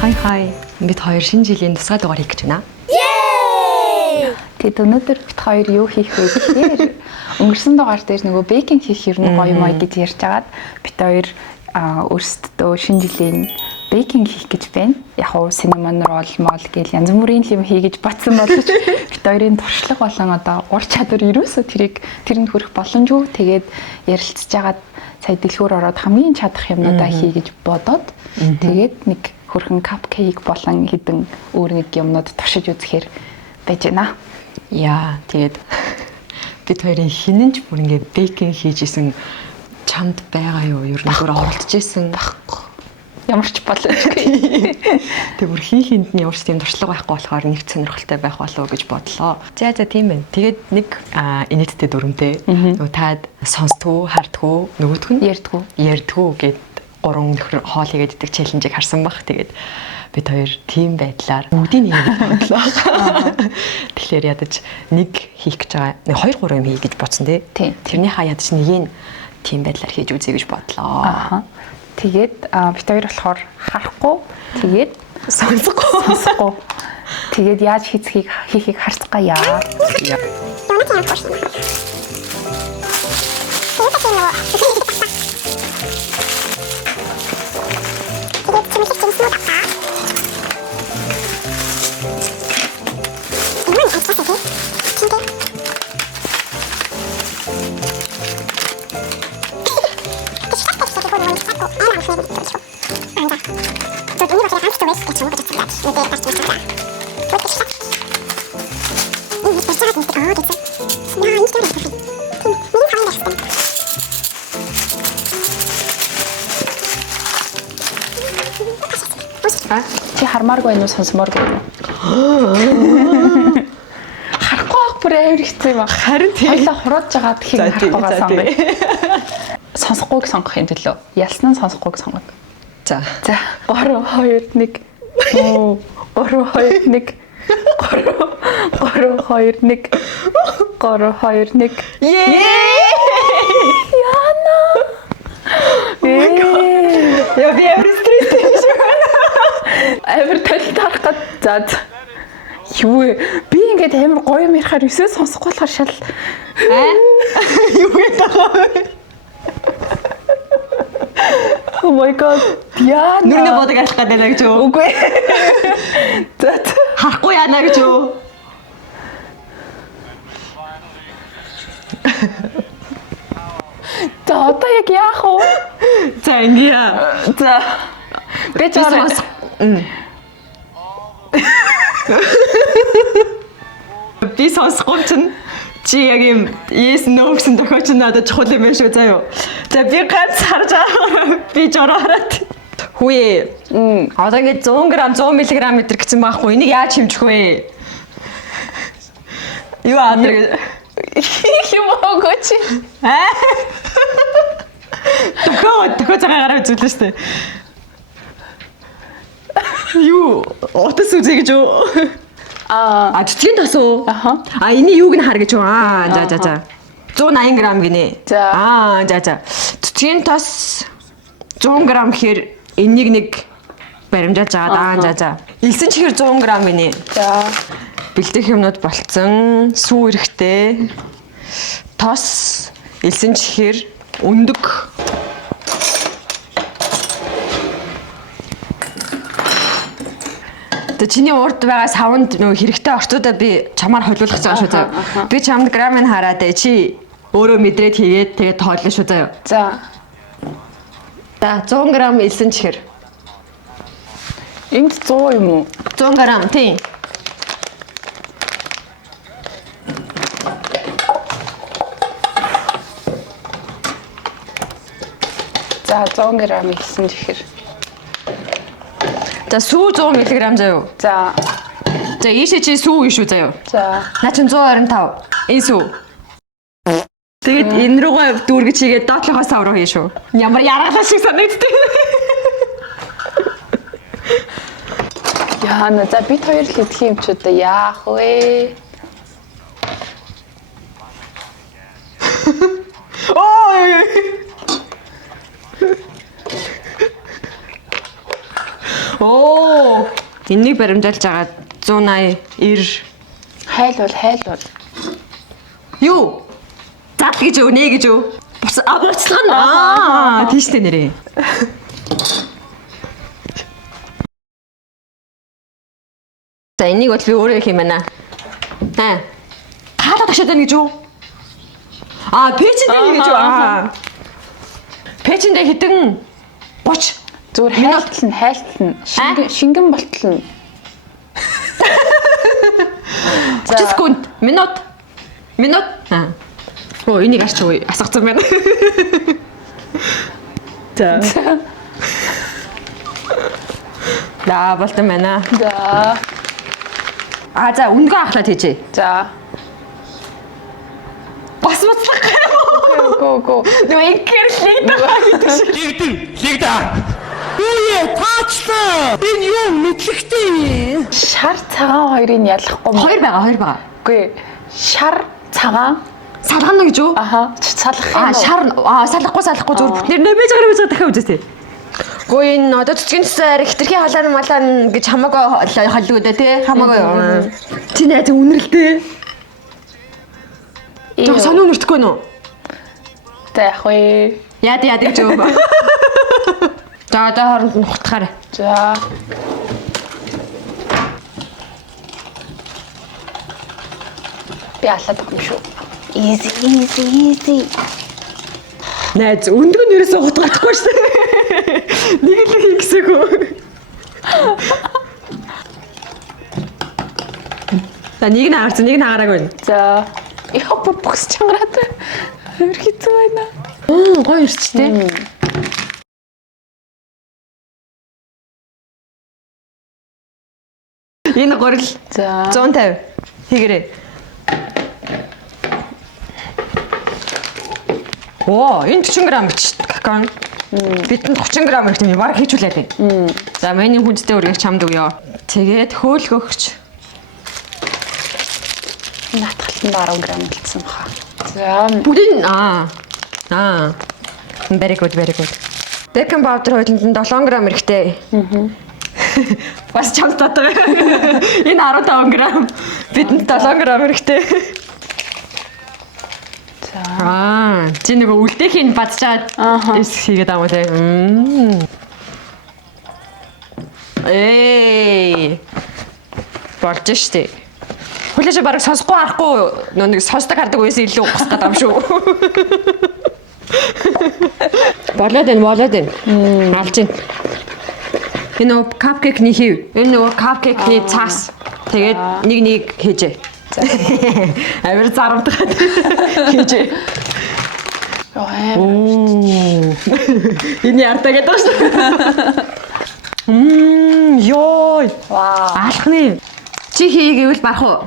Хай. Бид хоёр шинэ жилийн тусгай дугаар хийх гэж байна. Тэгээд өнөөдөр бид хоёр юу хийх вэ гэхээр өнгөрсөн дугаар дээр нөгөө бейкинг хийх юм гоё мой гэж ярьж агаад бид хоёр өөрсдөө шинэ жилийн бейкинг хийх гэж байна. Яг уу cinnamon roll мол гэл янз бүрийн юм хийгэж батсан боловч бид хоёрын туршлага болон одоо ур чадвар ерөөсөө тэрэнд хүрэх боломжгүй. Тэгээд ярилцж агаад сая дэлгүүр ороод хамгийн чадах юмнуудаа хийгэж бодоод тэгээд нэг хөрхэн капкейк болон хідэн өөр нэг юмнууд туршиж үзэхээр байж байна. Яа, тэгээд бид хоёрын хинэнч бүр ингээ бейкинг хийж исэн чамд байгаа юу? Ер нь бүр оролдож исэн байхгүй. Ямар ч боломжгүй. Тэг бүр хинт нь ямар ч тийм туршлага байхгүй болохоор нэг сонирхолтой байх болов уу гэж бодлоо. За тийм байна. Тэгээд нэг инээдтэй дүрмтэй. Нөгөө таад сонсдгоо, хардгоо, нөгөөх нь ярьдгоо гэд гурван нөхөр хоол хийгээд идэх челленжийг харсан баг. Тэгээд бид хоёр тийм байдлаар бүгдийг нэг бодлоо. Тэгэхээр ядаж нэг хийх гэж байгаа. Нэг 2 3 юм хий гэж бодсон тий. Тэрний хаяадч нэгийг тийм байдлаар хийж үзье гэж бодлоо. Тэгээд бид хоёр болохоор харахгүй, тэгээд сонсохгүй. Тэгээд яаж хийхийг харцгаая. Чи хармааргүй юм уу сонсомооргүй юм уу? Харахгүй бүр амар хэцүү юм. Харин тийм. Хоёлаа хурууж байгаа тхийг харахгүйгаа сонгоё. Сонсохгүйг сонгох юм төлөө. Ялсан нь сонсохгүйг сонгоно. За. 3 2 1. Оо 3 2 1. 3 2 1. 3 2 1. Яна. Яа би амар стресс. Амар талтарх гад зад. Юу би ингээд амар гоё юм ярихаар өсөө сонсохгүй болохоор шал Юу гэдэг. Oh my god. Яна. Нүрнэ бодог алах гэдэг нэ гэж үү? Үгүй. Зад. Харахгүй яана гэж үү? За одоо яг яах вэ? За ингээ. За. Би чараа. Би сонсохгүй чинь чи яг юм yes no гэсэн тохиолч надад чухал юм байна шүү заа юу. За би ганц харж байгаа. Би жороо хараад. Хүүе. Одоо ингэ 100 г 100 мг гэсэн байхгүй. Энийг яаж хэмжих вэ? Юу аа Юм аагүй чи. Тохоо цагаа гараа үзүүлээ штэ. Юу? Утас үзье гэж үү? Цэцгийн тос уу? Эний юуг нь хар гэж үү? За. 180 г гинэ. За. Цэцгийн тос 100 г гэхээр энийг нэг баримжааж байгаа. За. Элсэн чихэр 100 г гинэ. За. Бэлдэх юмнууд болцсон. Сүү эрэхтэй. Тос, элсэн чихэр, өндөг. Чиний урд байгаа савнд нөгөө хэрэгтэй орчуудаа би чамаар холиулах гэж байгаа шүү заа. Би чамд грамыг хараад чи өөрөө мэдрээд хийгээд тэгээд тоолно шүү заа. За. 100 г элсэн чихэр. Энд 100 юм уу? 100 г тийм. За 100 г элсэн чихэр. За сүү 100 мг заа юу? За. За ийшээ чи сүү ишүү заа юу? За. Наа чин 125. Энэ сүү. Тэгэд энэ рүүгээ дүүргэж хийгээд доотлохоос авруу хий шүү. Ямар яраглаа шиг санагддаг. Яна за бид хоёр л идэх юм ч удаа яах вэ? Ой. Оо. Энийг баримжаалж байгаа 180 90 Хайлуул. Юу? Зал гэж юу, нэ гэж юу? Буцлах нь. Тийштэй нэрээ. За энийг бол би өөрөө хийх юм байна. Хаалга ташаад байна гэж юу? Пэйчэндээ гэж юу? Пэйчэндээ хитэн 30 Зүгээр хайлтал нь шингэн болтол нь 30 секунд минут энийг арч уу асгацсан байна. За болтон байна. За үндгөө ахлаад хийжээ. За Бас буцлах. Го. Нөө инкерлиг Лигда. Үе таачлаа. Энэ юу мэдлэгтэй. шар цагаан хоёрыг ялахгүй мó. Хоёр байгаа. Үгүй шар цагаан Салгана гэж юу? салах юм уу? Шар салахгүй зүгээр бүтнээр нэмэж гараа дахиад үзээ. Гэхдээ энэ одоо цэцгийн цэсээр хитрхи халаан гэж хамаагүй холлоо дээ тий. Хамаагүй. Чи найз үнэрлээ. Тэг сонио нүртэхгүй нөө. За яг вэ. Яад гэж юу? За одоо хооронд нь хутгаарай. За. Би алаад байгаа юм шүү. Easy. Найз өндгөө нэрээсээ хутгахдаггүй шүү дээ. Нэг л хийх гэсээгөө. За нэг нь хаарсан, нэг нь хаагаагүй байна. За. Яа бухс чангараад. Хөр хэцүү байна. Гоё ирч тээ. Энэ горил. За. 150. Хийгэрээ. Энэ 40 г бич какао. Бидэнд 30 г хэрэгтэй юм баг хийжүүлээд байна. За миний хүнстэй үргийг чамд өгье. Тэгээд хөөлгөгч. Натгалтанд 10 г үлдсэн баха. За. Бүгдийн very good. Baking powder хуулинд 7 г хэрэгтэй. Бас чамд татгаа. Энэ 15 г. Бидэнд 7 г хэрэгтэй. Чи нэг үлдэхийн бадчаад хийгээд байгаа юм те. Болж штэ. Хүлээж бараг сонсохгүй харахгүй нэг сонсдог хардаг байсан илүү ухах гэдэг юм шүү. Болоод байна. Алж ин. Энэ капкейкний хийв. Энэ нөгөө капкейкний цаас. Тэгээд нэг хийжээ. Авир зарамдгаад хийжээ. Энэ яртаа гэдэг шүү. Йой. Вау. Алхны. Чи хийгээвэл барах уу?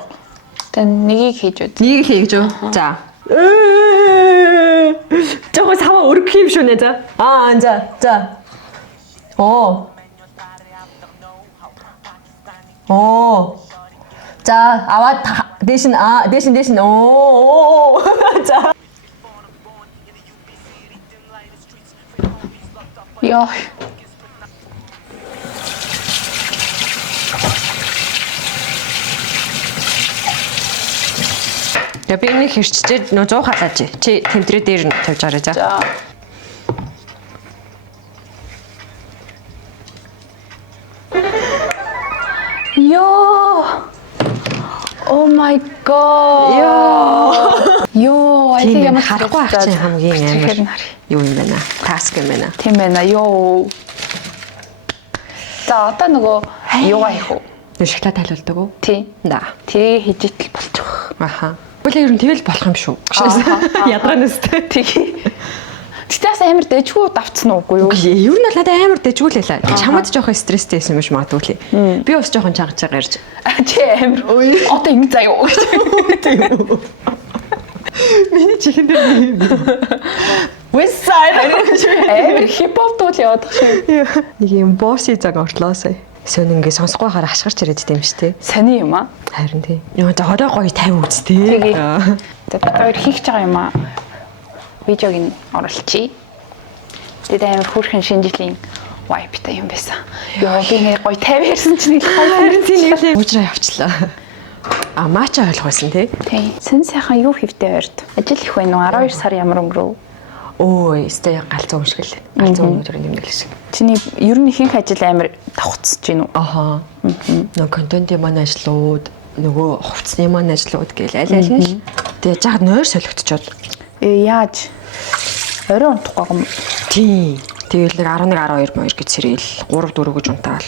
Тэн нэгийг хийж үз. Нэг хий гэж үү? За. Жохос хава өргөх юм шүү нэ за. За. За, аваад дэшин За. Яа. Я би нэг хэрччээд нөө 100 халаач. Чи тэмдрээ дээр нь тавьж гараа за. За. Oh my god. Йоо, тийм ямар харахгүй ах чинь хамгийн амар юу юм байна. Таск юм байна. Тийм байна. Йоо. За одоо нөгөө юугаа хийх үү? Нэг шоколад тайлуулдаг уу? Тийм. Да. Тэгээ хийж идэл болчих. Аха. Бүлээ ер нь тэгэл болох юм шүү. Ядранаас Тэгээ. Тэгтээс амар дэжгүй давцсан уугүй юу? Ер нь бол надад амар дэжгүүлээ. Чамд жоохон стресстэй байсан юм биш магадгүй. Би бас жоохон чангаж байгаа ярьж. Чи амар. Одоо ингэ заяа. Миний чихэн дээр West Side амар хипхоп дуу яваад байгаа шүү. нэг юм босси цаг ортлоосаа. Сөн ингээ сонсохгүй хараа ашгарч ирээд идэм шүү дээ. Сони юм аа. Харин тий. Йоо за хорой гоё 50 үзтээ. За бид хоёр хийх гэж байгаа юм аа. Видеог нь оруулчихъя. Тэгээд амар хөөрхөн шинэ жилийн вайптай юм байсан. Йоо би нэг гоё 50 ярьсан чинь нэг Харин тийм нэг уужраа явчлаа. А мача ойлгох байсан тий. Тийм. Сэн сайхан юу хөвтэй ойрд. Ажил их байна уу? 12 сар ямар өнгөрөв? Өө, өстэй галзуу юм шиг л. Галзуу өнөдөр нэмдэг шиг. Чиний ер нь ихэнх ажил амар давхцж гин үү? Аха. Нөгөө контентын маань ажлууд, нөгөө хувцсны маань ажлууд гээл аль аль нь. Тэгээ жаад нойр солигдчиход. Яаж? Орой унтахгүй юм. Тийм. Тэгэл нэг 11 12 моёр гэж сэрэл 3 4 гэж унтаал.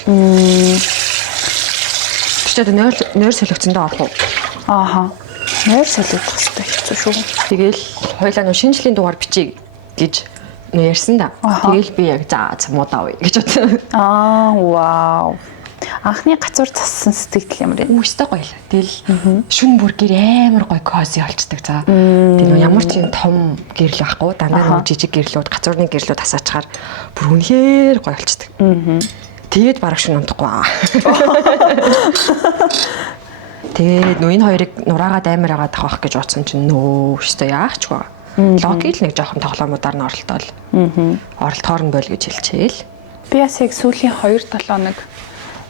Тэгчээд нойр солигдсондоо орох уу? Ааха. Нойр солигдох хэрэгтэй хэцүү шүү. Тэгэл хойлоо нөө шинэ жилийн дугаар бичиж гэж ярьсан да. Тэгэл би яг за муудаа уу гэж бодсон. Вау. Анхны гацуур зассан сэтгэл ямар вэ? Үстэй гоё л. Тэгэл шүн бүр гэр амар гоё кози олцдог за. Тэгэл ямар ч юм том гэрэл байхгүй. Дандаа нэг жижиг гэрлүүд, гацуурны гэрлүүд асаачаар бүр үнэхээр гоё олцдог. Тэгээд бараг шүн унтахгүй. Тэгээд нөө энэ хоёрыг нураагаад амар агаад авах гэж бодсон чинь нөө өстой яах ч байгаа. Логик л нэг жоохон тоглоомудаар нь оролдоол. Оролдохоор нь бойл гэж хэлчихээл. Би бас яг сүүлийн 2-7 хоног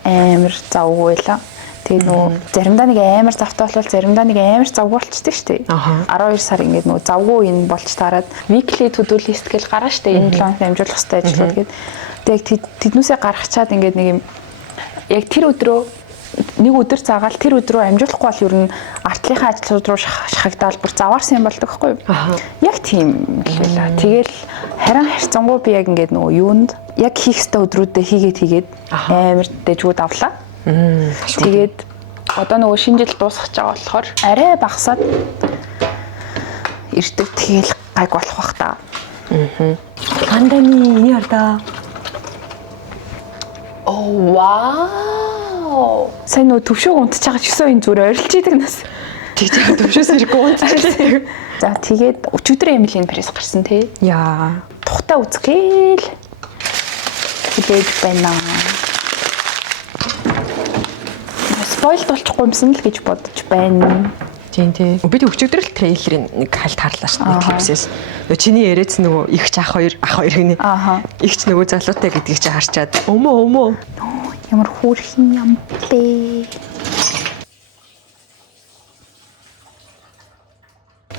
амар завгүй байлаа. Тэгээд нөө заримдаа нэг амар завтай болвол заримдаа нэг амар завгүй болчихдээ шүү дээ. 12 сар ингээд нөө завгүй энэ болж таарад weekly to do list гэж гараа шүү дээ. Энэ 7 хоногт амжуулах хэрэгтэй ажлууд гээд. Тэгээд тэднүүсээ гаргачаад ингээд нэг юм яг тэр өдрөө нэг өдөр заагаал тэр өдрөө амжуулахгүй бол ер нь артлынхаа ажлууд руу шахагдаал бүр заваарсан юм болдог байхгүй юу? Яг тийм байлаа. Тэгэл харин харьцангуй би яг ингээд нөгөө юунд яг хийх ёстой өдрүүдэд хийгээд амар дэжгүүд авлаа. Тэгээд одоо нөгөө шинэ жил дуусах гэж байгаа болохоор арай багасаад ирдэг тэгэл гайг болох бах та. Ханданы энэ ярда. Оо вау. Сайн нөө төвшөөг унтчих гэж өсөө энэ зүрэ орилж идэг нас. Тэгж яа төвшөөс ирэхгүй унтчих. За тэгээд өчигдөр Эмилийн пресс гарсан тий. Яа. Тухтаа үзгээл. Хэлээд байна. Спойлд болчихгүй юмсан л гэж бодож байна. Тийм тий. Бид өчигдөр л трейлерын нэг хальт харлаа шүү дээ клипсээс. Нөгөө чиний яриац нөгөө ихч ах хоёр гинэ. Ихч нөгөө залуутай гэдгийг чи харчаад өмөө. Ямар хөөрхөн юм блэ.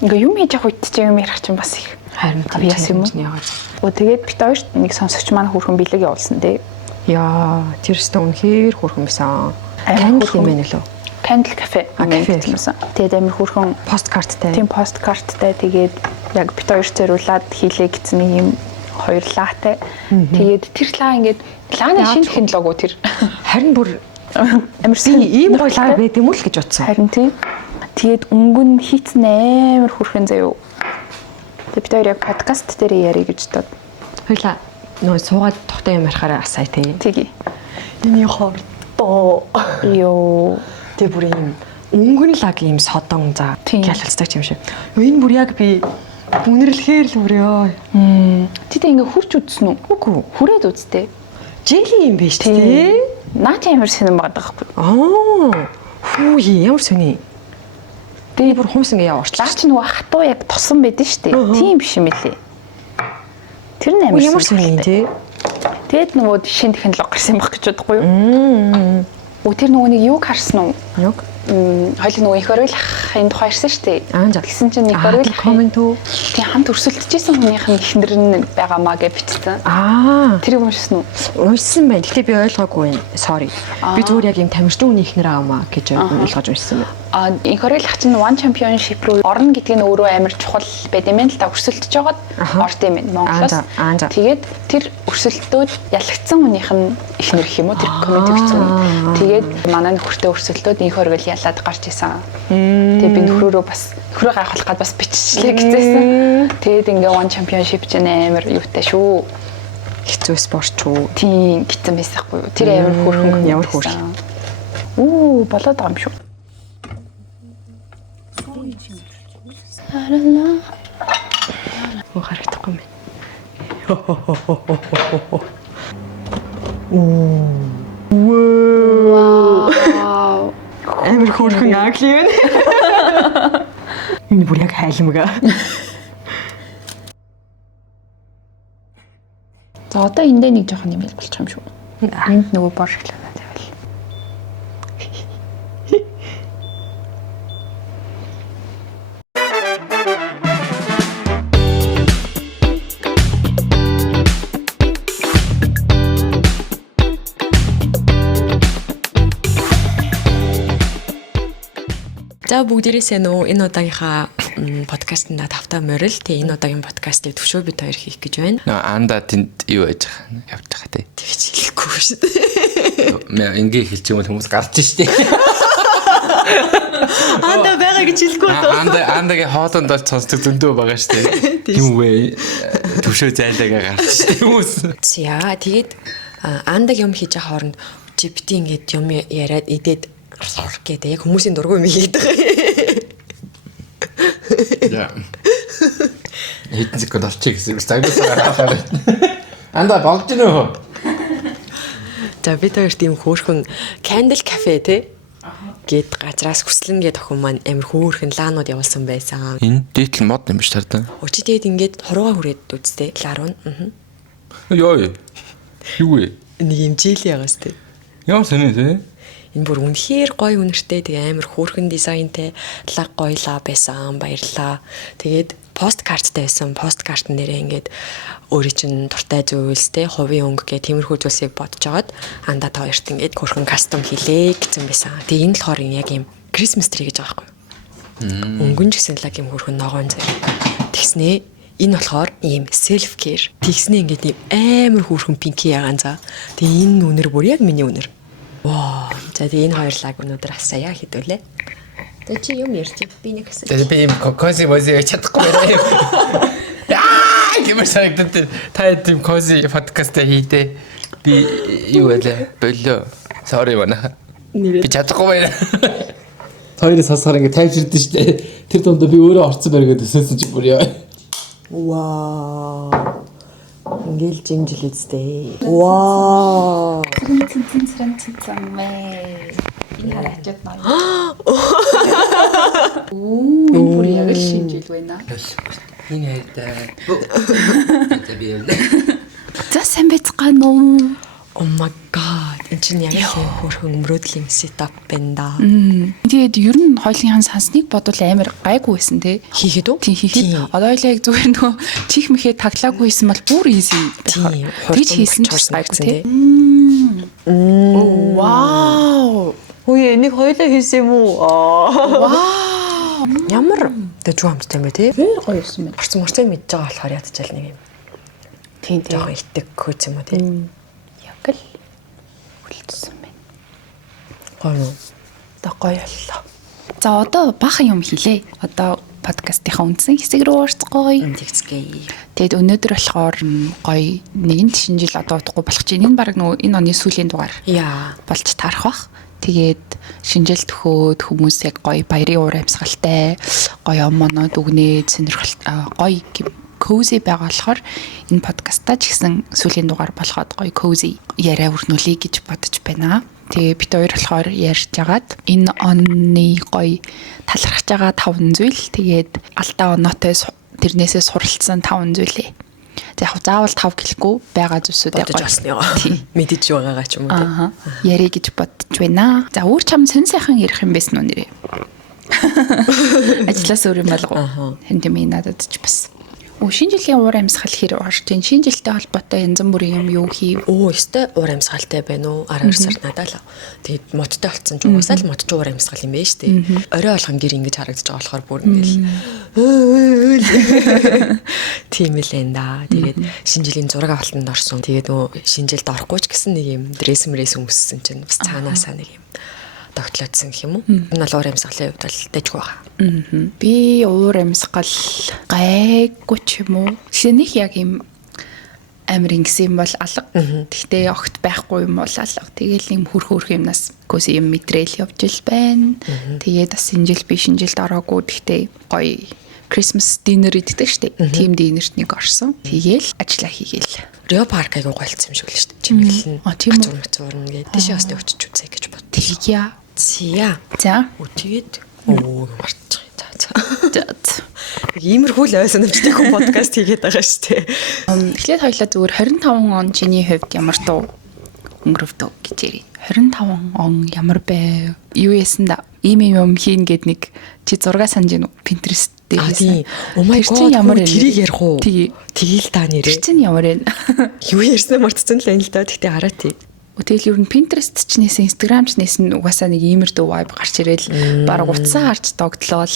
Ингээ юм хийж явах үед чи юм ярих чинь бас их. Харин би яс юм уу? Тэгээд бит хоёрт нэг сонсогч маань хөөрхөн бэлэг явуулсан тий. Яа, тэр өстө үнэхээр хөөрхөн байсан. Танд юм байна лөө. Candle Cafe гэсэн. Тэгээд амир хөөрхөн посткарттай. Тийм посткарттай тэгээд яг бит хоёр зориулаад хийлээ гэсэн нэг юм хоёр лаатай. Тэгээд тэр лаа ингээд лааны шинэ технологи тэр. Харин бүр амир ийм гоё лаа байд юм уу л гэж бодсон. Харин тийм. Тэгээд өнгөн хийцэн амир хөөрхөн заяа. Тэгээд бит хоёр яг подкаст дээр ярих гэж бод. Хоёлаа нөө суугаад тухтай юм ярихаараа асаа тий. Тэгье. Миний хордоо. Йоо. Тэ бүр юм өнгөн лаг юм содон за гялалцдаг юм шиг. Энэ бүр яг би үнэрлэхээр л өрөө. Тэ ингээ хурч үзсэн үү? Үгүй. Хүрээд үзтээ. Жили юм биш тий. Наа чи амар сонирн байгаа байхгүй. Хүү ямар сони. Тэ бүр хумс ингээ яваарч. Лаа чи нөгөө хатуу яг тусан байдэн штэ. Тийм биш юм лээ. Тэр нь амар ямар сони тий. Тэгэд нөгөө шинэ технологи гарсан байх гэж бодохгүй юу? Тэр нөгөө нэг юг харсан уу? Юг? Хоёул нөгөө их ориулахын тухай ирсэн шүү дээ. Тэгсэн чинь их ориулах комент үү? Тий хамт өрсөлдөжсэн хүнийх нь эхнэр нь байгаамаа гэж бичсэн. Тэрийг уншсан уу? Уншсан байна. Гэтэ би ойлгоогүй байна. Sorry. Би зүгээр яг юм тамирчин хүний эхнэр аамаа гэж ойлгож уншсан байна. Инх ориулах чинь One Championship руу орно гэдг нь өөрөө амар чухал байд юм байна л да. Өрсөлдөж жагаад орд юм байна Монголоос. Тэгээд тэр өрсөлдөөд ялагдсан хүнийх нь эхнэр гэх юм уу? Тэр коммент өгсөн. Тэгээд манай нөхөртөө өрсөлдөөд инх ориул ялаад гарч исэн. Тэгээд би нөхрөөрөө бас нөхрөө гайхуулах гад бас биччихлээ гэжсэн. Тэгээд ингээ One Championship чинь амар юутай шүү. Хэцүү спорт шүү. Тийм гитэн байсахгүй юу? Тэр амар хөөрхөн ямар хөөрхөн. Болоод байгаа юм шүү. Харагдахгүй юм. Вау. Амар хөөрхөн агли юм. Энэ бүр яг хайлмга. За одоо эндээ нэг жоохон юм болчих юм шүү. Энд нөгөө бор шоколад тавил. За бүгдээрээ нөө энэ удаагийнхаа подкастнда тавтаа морил. Тэгээ энэ удаагийн подкастыг төвшөө бид хоёр хийх гэж байна. Анда тэнд юу яаж байгаа явж байгаа те. Тэгж хэлэхгүй шүү дээ. Мэ ингээ хэлчих юм бол хүмүүс гарч штэ. Анда байгаа гэж хэлэхгүй дөө. Андагийн хоолонд бол цонцдог зөндөө байгаа штэ. Юм вэ? Төвшөө зайлаагаа гарч штэ хүмүүс. За тэгээд андаг юм хийж байгаа хооронд GPT ингээд юм яриад идээд гэдэг яг хүмүүсийн дургүй юм хийдэг. Яа. Хэдэн секунд болчих гэсэн. Загнасаа. Анда болж гэнэ үү? За бид хоёр тийм хөөрхөн Candle Cafe те гээд газраас хүслэн гээд охин маань амир хөөрхөн лаанууд явуулсан байсан. Энэ дээдл мод юм биш тардаа. Өчигд тэгээд ингээд хорвоо хүрээд үзтээ лаар нь. Йой. Юу вэ? Нэг юм жийл ягаас те. Ямар сони те? Энэ бүр үнэхээр гоё үнэртэй тэгээ амар хөөрхөн дизайнтэй лаг гоёлаа байсан. Баярлаа. Тэгээд посткарттай байсан. Посткарт нэрээ ингээд өөрийн чинь дуртай зүйлстэй хувийн өнгө гэх тиймэрхүү зүйлсийг бодож агаад андаа та хоёрт ингээд хөөрхөн кастом хийлээ гэсэн байсан. Тэгээ энэ болохоор яг юм Christmas tree гэж байгаа байхгүй юу? Өнгөн ч гэсэн лаг юм хөөрхөн ногоон зэрэг. Тэгснээ энэ болохоор ийм self care. Тэгснээ ингээд ийм амар хөөрхөн пинки ягаан за. Тэгээ энэ үнэр бүр яг миний үнэр. Вау. За тэгээ энэ хоёр лаг өнөөдөр асаяа хэдүүлээ. Тэгээ чи юм ярьчих би нэг хэсэг. Тэгээ би юм кози мози чадахгүй байна. Гэмээр санагдаад та тийм кози подкаст хийдэ. Би юу вэ? Болоо. Sorry мана. Би чадахгүй байна. Хоёроо сасгаар ингэ тайвширдэн штэ. Тэр дунд би өөрөө орцсон бариад өсөөсөн чи бүр яа. Вау. Ингээл жимжил үстэй. Вау. Цэнцэн мэ. Энэ харагдаад байна. Бүр яг л шинжил байна. Энэ хайртай. Би яа. За сайн байцгаана уу? Oh my god. Энэ чинь яг л хөөрхөн мөрөөдлийн сетап байна да. Тэгээд ер нь хоёулын сансныг бодвол амар гайгүй байсан те. Хийхэд үү? Тийм хийхэд. Одоо л яг зүгээр нөгөө чих мэхээ таглаагүй байсан бол бүр easy. Тийм. Тэгж хийсэн ч гайгүй те. Вау. Үе энийг хоёулаа хийсэн юм уу? Вау. Ямар дэжүү амттай юм бэ те? Тэр гоё байсан байна. Орцсон мэдж байгаа болохоор ядчаал нэг юм. Тийм Жохоо итэг хөөц юм уу те? Яг л үлдсэн байна. Гоё. Та гоё боллоо. За одоо баахан юм хийлээ. Одоо подкастынхаа үндсэн хэсэг рүү орцгоё. Тэгцгээе. Тэгэд өнөөдөр болохоор гоё нэгэн шинжил одоо удахгүй болох чинь энэ баг нөгөө энэ оны сүүлийн дугаар Яа. болж таарах бах. Тэгээд шинжилт төхөөд хүмүүс яг гоё баярын уур амьсгалтай гоё моноод үгнээ сонирхолтой гоё cozy байгаа болохоор энэ подкастаа ч гэсэн сүүлийн дугаар болоход гоё cozy яриа өрнүүлэе гэж бодож байна. Тэгээ бид хоёр болохоор ярьж агаад энэ оны гоё талархаж байгаа 5 зүйл тэгээд алдаа оноотой тэрнээсээ суралцсан 5 зүйлээ. За яг заавал 5 гэлэхгүй байгаа зүйлсүүдээ Бодож басна яа. Мэдэж байгаагаа ч юм уу те. Аа яриа гэж бодож байна. За өөр чам сэн сайхан ярих юм байсан уу нэрээ. Ажлаас өөр юм болов. Хэндэмий надад ч бас. Шинэ жилийн уур амьсгал хэр орж ийн шинэ жилтэй холбоотой янз бүрийн юм юу хийв? Өстэй уур амьсгалтай байна уу? 12 сард надад л. Тэгээд модтой болсон ч угаасаа л модтой уур амьсгал юм байна шүү дээ. Орой болгон гэр ингэж харагдаж байгаа болохоор бүр ингээл тийм л энэ да. Тэгээд шинэ жилийн зураг авалтанд орсон. Тэгээд нөө шинэ жилд орохгүй ч гэсэн нэг юм дресс өмссөн чинь бас цаанаасаа нэг юм тогтлоодсон гэх юм уу? Энэ бол уур амьсгалын хувьд бол дэжгүй байгаа. Би уур амьсгал гайгүй ч юм уу. Шинэх яг юм амир ингэсэн бол алга. Гэхдээ огт байхгүй юм бол алга. Тэгээл юм хөрх юмнаас көс юм мэдрээл явж ил байна. Тэгээд бас энэ жил би шинэ жилд ороогүй. Гэхдээ гоё Christmas dinner иддэг штеп. Team dinner-т нэг орсон. Тэгээл ажиллаа хийгээл. Рио парк айгуу гойлцсон юм шиг л шүү дээ. Чимэглэн. Тийм үү. Зурна гэдэг. Тийшээ бас өчөж үзье гэж бод. Тэгья. Зя. За. Үтгээд оо марчих. За. Иймэрхүү л ой санамжтай хүн подкаст хийгээд байгаа шүү дээ. Эхлээд хоёлаа зүгээр 25 он чиний хувьд ямар дуу өнгөрөвдөө гэж ярив. 25 он ямар байв? Юу яасан да? Ийм хийн гээд нэг чи зураг санаж гинүү Pinterest дээр тийм. Oh my god. Ямар тэрийг ярих уу? Тгийл та нэрээ. Чин ямар вэ? Юу ярьснаа мартсан л энэ л да. Тэгтээ хараа тий. Тэгэл ер нь Pinterest ч нээсэн, Instagram ч нээсэн угаасаа нэг иймэр дүү vibe гарч ирээл баг утсаа харж тогтлол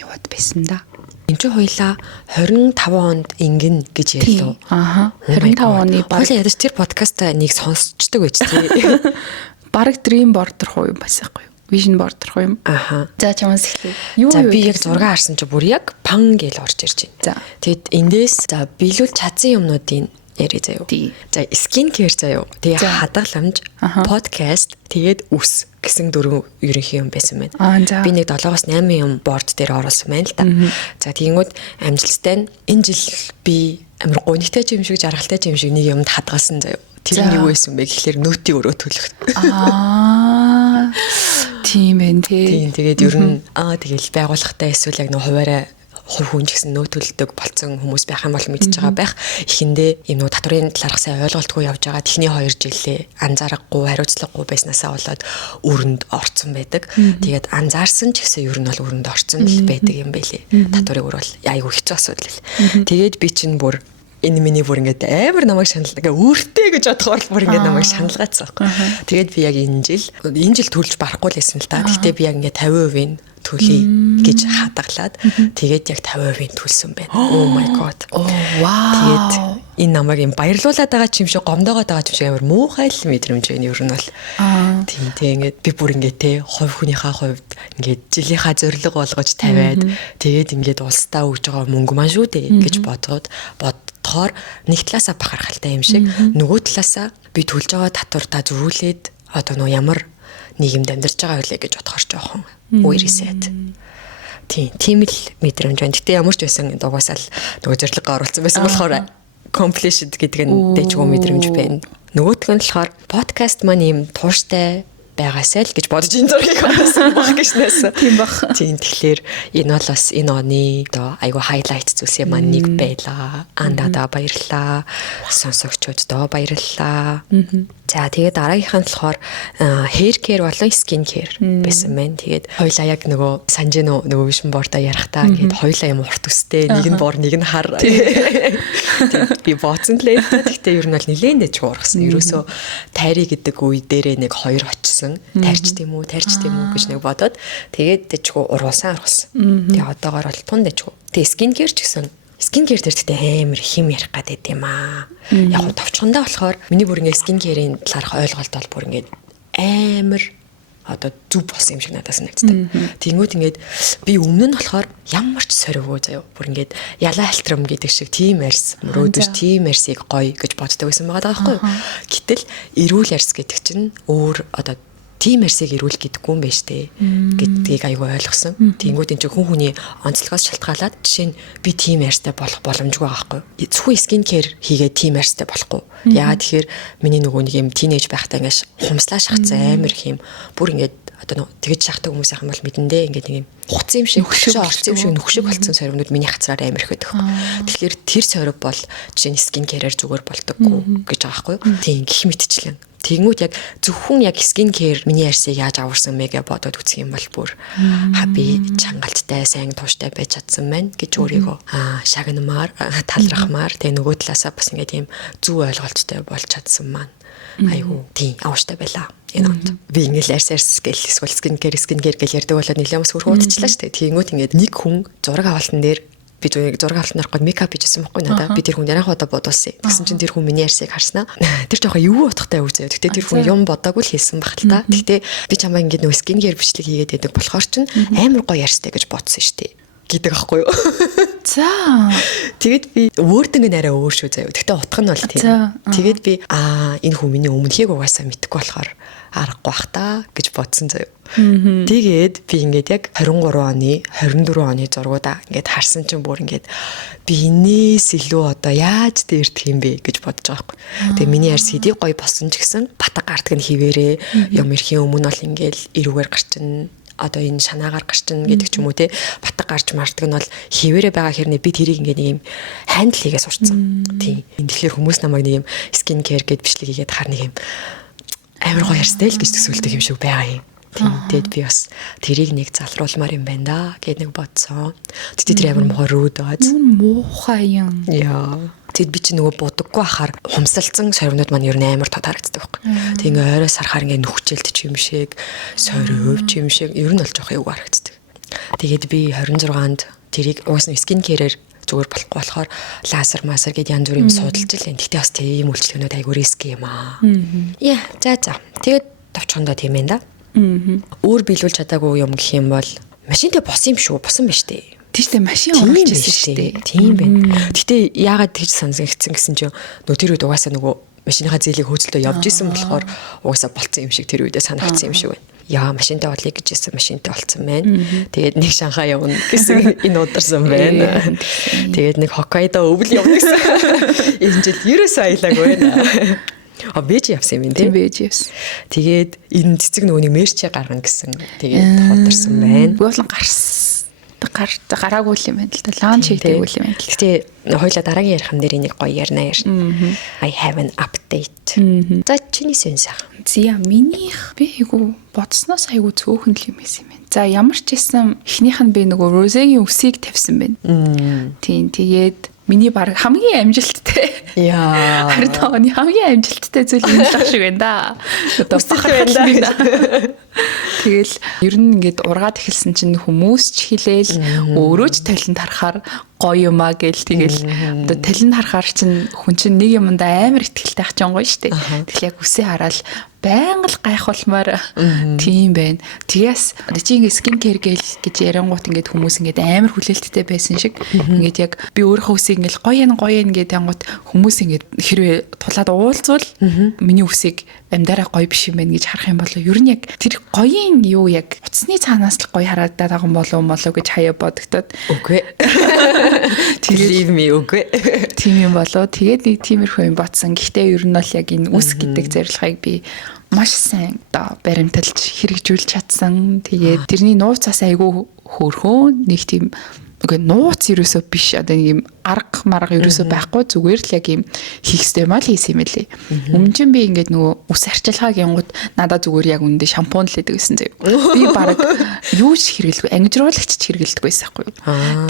яваад байсан да. Энд чи хоёлаа 25 онд ингэн гэж ярьлаа. Ааха. 25 оны баг. Хоёлаа ядаж тэр подкаст нэг сонсчдаг байж тий. Бараг dream board руу юм басахгүй юу? Vision board руу юм. Ааха. За чамаас эхлэе. Юу За би яг зураг харсан чи бүр яг пан гэж орж ирж байна. За. Тэгэд эндээс за биелүүл чадсан юмнуудын яри заяа. За skin care заяа. Тэгээ хадгаламж, подкаст, тэгээд үс гэсэн дөрвөн ерөнхий юм байсан байна. Би нэг 7-8 юм борд дээр оруулсан байна л да. За тэгэнгүүт амжилттай нь энэ жил би амар гонигтай юм шиг жаргалтай юм шиг нэг юмд хадгалсан заяа. Тэр нь юу байсан бэ гэхэлэр нөтийн өрөө төлөх. Тийм ээ тий. Тийм тэгээд ер нь тэгэл байгууллагатай эсвэл яг нэг хуваарай хувь хүн ч гэсэн нөөтөлдөг болцсон хүмүүс байх юм бол мэдж байгаа байх. Эхэндээ юм нөө татврын талаарх сайн ойлголтгүй явж байгаа. Эхний 2 жилээ анзаарахгүй, хариуцлагагүй байснаасаа болоод өрөнд орцсон байдаг. Тэгээд анзаарсан ч гэсэн ер нь бол өрөнд орцсон л байдаг юм байлээ. Татврын өр бол айгүй хэцүү асуудал. Тэгээд би чинь бүр энэ миний бүр ингээд амар намайг шаналдаг. Өөртөө гэж бодохоор л бүр ингээд намайг шаналгаацсан байхгүй. Тэгээд би яг энэ жил төлж барахгүй л байсан л та. Гэхдээ би яг ингээд 50% төлөе гэж хадгалаад тэгээд яг 50% төлсөн байна. Oh my god. Oh wow. Тэгээд энэ намайг юм баярлуулаад байгаа ч юм шиг гомдоогоод байгаа ч юм шиг амар муухай л мэдрэмж байна ер нь бол. Тийм ингээд би бүр ингээд те хувь хүнийхээ хувьд ингээд жилийнхаа зориг болгож тавиад тэгээд ингээд улсдаа өгж байгаа мөнгө маань шүү дээ гэж бодохоор нэг талаасаа бахархалтай юм шиг нөгөө талаасаа би төлж байгаа татвартаа зөрүүлээд одоо нөө ямар нийгэмд амьдарч байгаа байлээ гэж бодохоор жоохон үерисэд. Тийм л мэдрэмж байна. Гэтэ ямар ч байсан дугасаал нөгөө зорилгоо оруулсан байсан болохоор completion гэдэг нь дэжгүй мэдрэмж байна. Нөгөөх нь болохоор подкаст маань юм тууштай байгаасай л гэж бодож энэ зургийг оруулсан баг гişнээс. Тийм баг. Тийм тэгэхээр энэ бол бас энэ оны одоо айгу хайлайт зүйлсээ маань нэг байлаа. Андада баярлалаа. Сонсогчдоо баярлалаа. За тэгээд дараагийнх нь болохоор hair care болон skin care байсан байна. Тэгээд хоёлаа яг нөгөө санжин нөгөө vision board-а ярахтаа ингээд хоёлаа юм урт үстэй, нэг нь бор, нэг нь хар. Би бооцсон л ээ. Гэхдээ ер нь бол нилээн дэжгүй ургасан. Ерөөсөө тайри гэдэг үе дээрээ нэг 2 очсон. Тарьч тийм үү гэж нэг бодоод тэгээд дэжгүй ургуулсан. Тэгээд одоогоор бол тун дэжгүй. Тэгээд skin care ч гэсэн skin care дээр тэгтээ амар хим ярих гэдэг юм аа. Яг нь товчхондоо болохоор миний бүр ингээд skin care-ийн талаарх ойлголт бол бүр ингээд амар одоо зүв болсон юм шиг надад санагддаг. Тэнгүүд ингээд би өмнө нь болохоор ямар ч сориггүй заяа. Бүр ингээд ялаа хальтрам гэдэг шиг тийм арьс, мөрөөдөж тийм арьсыг гоё гэж боддог байсан байгаа байхгүй юу. Гэтэл эрүүл арьс гэдэг чинь өөр одоо тийм арьсыг эрүүл гэдэггүй юм байна штэ гэдгийг аюу ойлгосон. Тэнгүүд энэ чинь хүн хүний онцлогоос шалтгаалаад жишээ нь би тийм арьстай болох боломжгүй байгаа байхгүй. Зөвхөн skin care хийгээд тийм арьстай болохгүй. Яагаад тэгэхээр миний нөгөө нэг юм тийнейж байхдаа ингээд хумслаа шахацсан амар их юм бүр ингээд одоо тэгэж шахдаг хүмүүс яхам бол мэдэндээ ингээд нэг юм хуцсан юм шиг орцсон юм шиг нөхшиг болцсон соригнууд миний хацраар амар их байдаг. Тэгэхээр тэр сориг бол жишээ нь skin care-аар зүгээр болдоггүй гэж байгаа байхгүй. Тийм гих мэтчлэн. Тэгмүүд яг зөвхөн яг skin care миний арьсыг яаж аварсан мэ гэж бодоод үзэх юм бол бүр хаби чангалжтай сайн тууштай байж чадсан байна гэж өөрийгөө шагнамаар талрахмаар тэгээ нөгөө талаасаа бас ингээд тийм зүв ойлголттой болж чадсан маань айгу тийм авштай байлаа. Энэ онд би ингээл арьс гэл эсвэл skin care гэж ярьдаг болоод нэлээд бас хуруудчлаа шүү дээ. Тэгмүүд ингээд нэг хүн зураг авалтан дээр би зураг авалтнаар гол мейкап хийжсэн байхгүй надаа. Би тэр хүн ярах удаа бодуулсан. Тэгсэн чинь тэр хүн миний арьсыг харснаа. Тэр жоохон юу утгатай үгүй заяа. Гэтэ тэр хүн юм бодоогүй л хийсэн баг л та. Гэтэ би чамаа ингээд нөө skin care бичлэг хийгээд байдаг болохоор чинь амар гоё арьстай гэж бодсон шүү дээ. Гэдэг аахгүй юу. За. Тэгээд би wording нь арай өөр шүү заяа. Гэтэ утга нь бол тийм. Тэгээд би энэ хүн миний өмнөхийг угаасаа мэдэхгүй болохоор аргагүй бах та гэж бодсон заяа. Тэгээд би ингээд яг 23 оны 24 оны зургуудаа ингээд харсан чинь бүр ингээд би энэс илүү одоо яаж дээрдэх юм бэ гэж бодож байгаа байхгүй. Тэгээ миний арьс хэдий гоё болсон ч гэсэн батга гардг нь хിവэрээ юм эрхийн өмнө бол ингээд эрүүгээр гарчин одоо энэ шанаагаар гарчин гэдэг ч юм уу те батг гарч мардаг нь бол хിവэрэ байгаа хэрнээ би тэрийг ингээ нэг юм хандл хийгээ сурцсан. Тийм. Тэгэхээр хүмүүс намайг нэг юм скин кэр гэд бичлэг хийгээд хар нэг юм амар гоё ярьстай л гэж төсөөлдөг юм шиг байгаа юм. Тийм. Тэгэд би бас тэрийг нэг залруулмаар юм байна да гэд нэг бодсон. Тэгтээ тэр амар мохоо рүүдээд. Муухай юм. Яа. Тэгэд би чи нөгөө будаггүй ахаар хумсалцсан сорвнууд маань ер нь амар тод харагддаг байхгүй. Тэг ингээ ойроос харахаар ингээ нүхчэлт ч юм шиг, сорив ч юм шиг ер нь бол жоох эвгүй харагддаг. Тэгээд би 26-нд тэрийг уусна скин кэрээр зүгээр болохгүй болохоор лазер масер гэд янз бүрийн судалж илэн. Тэгтээ бас тийм үйлчлэгнүүд айгүй риски юм аа. Яа, за. Тэгээд товчхондоо тийм ээ да. Өөр биелүүлж чадаагүй юм гэх юм бол машинтай босон юм шүү, босон байж тээ. Тийштэй машин урагч байсан шүү дээ. Тийм байна. Гэтэ яагаад тэгж сонсгогдсон гэсэн чинь нөө тэр үед угаасаа нөгөө машиныхаа зээлийг хөөцөлтөө явж исэн болохоор угаасаа болцсон юм шиг тэр үедээ санагдсан юм шиг байна. Яа, машинтай болъё гэж хэлсэн, машинтай болцсон байна. Тэгээд нэг Шанхай явна гэсэн энэ ударсан байна. Тэгээд нэг Хоккайдо өвөл явна гэсэн. Энэ жил ерөөсөө аялаагүй байна. А бэж явсан юм тийм бэж явсан. Тэгээд энэ цэцэг нөгөөний мерчээ гаргана гэсэн. Тэгээд ходарсан байна. Болон гараагүй юм байна л да. Лаунч хийдэггүй юм байна. Гэтэ хоёлаа дараагийн ярих юм дээр энийг гоё ярина яар. I have an update. За чиний сэн сайхан. Зя минийх би айгу бодсноос айгу цөөхөн л юм байсан юм байна. За ямар ч байсан эхнийх нь би нөгөө розегийн үсийг тавьсан байна. Тийм тэгээд миний баг хамгийн амжилттай. Яа. Харин тооны хамгийн амжилттай зүйл энэ л шиг байна да. Одоо бахархал байна да. Тэгэл ер нь ингээд ургаад эхэлсэн чинь хүмүүс ч хилээл өөрөө ч талент харахаар гоё юмаа гээл тэгэл одоо талент харахаар чинь хүн чинь нэг юмдаа амар ихтгэлтэй ах чинь гоё штэ. Тэгэл яг үсээ хараад байнга л гайхуулмаар тийм байна. Тэгээс одоо чи ингээд скин кэр гээл гэж ярангуут ингээд хүмүүс ингээд амар хүлээлттэй байсан шиг ингээд яг би өөрийнхөө үсийг ингээд гоё юм гэдэг янгууд хүмүүс ингээд хэрвээ тулаад уулзвал миний үсийг амьдараа гоё биш юм байна гэж харах юм бол ер нь яг тэр гоёын юу яг утасны цаанаас л гоё харагдаад байгаа юм болов гэж хаяа бодогдоод үгүй. Believe me үгүй. Тийм юм болоо. Тэгээд нэг тиймэрхүү юм батсан. Гэхдээ ер нь бол яг энэ үс гэдэг зорилгыг би маш сайн одоо баримталж хэрэгжүүлж чадсан. Тэгээд тэрний нууцаас айгүй хөөрхөн нэг тийм үгүй нууц ерөөсөө биш одоо нэг юм арга марга ерөөсөө байхгүй зүгээр л яг юм хийхстэй мал хийсэн юм лээ. Өмнө чинь би ингээд нөгөө ус арчилгааг янгууд надад зүгээр яг үндэ шампунь л хийдэг гэсэн заяа. Би баг юу ч хэрэглэхгүй ангижруулагч ч хэрэглэдэг байсан байхгүй юу.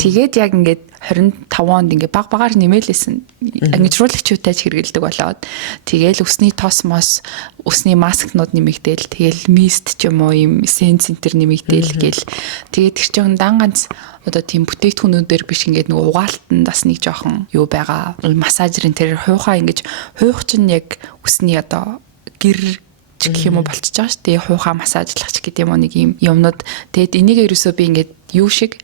Тэгээд яг ингээд 25 онд ингээд баг багаар нэмэлээсэн ангижруулагчтай ч хэрэглэдэг болоод тэгээл өсний тос мос өсний маскнууд нэмэгдээл тэгээл мист ч юм уу юм сенс центр нэмэгдээл гээл тэгээд тэр чинь дан ганц одоо тийм бүтээгдэхүүнүүдээр биш ингээд нөгөө угаалтанд бас нэг жоохон юу байгаа массажрын тэр хуухаа ингэж хуйх чинь яг өсний одоо гэр гэх юм уу болчихж байгаа шүү дээ хуухаа массажлагч гэдэг юм уу нэг юм юмнууд тэгээд энийг ерөөсөө би ингээд юу шиг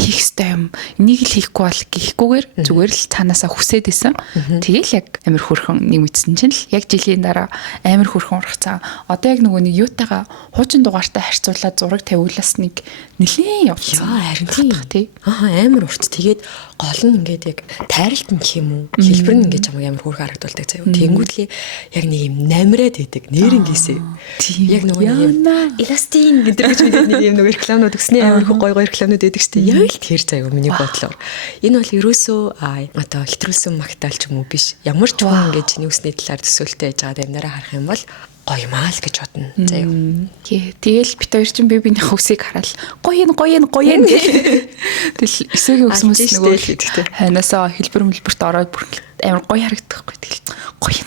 хийх ёстой юм. Энийг л хийхгүй бол гихгүйгээр зүгээр л цаанаасаа хүсээд исэн. Тэгээл яг амар хөрхөн нэг мэдсэн чинь л яг жилийн дараа амар хөрхөн ургацсан. Одоо яг нөгөө нэг юутайгаа хуучин дугаартай харьцуулаад зураг тавиулаас нэг нэлээд явцсан. Харин тий. Амар урт. Тэгээд гол нь ингээд яг тайралт нь гэх юм уу? Хэлбэр нь ингээд чамайг амар хөөрхөн харагдуулдаг заяа. Тэнгүүтлээ яг нэг юм намраад идэг. Нэрнгээсээ. Яг нөгөө юм эластин гэдэг гэж мэдээд нэг юм нөгөө рекламууд өгснээ амар гой рекламууд өгдөг шүү дээ. Яг л тэр заяа миний бодлоор. Энэ бол ерөөсөө одоо хэтрүүлсэн магтаал ч юм уу биш. Ямар ч хүн ингээд чиний үсний талаар төсөөлтөй байж байгаа дэмнэрээ харах юм бол гоё маа л гэж бодно. Заяа. Тэгэл бит хоёр чинь биенийх үсийг хараад гоё нь тэгэл эсэгийн ус мөс нөгөө хайнаасаа хэлбэрт ороод бүр амар гоё харагдахгүй тэгэл гоё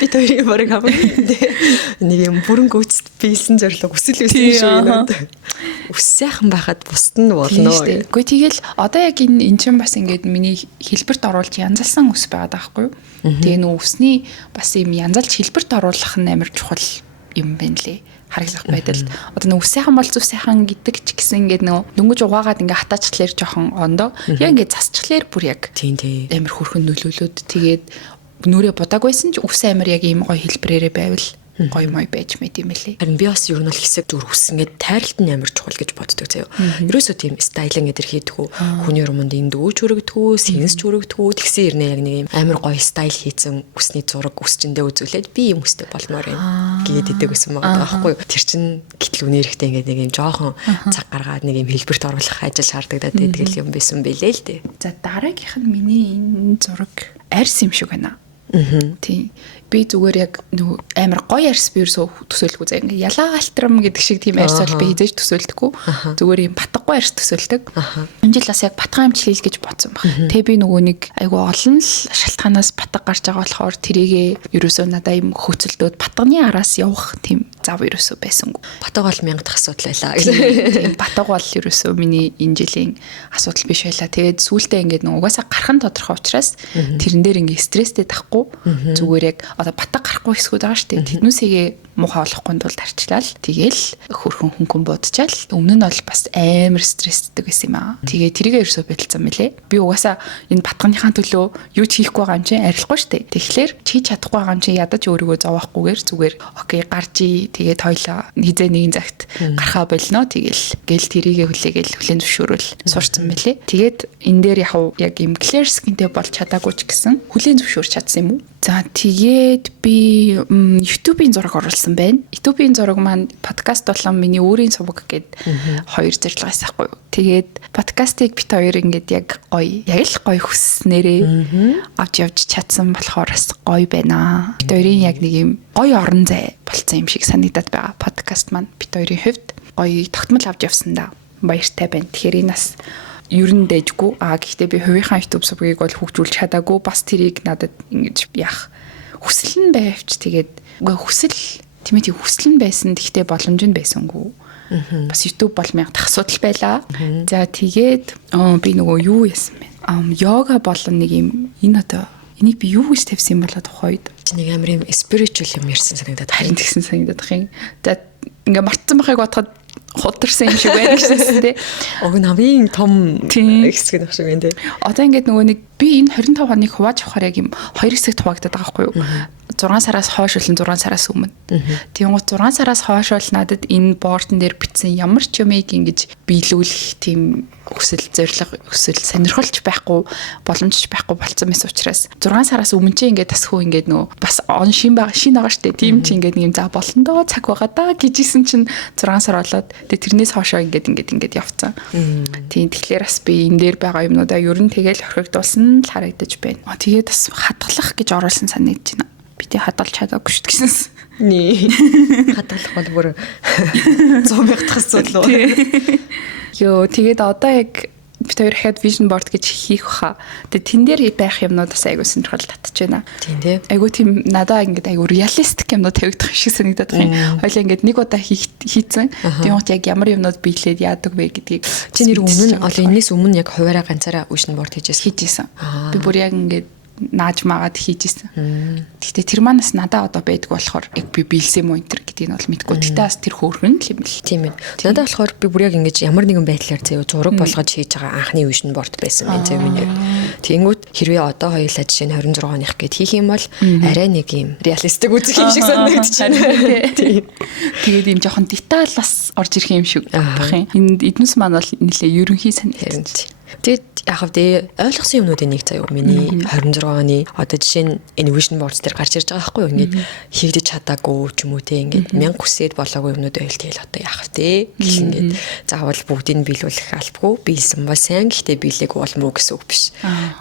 бит хоёрын бараг нэг юм бүрэн гүйцэд биелсэн зорилго өсөл байсан шүү юм. Үс сайхан байхад бусд нь болно. Үгүй тэгэл одоо яг энэ чинь бас ингээд миний хэлбэрт оруулж янзалсан ус байгаад байгаа байхгүй юу? Тэгээ нөө усний бас юм янзалж хэлбэрт оруулах нь амар чухал юм байна лээ. Хараглах байдал. Одоо нэг ус сайхан бол зүс сайхан гэдэг ч гэсэн ингээд нөө дөнгөж угаагаад ингээд хатаачлаар жоохон ондоо. Яг ингээд засчлаар бүр яг тийм амар хөрхөн нөлөөлөд тэгээд нүрээ будааг байсан ч ус амар яг ийм гоё хэлбэрээрээ байвал гоё мой байж мэд юм лээ. Харин би бас ер нь бол хэсэг зүгээр хүснгээд тайралт нь амар чухал гэж боддог заяа. Ерөөсөө тийм стайлинг эдэр хийдгүү. Хүний урманд эндүүч өргөдгүү, сэнсч өргөдгүү. Тэгсэн ирнэ яг нэг юм амар гоё стайл хийсэн хүсний зураг үсчэндээ үзүүлээд би юм хүстэй болмоор юм гээд идэг гэсэн байгаа байхгүй юу. Тэр чин гэтэл үнэ эрэхтэй ингээд нэг юм жоохон цаг гаргаад нэг юм хэлбэрт оруулах ажил шаарддаг тэгэл юм байсан бэлээ л дээ. За дараагийнх нь миний энэ зураг арьс юм шиг байна. Тийм. Би зүгээр яг нөгөө амар гоё арьс би ерөөсөө төсөөлөхгүй заа. Ингээ ялаа алтрам гэдэг шиг тийм арьс бол би хизээж төсөөлдөггүй. Зүгээр юм батггүй арьс төсөөлдөг. Энэ жил бас яг батган амжилт хийл гэж бодсон баг. Тэгээ би нөгөө нэг айгу олон л шалтгаанаас батг гарч байгаа болохоор тэрийгээ ерөөсөө надаа юм хөцөлдөөд батганы араас явах тийм зав ерөөсөө байсангүй. Батг бол 1000 дахь асуудал байлаа. Тийм батг бол ерөөсөө миний энэ жилийн асуудал биш байлаа. Тэгээд сүүлдээ ингээд нөгөө угаасаа гарах нь тодорхой учраас тэрэн дээр ингээд стресстэй тахгүй зүгээр яг одоо батг гарахгүй хэсгүүд байгаа шүү дээ. Тэднүүсээ муухай болохгүй тулд арчлаа л тэгэл хөрхөн хөнгөн будчаал өмнө нь бол бас амар стресстэй байсан юм аа. Тэгээ тэрийгээ ерөөсөө бэлдсэн мөлий. Би угаасаа энэ батганыхаа төлөө юу ч хийхгүй байгаа юм чинь арилахгүй шүү дээ. Тэгэхээр чи чадахгүй байгаа юм чинь ядаж өөрийгөө зовоохгүйгээр зүгээр окей гарчи тэгээд тойлоо хизээ нэгэн цагт гарахаа болно. Тэгэл гэл тэрийгээ хүлээгээл хүлэн зөвшөөрөл сурцсан мөлий. Тэгээд энэ дээр яг юм клерскинтэй болж чадаагүй ч гэсэн хүлэн зөвшөөрч чадсан юм уу? За тэгээд би YouTube-ийн зураг оруулсан байна. YouTube-ийн зураг маань подкаст болон миний өөрийн сувг гэд хоёр зорилгоос ахгүй юу. Тэгээд подкастыг бит хоёр ингээд яг гоё, яг л гоё хүснээрээ авч явж чадсан болохоор бас гоё байна. Бит хоёрын яг нэг юм гоё орон зай болцсон юм шиг санагдаад байгаа. Подкаст маань бит хоёрын хувьд гоё тогтмол авч явсан да. Баяртай байна. Тэгэхээр энэ бас ер нь дэжгүй. Гэхдээ би хувийнхаа YouTube сувгийг бол хөгжүүлж чадаагүй. Бас тэрийг надад ингэж яах хүсэл нь байвч тэгээд хүсэл тийм хүсэл нь байсан. Тэгтээ боломж нь байсангүй. Бас YouTube бол 1000 дахь асуудал байлаа. За тэгээд би нөгөө юу яасан бэ? Йога болон нэг юм энэ одоо энийг би юу гэж тавьсан юм болоо тухайд. Нэг амар юм spiritual юм ярьсан санагдаад харин тэгсэн санагдах юм. За ингээ мартсан байхыг бодоход хутарсан юм шиг байна гэсэн тий. Намын том хэсэг нэг шиг байна тий. Одоо ингээд нөгөө нэг би энэ 25 хоног хувааж авахаар яг юм хоёр хэсэгт хуваагдаад байгаа байхгүй юу? 6 сараас хойш болон 6 сараас өмнө. Тэгвэл 6 сараас хойш бол надад энэ боортон дээр бичсэн ямар ч юмыг ингэж биелүүлэх тийм хүсэл зориг хүсэл сонирхолч байхгүй боломжч байхгүй болцсон мэс учраас 6 сараас өмнө чи ингээд тасхуу ингээд нөө бас он шин байгаа штэ тийм чи ингээд нэг юм за болон доо цаг байгаа да гэжсэн чинь 6 сар болоод тэрнээс хоошоо ингээд явцсан. Тийм тэгэхээр бас би энэ дээр байгаа юмнуудаа ер нь тэгэл хоригдуулсан л харагдаж байна. Тэгээд бас хадгалах гэж оруулсан санагдаж байна. Би тэ хадгалж чадаагүй шүү дээ гэсэн. Нээ. Хадгалах бол бүр 100,000 дахь асуудал уу. Йоо тэгээд одоо яг бид хоёр дахиад vision board гэж хийх баха. Тэгээд тэн дээр байх юмнуудаас айгуу сонирхол татж байна. Тийм тий. Айгуу тийм надаа ингээд айгуу реалистик юмнууд тавигдах шиг санагдаад байна. Хоёлаа ингээд нэг удаа хийцэн. Тэгмэд яг ямар юмнууд биелээд яадаг вэ гэдгийг чи нэр өмнө энэс өмнө яг хуваараа ганцаараа vision board хийжсэн. Би бүр яг ингээд нааж магаад хийжсэн. Гэхдээ тэр манаас надаа одоо байдг болохоор яг би биелсэн юм уу энэ гэдгийг нь бол мэдгүй. Гэхдээ бас тэр хөөрхөн л юм л. Тийм ээ. Надад болохоор би бүр яг ингэж ямар нэгэн байдлаар зөө зураг болгож хийж байгаа анхны vision board байсан байх зөө миний. Тэнгүүт хэрвээ одоо хоёулаа жишээ нь 26 оных гэд хийх юм бол арай нэг юм реалистик үзэх юм шиг санагдаж байна. Тийм. Тэгээд юм жоохон деталь бас орж ирэх юм шиг бах юм. Энэ эднэс маань бол нэлээ ерөнхий санагдаж. Тэгээд яг хавдээ ойлгосон юмнуудын нэг заяа миний 26 оны одоо жишээ нь энэ vision boards дээр гарч ирж байгаа байхгүй юу ингээд хийгдэж чадаагүй ч юм уу те ингээд 1000 хүсээд болоогүй юмнууд байл тэгэл одоо яах вэ гэх ингээд заавал бүгдийг биелүүлэх албагүй биелсэн ба сайн гэхдээ биелээгүй болмоо гэсэн үг биш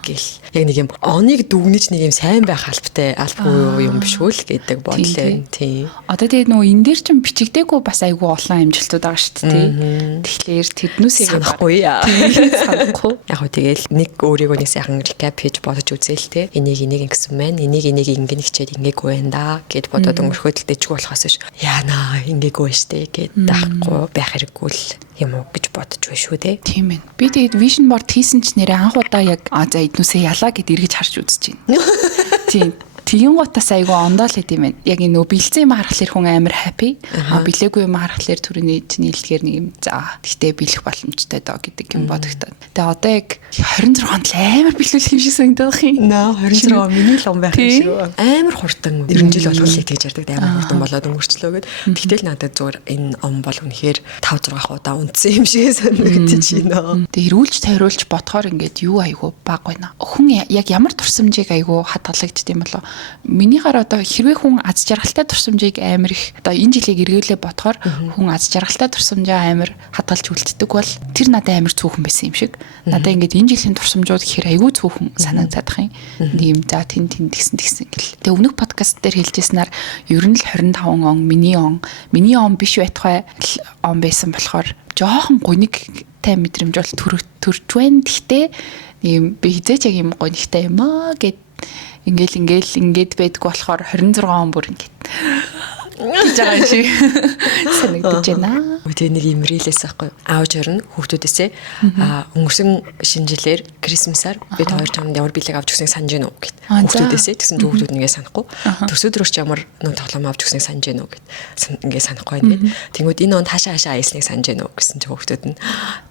гэл яг нэг юм оныг дүгнэж нэг юм сайн байх албагүй юм биш үү л гэдэг бодлоо тийм одоо тэгээд нөгөө энэ дээр чинь бичигдээгүй бас айгүй олон амжилтууд байгаа шүү дээ тэгэхээр тэднүүсийг санахгүй яг хөө тэгэл нэг өөрийгөө нэг сайхан recap хийж бодож үзээл те энийг ингэсэн байна энийг ингэ хичээд ингээггүй байна да гэд бодоод өнгөрөхөд л дэжгүй болохоос ш яана ингээггүй штэ гэд даахгүй байх хэрэггүй л юм уу гэж бодож байна шүү те тийм ээ би тэгээд vision board хийсэн ч нэрээ анх удаа яг за эднүсээ ялаа гэд эргэж харж үзэж байна тийм Тэгин гутаас айгүй ондоо л хэдэм байх. Яг энэ нөө бэлцэн юм харахаар хүн амар happy. Билээгүй юм харахаар түрүүний нийлдгээр нэг юм за гэхдээ бэлэх боломжтой доо гэдэг юм бодогдоод. Тэгээ одоо яг 26-нд амар бэлүүлэх юм шиг санагдах юм. Наа 26 миний л он байх юм шиг амар хурдан 90 жил болгол л тэгж ярьдаг амар хурдан болоод өнгөрчлөө гэд. Тэгтэл надад зүгээр энэ он бол үнэхээр 5-6 удаа унтсан юм шиг санагдаж байна. Тэгээ эрүүлж тойруулж бодохоор ингээд юу айгүй баг байна. Хүн яг ямар турсамжийг айгүй хадгалагдд юм болоо. Минийхаар одоо хэрвээ хүн аз жаргалтай турсамжийг амар их одоо энэ жилийг эргүүлээ бодохоор хүн аз жаргалтай турсамжаа амар хадгалж үлддэг бол тэр надад амар цөөхөн байсан юм шиг. Надад ингээд энэ жилийн турсамжууд гэхээр айгүй цөөхөн санагдах юм. Тийм за тэн тэгсэн гэл. Тэгээ өмнөх подкаст дээр хэлжсэнаар ер нь л 25 он миний он биш байтугай он байсан болохоор жоохон гонигтай мэдрэмж бол төрж байна. Гэхдээ ийм би хизээч яг юм гонигтай юм аа гэд ингээд байдг болохоор 26 он бүр ингээд жаа чи санагдаж байна. Тэгээ нэг юм рилээс аахгүй. Аавч орно хүүхдүүдээсээ өнгөрсөн шинэ жилээр Крисмасаар бид хоёр чамд ямар бэлэг авч өгсныг санаж гэнэ үү гэд. Хүүхдүүдээсээ тэгсэн хүүхдүүд нэгээ санахгүй. Төрсөдрөөч ямар нөө тоглоом авч өгсныг санаж гэнэ үү гэд. Ингээ санахгүй байна гэд. Тэнгүүд энэ он хаашаа аялсныг санаж гэнэ үү гэсэн чи хүүхдүүд нь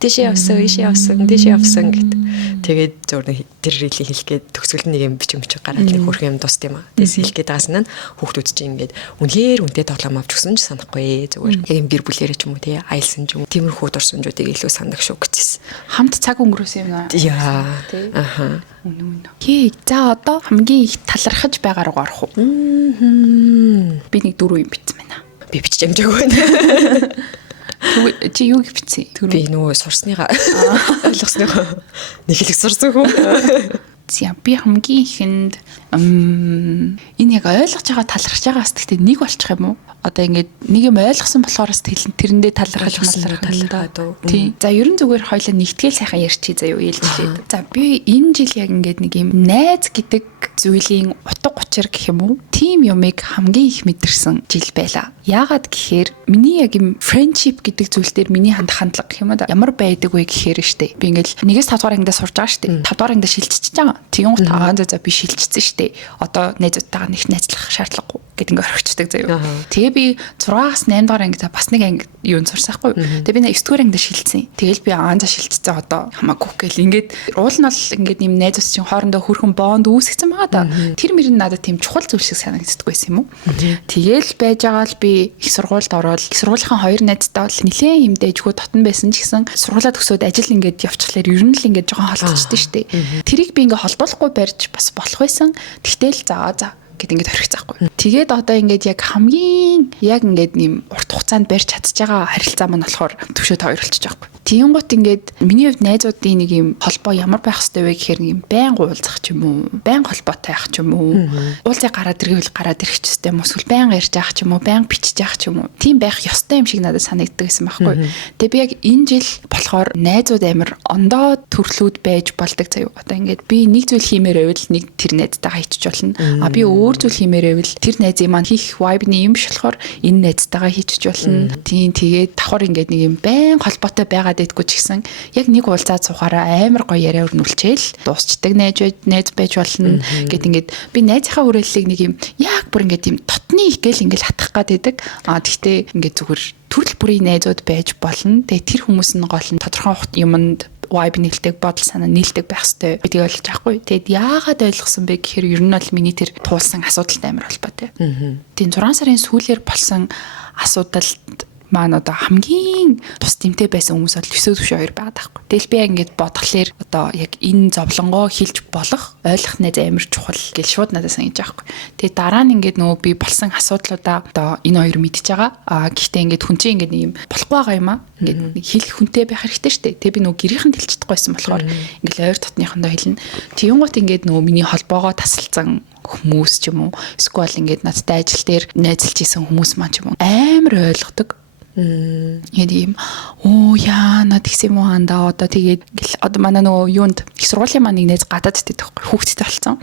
тийшээ явсан гэд. Тэгээд зурны тэр рилийг хэлэх гээд төгсгөл нэг юм бичиг гараад нэг хөрх юм дусд юм аа. Тэгээс хэлэх гээд байгаас нь хүүхдүүд чинь ингээд үнээр үнтэй тоглоом авч өгсөн ч санахгүй зүгээр. Яг юм гэр бүлээрээ ч юм уу тий аялсан ч юм. Тиймэрхүү дурсамжуудыг илүү санах шүү гэжсэн. Хамт цаг өнгөрөөсөн юм аа. Яа. Аха. Үнэн. Хээ за одоо хамгийн их талархаж байгаа руу орох уу? Би нэг 4 юм бичсэн байна. Би бичиж амжаагүй байна. Чи юу бичсэн? Би нөгөө сурсныгаа ойлгосныгаа нэг их сурсан хүн. За би хамгийн ихэнд энэ яг ойлгож байгаа талархаж байгаас гэхдээ нэг болчих юм уу? Одоо ингээд нэг юм ойлгосон болохоор тэрэндээ талархаж талархаад. Тийм. За ерөн зүгээр хоёлаа нэгтгэл сайхан ярьчих заяа юу ээлжлээд. За би энэ жил яг ингээд нэг юм найз гэдэг зүйлийн утга учир гэх юм уу? Тим юмыг хамгийн их мэдэрсэн жил байла. Яагаад гэхээр миний яг юм friendship гэдэг зүйл дээр миний хандлага гэх юм да ямар байдаг вэ гэхээр штэ. Би ингээд 1-5 дугаар ангидаа сурж байгаа штэ. 5 дугаар ангидаа шилжчихэж байгаа. Тэгүн гот за би шилжчихсэн штэ. Одоо найзуудтайгаа нэг найзлах шаардлагагүй гэд ингээд орхичдаг заяа. Тэгээ би 6-8 дугаар ангидаа бас нэг анги юу сурсаахгүй. Тэгээ би 9 дугаар ангидаа шилжсэн. Тэгэл би за шилжчихсэн одоо хамаагүй гэл ингээд уул нь бол ингээд юм найзууд чинь хоорондоо хөрхөн бонд үүсгэсэн байгаа да. Тэр мөр нь надад тийм чухал зүйл шиг санагддаг байсан юм уу? Тэгэл байж байгаа л би их сургуульд ороод их сургуулийн хоёр найзтай бол нэлээд юм дэжгүй дотн байсан ч гэсэн сургуулаа төгсөөд ажил ингээд явчихлаар ер нь л ингээд жоохон холдчихсон шүү дээ. Тэрийг би ингээд холдуулахгүй барьж бас болох байсан. Тэгтэл за гэт ингээд орхицаахгүй. Тэгээд одоо ингээд яг хамгийн яг ингээд нэм урт хугацаанд барьж чадчих байгаа харилцаа маань болохоор төвшөө тойролцож байгаа байхгүй. Тийм гот ингээд миний хувьд найзуудын нэг юм холбоо ямар байх хэвтэй вэ гэхээр нэг юм байн уулзах ч юм уу, байн холбоотой байх ч юм уу, уулзаа гараад ирэх ч гэстэй юм эсвэл байн ярьж явах ч юм уу, байн бичиж явах ч юм уу. Тийм байх ёстой юм шиг надад санагддаг гэсэн байхгүй. Тэгээ би яг энэ жил болохоор найзууд амар ондоо төрлүүд байж болдог заяа. Одоо ингээд би нэг зүйл хиймээр байвал нэг тэр найзтайгаа хийчих болно. А би өөр зүйл хиймээр байвал тэр найзыг маань хийх vibe-ны юм биш болохоор энэ найзтайгаа хийчих болно. Тийм тэгээд давхар ингээд нэг юм байн холбоотой байгаа дэдгүү ч гэсэн яг нэг уулзаад сухаараа амар гоё яриа өрнүүлчихэл дуусчдаг найз байж болно гэд ингээд би найзынхаа хүрээллийг нэг юм яг бүр ингээд юм дотны гэл ингээд хатах гээд байдаг. Тэгтээ ингээд зүгээр төрөл бүрийн найзууд байж болно. Тэгээ тэр хүмүүс нь гол нь тодорхой юмд vibe нэлдэг, бодол санаа нэлдэг байх хэвээр би тэг ойлгож байхгүй. Тэгэд яагаад ойлгосон бэ гэхээр ер нь бол миний тэр туулсан асуудалтай амар холбоотой. Тийм 6 сарын сүүлээр болсон асуудалд маань одоо хамгийн тус тэмтэй байсан хүмүүс бол 9-2 байгаад байхгүй. Тэгэл би яг ингэж бодглохлоор одоо яг энэ зовлонгоо хилж болох ойлгох найз амар чухал гэж шууд надад санагдаж байхгүй. Тэгээ дараа нь ингэж нөгөө би болсон асуудлуудаа одоо энэ хоёр мэдчихэж байгаа. Гэхдээ ингэж хүн чинь ингэж юм болохгүй байгаа юм аа. Ингэж хэл хүнтэй байх хэрэгтэй шүү дээ. Тэгээ би нөгөө гэрийнхэн хэлж чадахгүйсэн болохоор ингэж ойр дотныхондоо хэлнэ. Тийм гот ингэж нөгөө миний холбоогоо тасалсан хүмүүс ч юм уу эсвэл ингэж надтай ажил дээр найзалж исэн хүмүүс маань ч юм уу амар ойлгодог. Ийм яа над гисэн юм андаа одоо тэгээд одоо манай нөгөө юунд их сургуулийн маань нэг найз гадаад дээд хүүхдтэй болсон.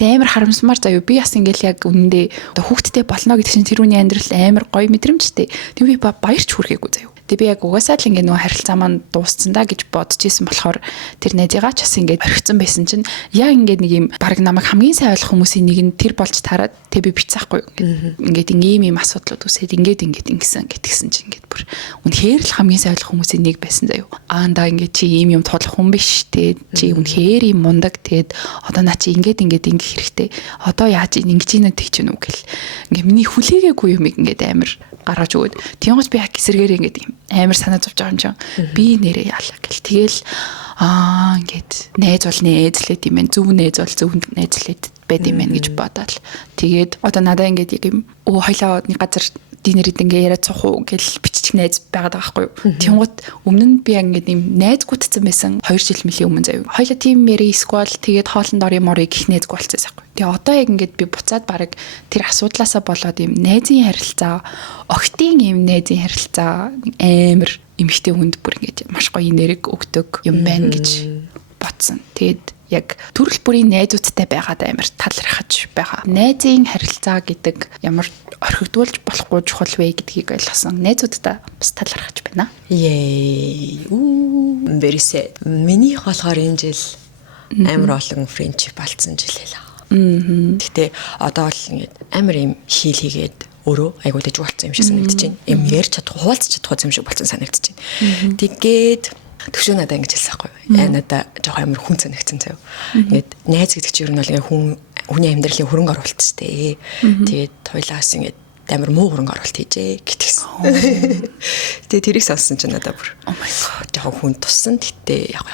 Тэгээд амар харамсмаар заяа би бас ингээл яг үнэндээ одоо хүүхдтэй болно гэдэг чинь тэрүүний амьдрал амар гоё мэдрэмжтэй. Тэг би баярч хүрхээгүй заяа. Тэг би яг угаасаа л ингээд нөгөө харилцаа маань дууссан да гэж бодож исэн болохоор тэр найзыгаа ч бас ингээд орхицсан байсан чинь яг ингээд нэг юм баг намайг хамгийн сайн ойлгох хүмүүсийн нэг нь тэр болж тараад тэг би бицаахгүй ингээд ийм асуудлууд үсээд ингээд ингэсэн гэтгсэн чинь ингээд бүр үнэхээр л хамгийн сайн ойлгох хүмүүсийн нэг байсан заяа. Аанда ингээд чи ийм юм тодлох хүн биш те чи үнэхээр ийм мундаг тэгээд одоо наа чи ингээд ингэх хэрэгтэй. Одоо яаж ингэж ийнэ тэгч нүг гэл. Ингээд миний хүлээгээгүй юм ингээд амар гаргаж өгөөд тиймээс би яг эсэргээр ингээд амар санаа зовж байгаа юм чинь би нэрээ яалаа гэл. Тэгэл ингээд найз бол найзлээд юм байна. Зөв найз бол зөв найзлээд байд юм байна гэж бодоод тэгээд одоо надаа ингээд яг юм хойлоо нэг газар динерид ингээ яриад суух уу гэл биччих найз байгаад байгаа байхгүй юу. Тэнгууд өмнө нь би ингээд юм найз гүтцсэн байсан 2 жил мөлийн өмнө заяа. Хоёлаа тим мэри сквал тэгээд хоолнд ор юм орыг гих найз гуалцсан байхгүй. Тэгээ одоо яг ингээд би буцаад баг тэр асуудлаасаа болоод юм найзын харилцаа, охтын юм найзын харилцаа амар эмхтэй хүнд бүр ингээд маш гоё нэрэг өгдөг юм байна гэж бодсон. Тэгээд яг төрөл бүрийн найзуудтай байгаад амар талархаж байгаа. Найзын харилцаа гэдэг ямар орхигдуулж болохгүй чухал вэ гэдгийг ойлгосон. Найзуудтай бас талархаж байна. Very sad. Минийх болохоор энэ жил амар олон friendship алдсан жил хэлээ. Гэтэ одоо бол ингээд амар юм хийл хийгээд өөрөө айгуу дэжиг болсон юм шиг санагдаж байна. Юм ярьж чадах, хуваалцах чадах юм шиг болсон санагдаж байна. Тэгээд төвшөө надад ингэж хэлсэн байхгүй юу? Надад жоохон амар хүн санагдсан заяа. Ингээд найз гэдэг чинь ер нь бол ингээд хүний амьдралын хөрөнгө оруулалт шүү дээ. Тэгээд хоёлаас ингээд амар муу хөрөнгө оруулалт хийжээ гэтгсэн. Тэгээд тэрийг сонссон чинь надад бүр oh my god жоохон хүн туссан. Гэтэ яг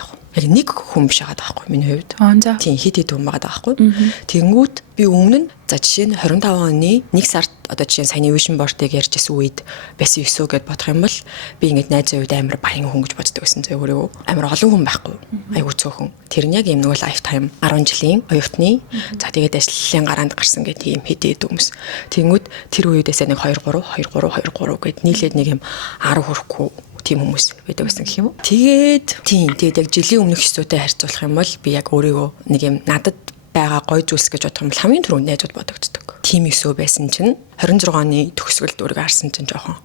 нэг хүн биш байгаа байхгүй миний хувьд. Тийм хит хит хүн байгаа байхгүй. Тэнгүүд би өмнө нь за жишээ нь 25 оны 1 сард одоо жишээ нь саяны vision board-ыг ярьж исэн үед байсан өсөө гэд бодох юм бол би ингээд найзын үед амар баян хүн гэж боддог байсан зөө өөрөө. Амар олон хүн байхгүй. Айгуу цөөхөн. Тэр нь яг юм нөгөө lifetime 10 жилийн оюутны за тэгээд ажлын гараанд гарсан гэдэг юм хит хит хүмүүс. Тэнгүүд тэр үеэдээсээ нэг 2 3 гэд нийлээд нэг юм 10 хүрэхгүй тийм хүмүүс байдаг гэсэн гэх юм уу. Тэгээд яг жилийн өмнөх хэсүүтэй харьцуулах юм бол би яг өөрийгөө нэг юм надад байгаа гоё зүйлс гэж бодох юм бол хамгийн түрүүнд найзууд бодогддог. Тим өсөө байсан чинь 26 оны төгсгөлд өөрийгөө харсан чинь жоохон.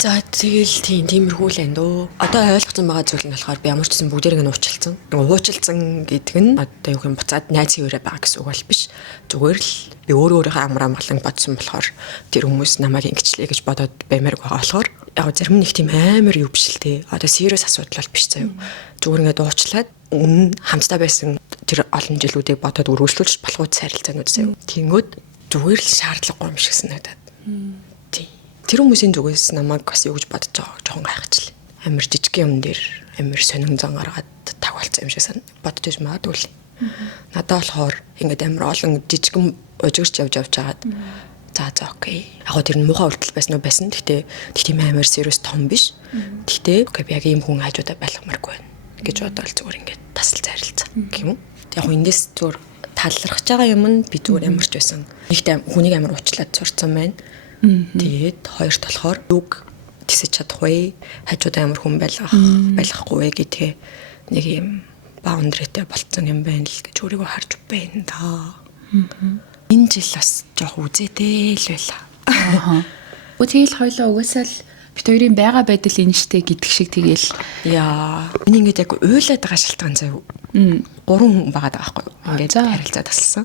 За тэгэл тиймэрхүү л энэ дөө. Одоо ойлгоцсон байгаа зүйл нь болохоор би ямар ч гэсэн бүгдээрээ нуучлалцсан. Нуучлалцсан гэдэг нь одоо юу юм буцаад найз хэвээрээ байгаа гэсэн үг бол биш. Зүгээр л би өөрийнхөө амгалан бодсон болохоор тэр хүмүүс намайг ингэчлээ гэж бодоод баймаар байгаа болохоор яг зарим нэг тийм амар юу биш л те. Одоо serious асуудал бол биш заяа. Зүгээр ингээд уучлаад өмнө хамтдаа байсан тэр олон жилүүдийг бодоод өргөжлүүлж болохгүй харилцаанууд заяа. Тэнгүүд зүгээр л шаардлагагүй юм шиг санагдаад. Тэр хүмүүсийн зүгээс намайг бас юу гэж бодож байгааг жоохон гайхажлаа. Амар жижиг юм дээр амар сонин зан гаргаад тагвалцсан юм шиг бодож магадгүй. Надад болохоор ингээд амар олон жижигэн ужигч явж байгаад за окей. Яг тэр нь муухай үйлдэл байсан уу байсан. Гэхдээ тийм амар serious том биш. Гэхдээ окей би яг ийм хүн хажуудаа байлгамааргүй байна гэж бодоод зүгээр ингээд тасал зарилцаа гэх юм уу. Яг эндээс зүгээр талархаж байгаа юм нь би зүгээр ямарч байсан. Нэгт хүнийг амар уучлаад сурцсан байна. Тэгээд хоёрт болохоор үг тисэж чадах вэ? Хажуудаа ямар хүн байлгахгүй вэ гэдгээ нэг юм баундрээтэй болцсон юм байна л гэж өөрийгөө харж байна да. Энэ жил бас жоох үзээтэй л байла. Тэгэл хоёлоо угаасаа л бит хоёрын байгаа байдал энэ штэ гэдэг шиг тэгэл миний ингээд яг уйлаад байгаа шалтгаан заяа. 3 хүн байгаа байхгүй юу? Ингээд харилцаа тасалсан.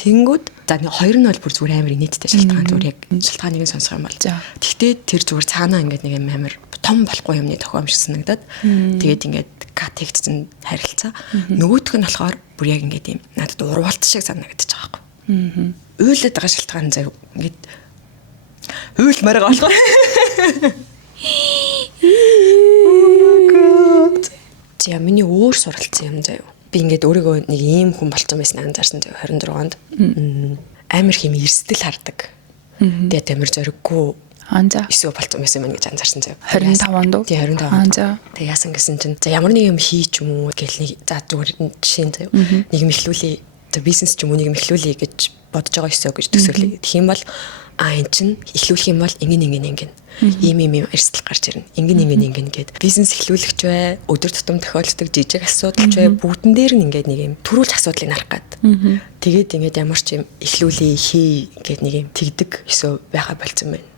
Тэнгүүд за хоёр нь бол бүр зүгээр амар нийттэй шалтгаан зүгээр яг шалтгааныг нь сонсох юм бол. Тэгтээ тэр зүгээр цаанаа ингээд нэг юм амар том болохгүй юмны тохиомж санагдаад тэгээд ингээд кат хийгдсэн харилцаа. Нөгөөх нь болохоор бүр яг ингээд юм надад урвалт шиг санагдаж байгаа байхгүй. Уйлаад байгаа шалтгаан заяа. Ингээд уйлмаар байгаа болохоор. За миний өөр суралцсан юм заяа. Би ингээд өөрийгөө нэг ийм хүн болцсон байсан анзаарсан заяа 26 онд. Амар хэм эрсдэл хардаг. Тэгээд амар зориггүй эсвэл болцсон байсан юм гэж анзаарсан заяа. 25 онд. Тий 25 онд. Тэгээд яасан гэсэн чинь за ямар нэг юм хийч юм уу гэл нэг за зүгээр жишээ заяа. Нэг юм эхлүүлээ. За бизнес ч юм уу нэг юм эхлүүлээ гэж бодож байгаа ёсоо гэж төсөөлье. Тэгэх юм бол эн чинь эхлүүлэх юм бол ингэн. Ийм эрсдэл гарч ирнэ. Ингэн гээд бизнес эхлүүлэгч бай, өдөр тутам тохиолддог жижиг асуудалч бай, бүгдэн дээр нь ингээд нэг юм төрүүлж асуудлыг харах гад. Тэгээд ингээд ямар ч юм эхлүүлээ хий гээд нэг юм тэгдэг ёсоо байгаа болцсон байна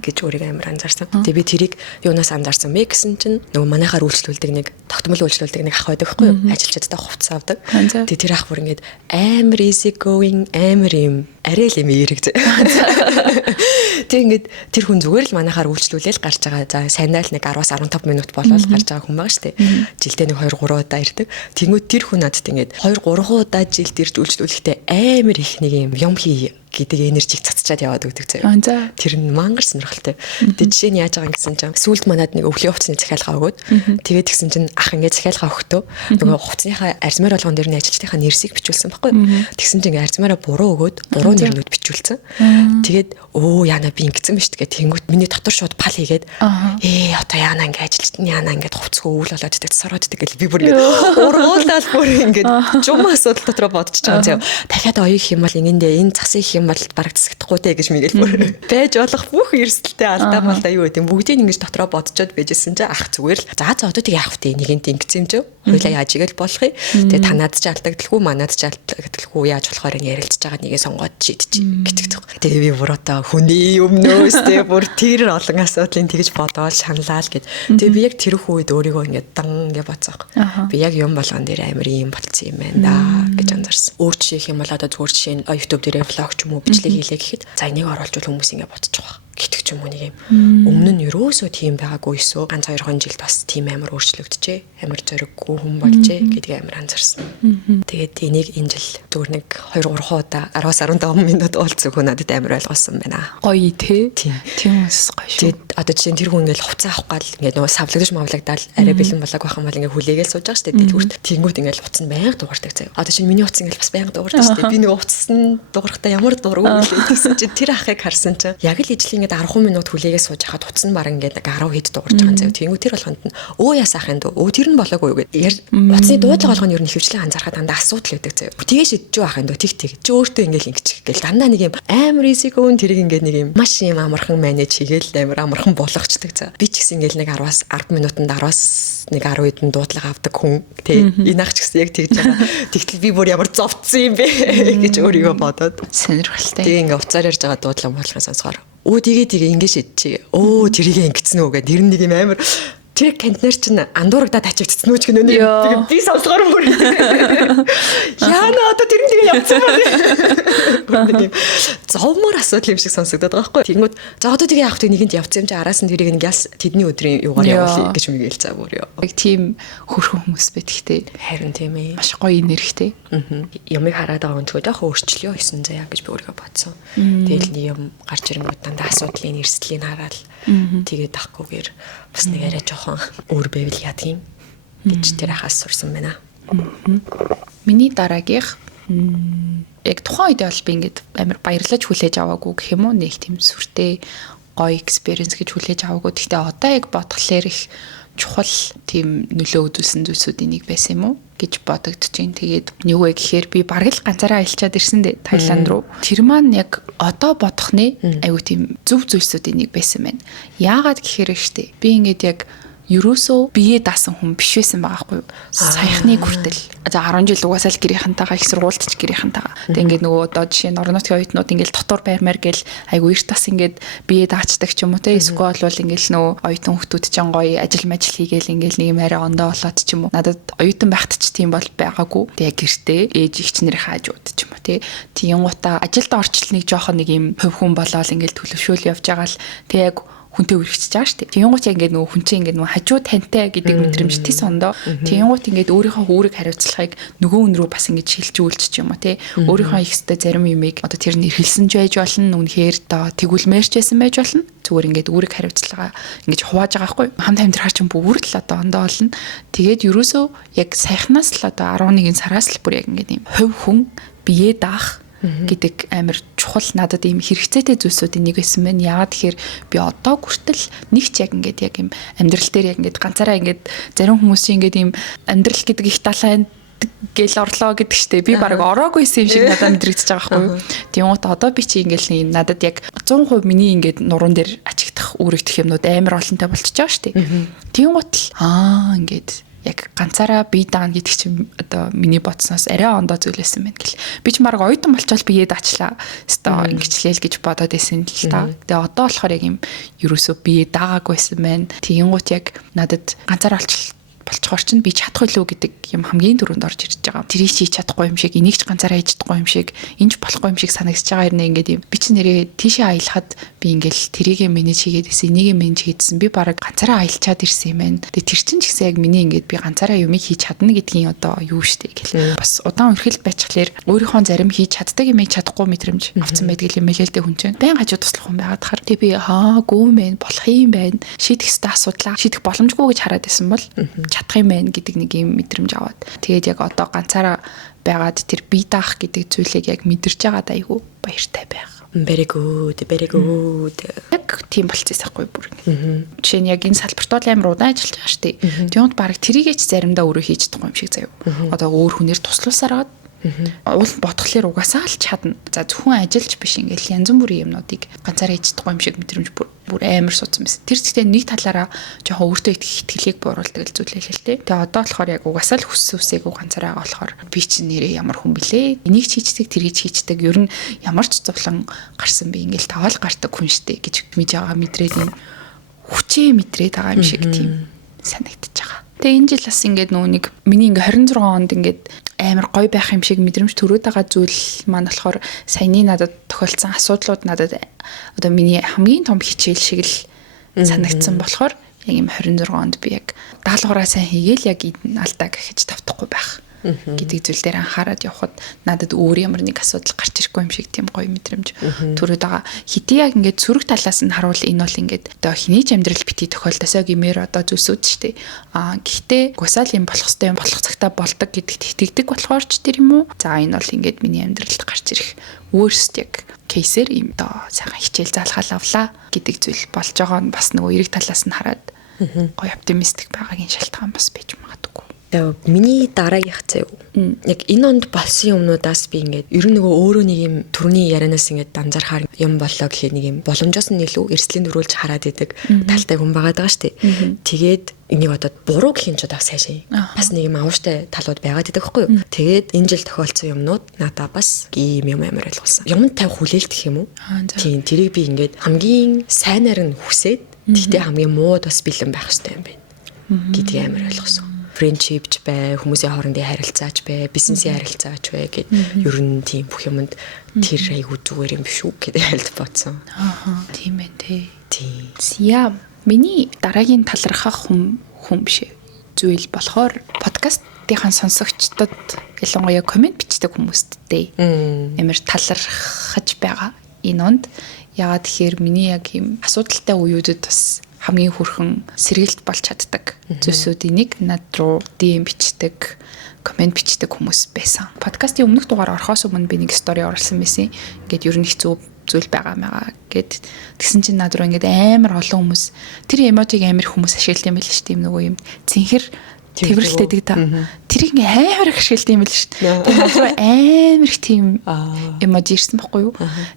гэж өөрийгөө амар анзаарсан. Тэгээд би тэрийг юунаас анзаарсан бэ гэсэн чинь нөгөө манайхаар үйлчлүүлдэг нэг тогтмол үйлчлүүлдэг нэг ах байдаг байхгүй юу? Ажилчдаа хувцас авдаг. Тэгээд тэр ах бүр ингээд амар easy going амар юм арай л юм эрэг. Тэг ингээд тэр хүн зүгээр л манайхаар үйлчлүүлээл гарч байгаа. За сайнаа л нэг 10-аас 15 минут болоод гарч байгаа хүн байгаа шүү дээ. Жилдээ нэг 2-3 удаа ирдэг. Тэнгүүд тэр хүн надад ингээд 2-3 удаа жилд ирж үйлчлүүлэхдээ амар их нэг юм хий гэдэг энержиг цацчаад яваад өгдөг заяа. Тэр нь мангар сонирхолтой. Тэгээд жишээ нь яаж байгаа юм гэсэн чинь сүүлд манад нэг өвлийн хувцсны захиалга өгөөд тэгээд тэгсэн чинь ах ингээд захиалга өгтөө нөгөө хувцсныхаа арзмаар болгон дээр нь ажилчдынхаа нэрсийг бичүүлсэн байхгүй. Тэгсэн чинь арзмаараа буруу өгөөд буруу нэрнүүд бичүүлсэн. Тэгээд яана би ингэсэн биз дээ. Тэнгүүт миний дотор шууд пал хийгээд одоо яана ингээд ажилчдын яана ингээд хувцсгүй үйл болоод идэх сороод идэх гэл би бүр ингээд уруулаад бүр ингээд жум асуудал дотроо бодож байгаа заяа. Дахиад оёох юм бол энэ засыг юм бол бараг засагдахгүй те гэж мэгэл бүр байж болох бүх эрсдэлтэй алдаа малдаа юу гэдэг бүгдийг ингэж дотроо бодцоод байжсэн чинь ах зүгээр л за одоо тийг яах вэ нэгэнт ингэсэн юм жоо хоёлаа яаж игээл болох юм тэгээ танаад ч алдагдaltaгүй манаад ч алдагдaltaгүй яаж болохоор энэ ярилцж байгаа нэгээ сонгоод шийдчих гэдэг. Тэгээ би бүр одоо хүний өмнөөс тэгээ бүр тэр олон асуудлыг тэгж бодоод шаналаа л гэд. Тэгээ би яг тэр үед өөрийгөө ингээд дан гэж бодсоох. Би яг юм болгон дээр амар юм болцсон юм байна да гэж анзаарсан. Өөр жишээ юм бол одоо зүгээр жишээ нь YouTube дээр влог ч юм уу бичлэг хийлээ гэхэд за энийг оруулж хүмүүс ингэ бодож байгаа гэдэг ч юм уу нэг юм. Өмнө нь ерөөсөө тийм байгаагүй эсөө ганц 2 жилд бас тийм амар өөрчлөгдөжээ. Амар зориггүй хүн болжээ гэдгийг амар анзаарсан. Тэгээд энийг энэ жил зүгээр нэг 2-3 удаа 10-15 минут уулзсан хүн надад амар ойлгосон байна. Гоё тий. Тийм ус гоё шүү. Тэгээд одоо жишээ нь тэр хүн ингээл хувцас авах гал ингээд нөгөө савлагдаж мавлагдаал арай бэлэн болоог байх юм бол ингээд хүлээгээл сууж байгаа шүү дээ. Тэгвэрт тэнгүүт ингээл хувцас нь байнга дуурдаг заяа. Одоо чинь миний хувцас ингээл бас байнга дуурдаг шүү дээ. Би нөгөө хувцас нь дуурахтаа ямар дургу үлээ гэсэн чинь тэр ахыг харсан чинь яг л ижил ингээд 10 минут хүлээгээ сууж хахад хувцас нь баран ингээд 10 хэд дуурж байгаа юм заяа. Тэнгүүт тэр болгонд нь яасаахын дөө тэр нь болоогүй юу гэдэг. Хувцсны дуудлага болгоно ер нь хөвчлэн анзаархад дандаа асуудал байдаг заяа. Тэгээ шидэж байхын дөө тэг чи өөртөө ингээд ингэчих гээл дандаа нэг юм амар рисикүүн тэрийг ингээд нэг юм маш юм амархан менеж хийгээл амар амархан болгочдөг заяа. Би ч гэсэн ингээд нэг 10-аас 10 минутанд 10-аас нэг 10 хэдэн дуудлага авдаг хүн тий энэ ах ч гэсэн яг тэгж байгаа. Тэгтэл би бүр ямар зовцсон юм бэ гэж өөрийгөө бодоод сонирхолтой. Тэгээ ингээд уцаар ярьж байгаа дуудлага болгохын сонсохоор тэгээ ингэ шидчихээ. Тэрийг ингэсэн үү гэдэг. Тэр нэг юм амар тэр кантнер чинь андуурагдаад тачигдсан үү гэх нэ. Тэгээ би сонсохоор бүр яана одоо тэр нэг явцсан байна. Зовмор асуудал юм шиг сонсогдоод байгаа байхгүй. Тэнгүүд за одоо тэгээ явах нэг нэгэнд явцсан юм чи араас нь тэрийг нэг яс тэдний өдрийн юугаар явуулъя гэж мэгэл цаа бүр ёо. Яг тийм хөрхөн хүмүүс байдагтэй. Харин тийм ээ. Маш гоё энергитэй. Ямыг хараад байгаа өнцгөө жоохон өөрчлөё гэсэн заяа гэж би өөрийгөө бодсон. Тэгэл нэг юм гарч ирэнгүүт дандаа асуудлын эрсдлийг хараад тэгээд авахгүйгээр бас нэг арай жоохон өөр байвал яадаг юм гэж тэр ахаас сурсан байна. Миний дараагийнх яг тухайн үед бол би ингээд амар баярлаж хүлээж аваагүй гэх юм уу нэг тийм сүртэй гоё экспириенс гэж хүлээж аваагүй. Гэхдээ одоо яг бодглохлоор их чухал тийм нөлөө үзүүлсэн зүйлсүүдийн нэг байсан юм уу гэж бодогдож байна. Тэгээд юу вэ гэхээр би бараг л ганцаараа аялчаад ирсэн дээ Таиланд руу. Тэр маань яг одоо бодохны айгу тийм зөв зүйлсүүдийн нэг байсан байна. Яагаад гэхээр штэ би ингээд яг ерөөсөө бие даасан хүн биш байсан байгаа байхгүй юу. Саяхны хүртэл. За 10 жил угаасаа л гэрийнхэнтэйгээ их сургуультч гэрийнхэнтэйгээ. Тэг ингээд нөгөө одоо жишээ нь орон нутгийн оюутнууд ингээд дотор баймаар гэл айгу эрт тас ингээд бие даачдаг ч юм уу те. Эсвэл бол ингээд нөгөө оюутан хүмүүс ч гоё ажил хийгээл ингээд нэг юм арай ондоо болоод ч юм уу. Надад оюутан байхад ч тийм бол байгаагүй. Тэг гэртээ ээж ихч нарын хаажууд ч юм уу те. Тиймгуудаа ажилд орчил нэг жоохон нэг юм хөв хүн болоод ингээд төлөвшөөл явж байгаа л тэг яг хүнтэй үргэлжиж байгаа шүү дээ. Тэнгуут яг ингээд нөгөө хүн чинь ингээд нөгөө хажуу тантай гэдэг мэдрэмж тис ондоо. Тэнгуут ингээд өөрийнхөө үүрэг хариуцлагыг нөгөө хүн рүү бас ингээд шилжүүлчих юм уу те. Өөрийнхөө их өстэй зарим юмыг одоо тэр нь эрхэлсэн ч байж болно. Үнэхээр доо тэгүүлмээрч байсан байж болно. Зүгээр ингээд үүрэг хариуцлагаа ингээд хувааж байгаа байхгүй. Хамт амьдрахаар чинь бүр л одоо ондоо болно. Тэгээд ерөөсөө яг саяхнаас л одоо 11 сараас л бүр яг ингээд юм хувь хүн бие даах гэдэг амар чухал надад ийм хэрэгцээтэй зүйлсүүдийн нэг байсан байна. Яагаад тэгэхээр би одоо хүртэл нэг ч яг ингээд яг юм амьдрал дээр яг ингээд ганцаараа ингээд зарим хүмүүс чинь ингээд ийм амьдрал гэдэг их талаанд гэл орлоо гэдэг штеп. Би баг ороогүйсэн юм шиг надад мэдрэгдэж байгаа байхгүй юу. Тэгмээд одоо би чи ингээл нэг надад яг 100% миний ингээд нуруунд дээр ачигдах үүрэгдэх юмнууд амар олонтой болчихж байгаа штеп. Тэгмээд л ингээд яг ганцаараа бие даана гэдэг чинь одоо миний бодсноос арай ондоо зүйлсэн байна гэл. Би ч марга оюутан болчвол биеэд ачлаа. Өстой ингэчлээл гэж бодоод байсан л та. Тэгээ одоо болохоор яг юм ерөөсөө бие даагаагүйсэн байна. Тэгэнгუთ яг надад ганцаараа болчихоор чинь би чадахгүй лүү гэдэг юм хамгийн түрүүнд орж ирж байгаа. Тэрийг хийж чадахгүй юм шиг, энийг ч ганцаараа хийж чадахгүй юм шиг, энэ ч болохгүй юм шиг санагдаж байгаа юм ингээд юм. Би чинь нэрээ тийшээ аялахад би ингээл тэрийг менеж хийгээд ирсэн, энийг менеж хийдсэн. Би бараг ганцаараа аялчаад ирсэн юм байна. Тэгээ тэр чинь ч гэсэн яг миний ингээд би ганцаараа юмыг хийж чадна гэдгийн одоо юу штэ гэл. Бас удаан үргэлж байчихлаэр өөрийнхөө зарим хийж чаддаг юмыг чадахгүй мэдрэмж авсан байдаг юм хэлээ л дээ хүн чинь. Байн хажуу туслах хүн байгаад тахаар тэгээ би гүү мэн болох юм байна. Шийдэх ёстой асуудлаа шийдэх боломжгүй гэж хараад байсан бол чадах юм байна гэдэг нэг юм мэдрэмж аваад. Тэгээд яг одоо ганцаараа байгаад тэр бие даах гэдэг зүйлийг яг мэдэрч байгаад айгүй баяртай байх. Very good. Яг тийм болчихсон байхгүй бүр. Жишээ нь яг энэ салбарт бол амар удаан ажиллаж байгаа шүү дээ. Тэгвэл баг тэрийгээ ч заримдаа өөрөө хийж чадахгүй юм шиг заяа. Одоо өөр хүнээр туслуулсараад уул бодглохлоор угаасаа л чадна. За зөвхөн ажиллаж биш ингээл янз бүрийн юмнуудыг ганцаараа хийж чадахгүй юм шиг мэдрэмж бүр амар суудсан байсан. Тэр зэгтээ нэг талаараа жоохон өөртөө итгэлийг бууруулдаг л зүйлээ л дээ. Тэгээ одоо болохоор яг угаасаа л хүссээгүй ганцаараа байгаа болохоор би чинь нэрээ ямар хүн блэ? Энийг ч хийчихдэг, тэрийг ч хийчихдэг. Ер нь ямар ч зовлон гарсан би ингээл таваал гардаг хүн штэ гэж мэдж байгаа мэдрээд юм хүчээ мэдрээд байгаа юм шиг тийм санагдчихж байгаа. Тэгээ энэ жил бас ингээд нөө нэг миний ингээ 26 онд ингээд амар гоё байх юм шиг мэдрэмж төрөөд байгаа зүйл маань болохоор саяны надад тохиолдсон асуудлууд надад одоо миний хамгийн том хичээл шиг л санагдсан болохоор яг юм 26 онд би яг даалгавраа сайн хийгээл яг алдаа гэхэж тавтахгүй байх гэдэг зүйл дээр анхаарал явахад надад өөр ямар нэг асуудал гарч ирэхгүй юм шиг тийм гоё мэдрэмж төрөөд байгаа. Хэдий яг ингээд сөрөг талаас нь харуул энэ бол ингээд одоо хэний ч амьдрал бити тохиолдосоо гэмээр одоо зүйлсүүд шүү дээ. Гэхдээ гусаал юм болох хэвээр болох цагтаа болдог гэдэгт итгэдэг болохоор ч тэр юм уу. За энэ бол ингээд миний амьдралд гарч ирэх worst яг кейсэр юм доо сайхан хичээл заалгаал авлаа гэдэг зүйл болж байгаа нь бас нөгөө эрэг талаас нь хараад гоё оптимистик байгаагийн шалтгаан бас байж магадгүй. Миний дараагийнх заяа. Яг энэ онд болсон юмнуудаас би ингээд ер нь нөгөө өөрөө нэг юм төрний ярианаас ингээд данзархаар юм боллоо гэхээ нэг юм боломжоос нь илүү эрсдлийн төрүүлж хараад идэг талтай хүн байгаад байгаа шүү дээ. Тэгээд энийг одоо буруу гэх юм ч удаа сайшаа. Бас нэг юм авууштай талууд байгаад идэг байхгүй юу? Тэгээд энэ жил тохиолдсон юмнууд надаа бас ийм юм амар ойлгуулсан. Юмд тавих хүлээлт гэх юм уу? Тийм тэрийг би ингээд хамгийн сайнаар нь хүсээд тэгтээ хамгийн мууд бас бэлэн байх хэрэгтэй юм байна. Гэдгийг амар ойлгосон. Friendship ч бай, хүмүүсийн хоорондын харилцаач бай, бизнесийн харилцаач бай гэд ер нь тийм бүх юмд тэр айгуу зүгээр юм биш үү гэдэг айлт бодсон. Тийм ээ тий. Тийм. Яа, миний дараагийн талархах хүн биш зүйл болохоор подкастынхаа сонсогчдод ялангуяа комент бичдэг хүмүүсттэй амар талархаж байгаа энэ онд. Яагаад тэгэхээр миний яг юм асуудалтай үеүүдэд бас хамгийн хүрхэн сэргэлт болж чаддаг зүйлсүүдийн нэг над руу DM бичдэг, комент бичдэг хүмүүс байсан. Подкастын өмнөх дугаар орохоос өмнө би нэг стори оруулсан байсан. Ингээд ер нь хэцүү зүйл байгаа гэд тэгсэн чинь над руу ингээд амар олон хүмүүс тэр эможиг амар хүмүүс ашигладаг юм байл шүү дээ. Нөгөө юм цэнхэр тэрвэрлэлтэйдэг та. Тэр ингээ амар их ашигладаг юм байл шүү дээ. Тэгээд амар их тийм эможи ирсэн байхгүй юу?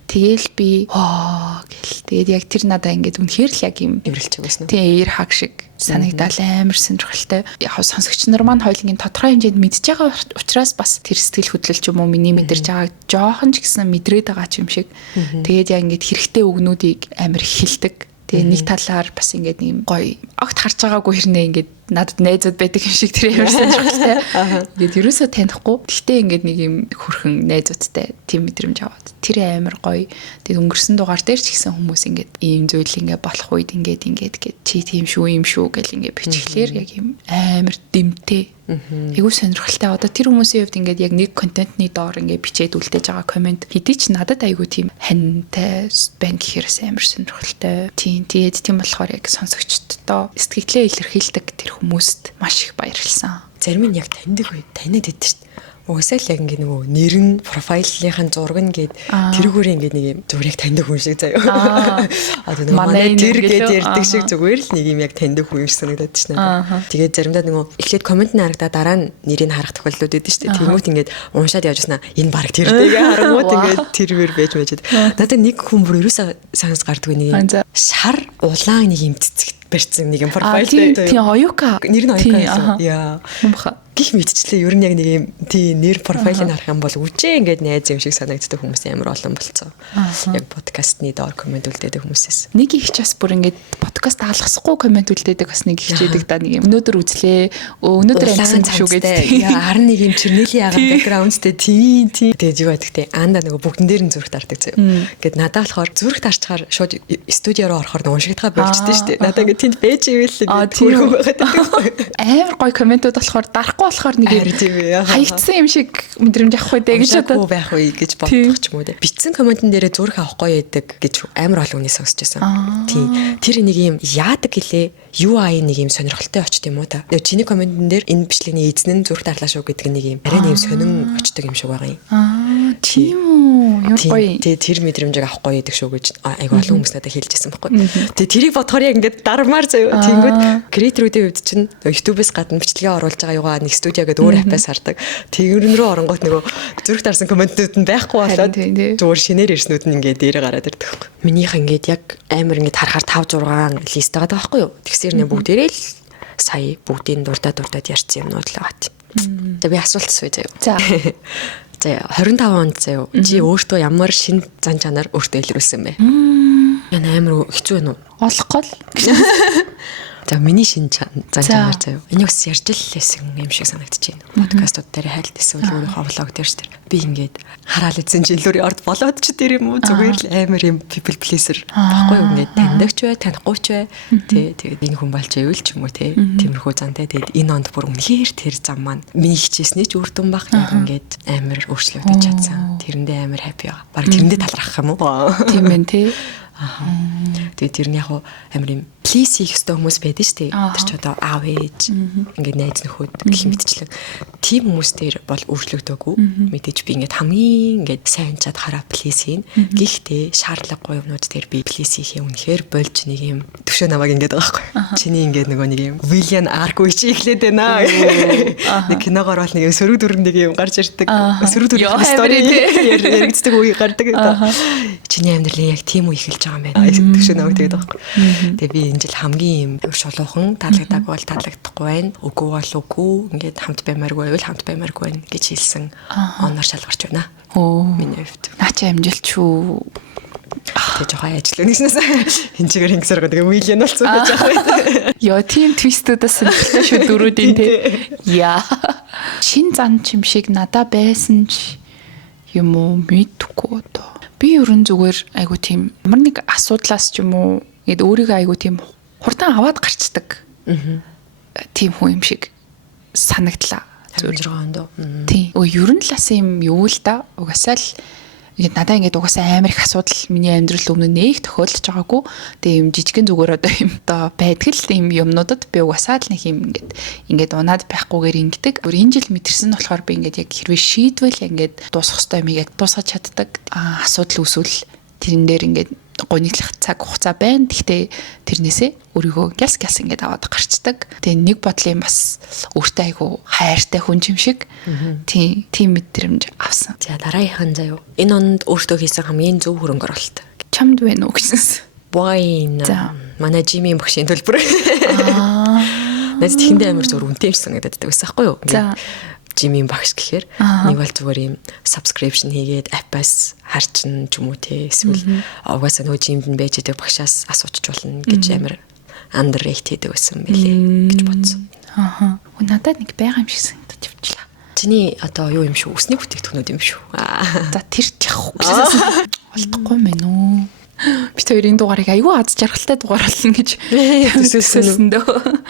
Тэгээл би гэл. Тэгээд яг тэр надаа ингээд үнэхээр л яг юм эврэлж байгаас нь. Тийм эер хаг шиг санагдал амар сонирхолтой. Яг сонсогч нар маань хоёулынгийн тодорхой хэмжээнд мэдж байгаа учраас бас тэр сэтгэл хөдлөл ч юм уу миний мэдэрч байгааг жоохон ч гэсэн мэдрээд байгаа ч юм шиг. Тэгээд яг ингээд хэрэгтэй үгнүүдийг амар хэлдэг. Тэгээ нэг талаар бас ингээд нэг гоё огт харж байгаагүй хэрнээ ингээд надад найзууд байдаг юм шиг тэр ямар сонирхолтой. Ингээд ерөөсөө танихгүй. Гэхдээ ингээд нэг юм хүрхэн найзуудтай тийм мэдрэмж аваад тэр амар гоё. Тэгээд өнгөрсөн дугаар дээр ч гэсэн хүмүүс ингээд ийм зүйл ингээд болох үед ингээд гэд чи тийм шүү юм шүү гэл ингээд бичглээр яг юм амар дэмтэй. Айгуу сонирхолтой. Одоо тэр хүмүүсийн хувьд ингээд яг нэг контентны доор ингээд бичээд үлдээж байгаа комент хэдий ч надад айгуу тийм хантай байна гэхээрээс амар сонирхолтой. Тийм болохоор яг сонсогчдоо сэтгэлээ илэрхийлдэг тэр хүмүүст маш их баярлсан. Зарим нь яг таньдаг үед таниад идэв шүү дээ. Угсаал яг ингээ нөгөө нэр нь профайлынхаа зураг нь гээд тэрүүгээр ингээ нэг юм зүгээр яг таньдаг хүн шиг заяа. Одоо нөгөө манай тэр гээд ярьдаг шиг зүгээр л нэг юм яг таньдаг хүн шиг санагдаад ш надад. Тэгээд заримдаа нөгөө эхлээд комент нь харагдаа дараа нь нэрийг харах тохиолдлууд байдаг ш. Тэнгүүт ингээд уншаад явж яснаа энэ баг тэртэйгээ харангууд ингээд тэрвэр байж мэжэд. Надад нэг хүн бүр ерөөсөө санаас гардаг нэг юм шар улаан нэг юм цэцэг барьсан нэг юм профайлтай. Тийм оюука. Нэр нь оюука. Яа. Гих мэдчлээ ер нь яг нэг юм тийм нэр профайлыг харах юм бол үжээ ингээд найз юм шиг санагддаг хүмүүс амар олон болцсон. Яг подкастны доор комент үлдээдэг хүмүүсээс. Нэг их ч бас бүр ингээд подкаст таалгасахгүй комент үлдээдэг бас нэг хичээдэг да нэг юм. Өнөөдөр үзлээ. Өнөөдөр амьсан шүү гэдэг. Яа харин нэг юм чернэлийн ягаан бэкграундтэй тийм тэгээд юу байдаг те. Анда нөгөө бүгдэн дээр нь зүрх тардаг зөө. Ингээд надад болохоор зүрх тарчхаар шууд студио руу орохоор уншигдгаа болжтэй шүү дээ. Надад ингээд тэнд бэж ивэл ингээд төрхөн байгаад байдаг. Амар гоё комментууд болохоор дарахгүй болохоор нэг хаягдсан юм шиг мэдрэмж авах үү гэж бодоод байх уу гэж боддог ч юм уу те. Бичсэн комментэн дээрээ зүрх авах гоё байдаг гэж амар олон хүний сонсч байсан. Тийм. Тэр нэг юм яадаг гэлээ UI нэг юм сонирхолтой очт юм уу та. Чиний комментэн дээр энэ бичлэгийн эзэн нь зүрх дарлаа шүү гэдэг нэг юм арай нэг сонин очдог юм шиг байгаа юм. Тийм үү. Юу гоё. Тэгээ тэр мэдрэмжийг авах гоё гэдэг шүү гэж айгу олон хүмүүс надад хэлжсэн байхгүй. Тэгээ тэрийг бодохоор яг ингээд дармаар заяа. Тэнгүүд креаторуудын хувьд чинь YouTube-с гадна бичлэгээ оруулж байгаа юугаа нэг студио гэдэг өөр аппаас хардаг. Тэгэрэн рүү оронгот нөгөө зүрх дарсан комментүүд нь байхгүй болоод зүгээр шинээр ирснүүд нь ингээд дээрээ гараад ирдэг байхгүй. Минийх ингээд яг амар ингээд харахаар 5 6 лист байгаа байхгүй юу. Тэгсэр нэ бүгдээрээ л сая бүгдийн дурдаад ярьсан юмнууд л байгаа. Тэгээ би асуулт асууя заяа. За 25 онд заяа. Чи өөртөө ямар шин зан чанар өөртөө илрүүлсэн бэ? Яна амар хэцүү байна уу? Олохгүй л. За миний шин зан чанар заяа. Энийг бас ярьж лээсэн юм шиг санагдаж байна. Подкастууд дээр хайлт эсвэл өөрийнхөө влог дээр ч тэр би ингээд хараал эзэн жилүүрийн орд болоод ч тэр юм уу зүгээр л амар юм people pleaser баггүй ингээд таньдагч бай, танихгүй ч бай. Тэгээд энэ хүн болж байвал ч юм уу те. Тиймэрхүү зантай. Тэгээд энэ онд бүр үнэхээр тэр зам маань миний хичээсний ч үр дүн баг яг ингээд амар өөрчлөгдөж чадсан. Тэрэндээ амар happy байгаа. Бараг тэрэндээ талархах юм уу? Тийм ээ те. Тэгээд тэр нь яг амар юм please хийх ёстой хүмүүс байдаг шүү дээ. Тэр ч одоо аав ээж ингээд найз нөхөд гэх мэтчлэн тийм хүмүүс дээр бол өөрчлөгдөөгүй. Мэдээж би ингээд хамгийн ингээд сайн чад хараа please хийн. Гэхдээ шаардлагагүй юмнууд дээр би please хийхээ үнэхээр болж нэг юм төвшөө намайг ингээд байгаа байхгүй. Чиний ингээд нөгөө нэг юм William Ark үеч ихлээд байна. Нэг киногоор бол нэг сөрөг дүр нэг юм гарч ирдэг. Сөрөг дүрийн стори яригддаг үе гардаг. Чиний амьдралын яг тийм үе эхэлж байгаа юм байна. Төвшөө намайг тэгээд байгаа байхгүй. Тэгээ би энэ жил хамгийн юм шулуухан таалагдаагүй бол таалагдахгүй байна. Үгүй бол үгүй. Ингээд хамт баймааргүй байвал хамт баймааргүй байна гэж хэлсэн оноор шалгарч байна. Миний хувьд. Наача амжилт шүү. Тэгээ жоохон ажиллах нэгснээс энэ чигээр ингэсээр байгаа. Тэгээ William болсон гэж яах вэ? Яа, тийм твистүүдээс сонирхолтой шүү дөрүүдийн те. Яа. Шин зан чим шиг надаа байсан ч юм уу мэдхгүй одоо. Би ерөн зүгээр айгу тийм ямар нэг асуудлаас ч юм уу ингээд өөрийгөө айгу тийм хурдан аваад гарчдаг. Тийм хүн юм шиг санагдлаа. Тийм. Ер нь л ас юм юу л да. Угасаал ингээд надаа ингээд угасаа амар их асуудал миний амьдрал өмнө нэг тохиолдож байгаагүй. Тэгээ юм жижигэн зүгээр одоо юм одоо байдаг л юм юмнуудад би угасаа л нэг юм ингээд унаад байхгүйгээр ингэдэг. Энэ жил мэдэрсэн болохоор би ингээд яг хэрвээ шийдвэл ингээд дуусах ёстой юм яг дуусгаж чаддаг. Асуудал үүсвэл тэрэн дээр ингээд гонигдлах цаг хугацаа байна. Гэхдээ тэрнээсээ өөрийгөө гялс ингээд аваад гарчдаг. Тэгээ нэг бодлын бас өөртөө айгу хайртай хүн юм шиг тийм мэдрэмж авсан. За дараагийнхан заяа. Энэ онд өөртөө хийсэн хамгийн зөв хөрөнгө оруулалт. Чамд байна уу гэсэн. Wine. Манай Жими багшийн төлбөр. Надад тэхэндээ амар зөв үнэтэй юм санагдаад байсан байхгүй юу? Жими багш гэхээр нэг бол зүгээр юм subscription хийгээд аппаас харчин ч юм уу те эсвэл угаасаа нөгөө жимд нь байж байгаа багшаас асуучих болно гэж амар underrated байсан байлээ гэж бодсон. Надад нэг байгаа юм шиг санагдаж явчлаа. Чиний одоо юу юм шүү? Үсний бүтээгдэхүүнүүд юм шүү. За тэр ч явах гэсэн. Олдохгүй мэн үү? Бид хоёрын дугаарыг аюу аз жаргалтай дугаар болно гэж төсөөлсөн дөө.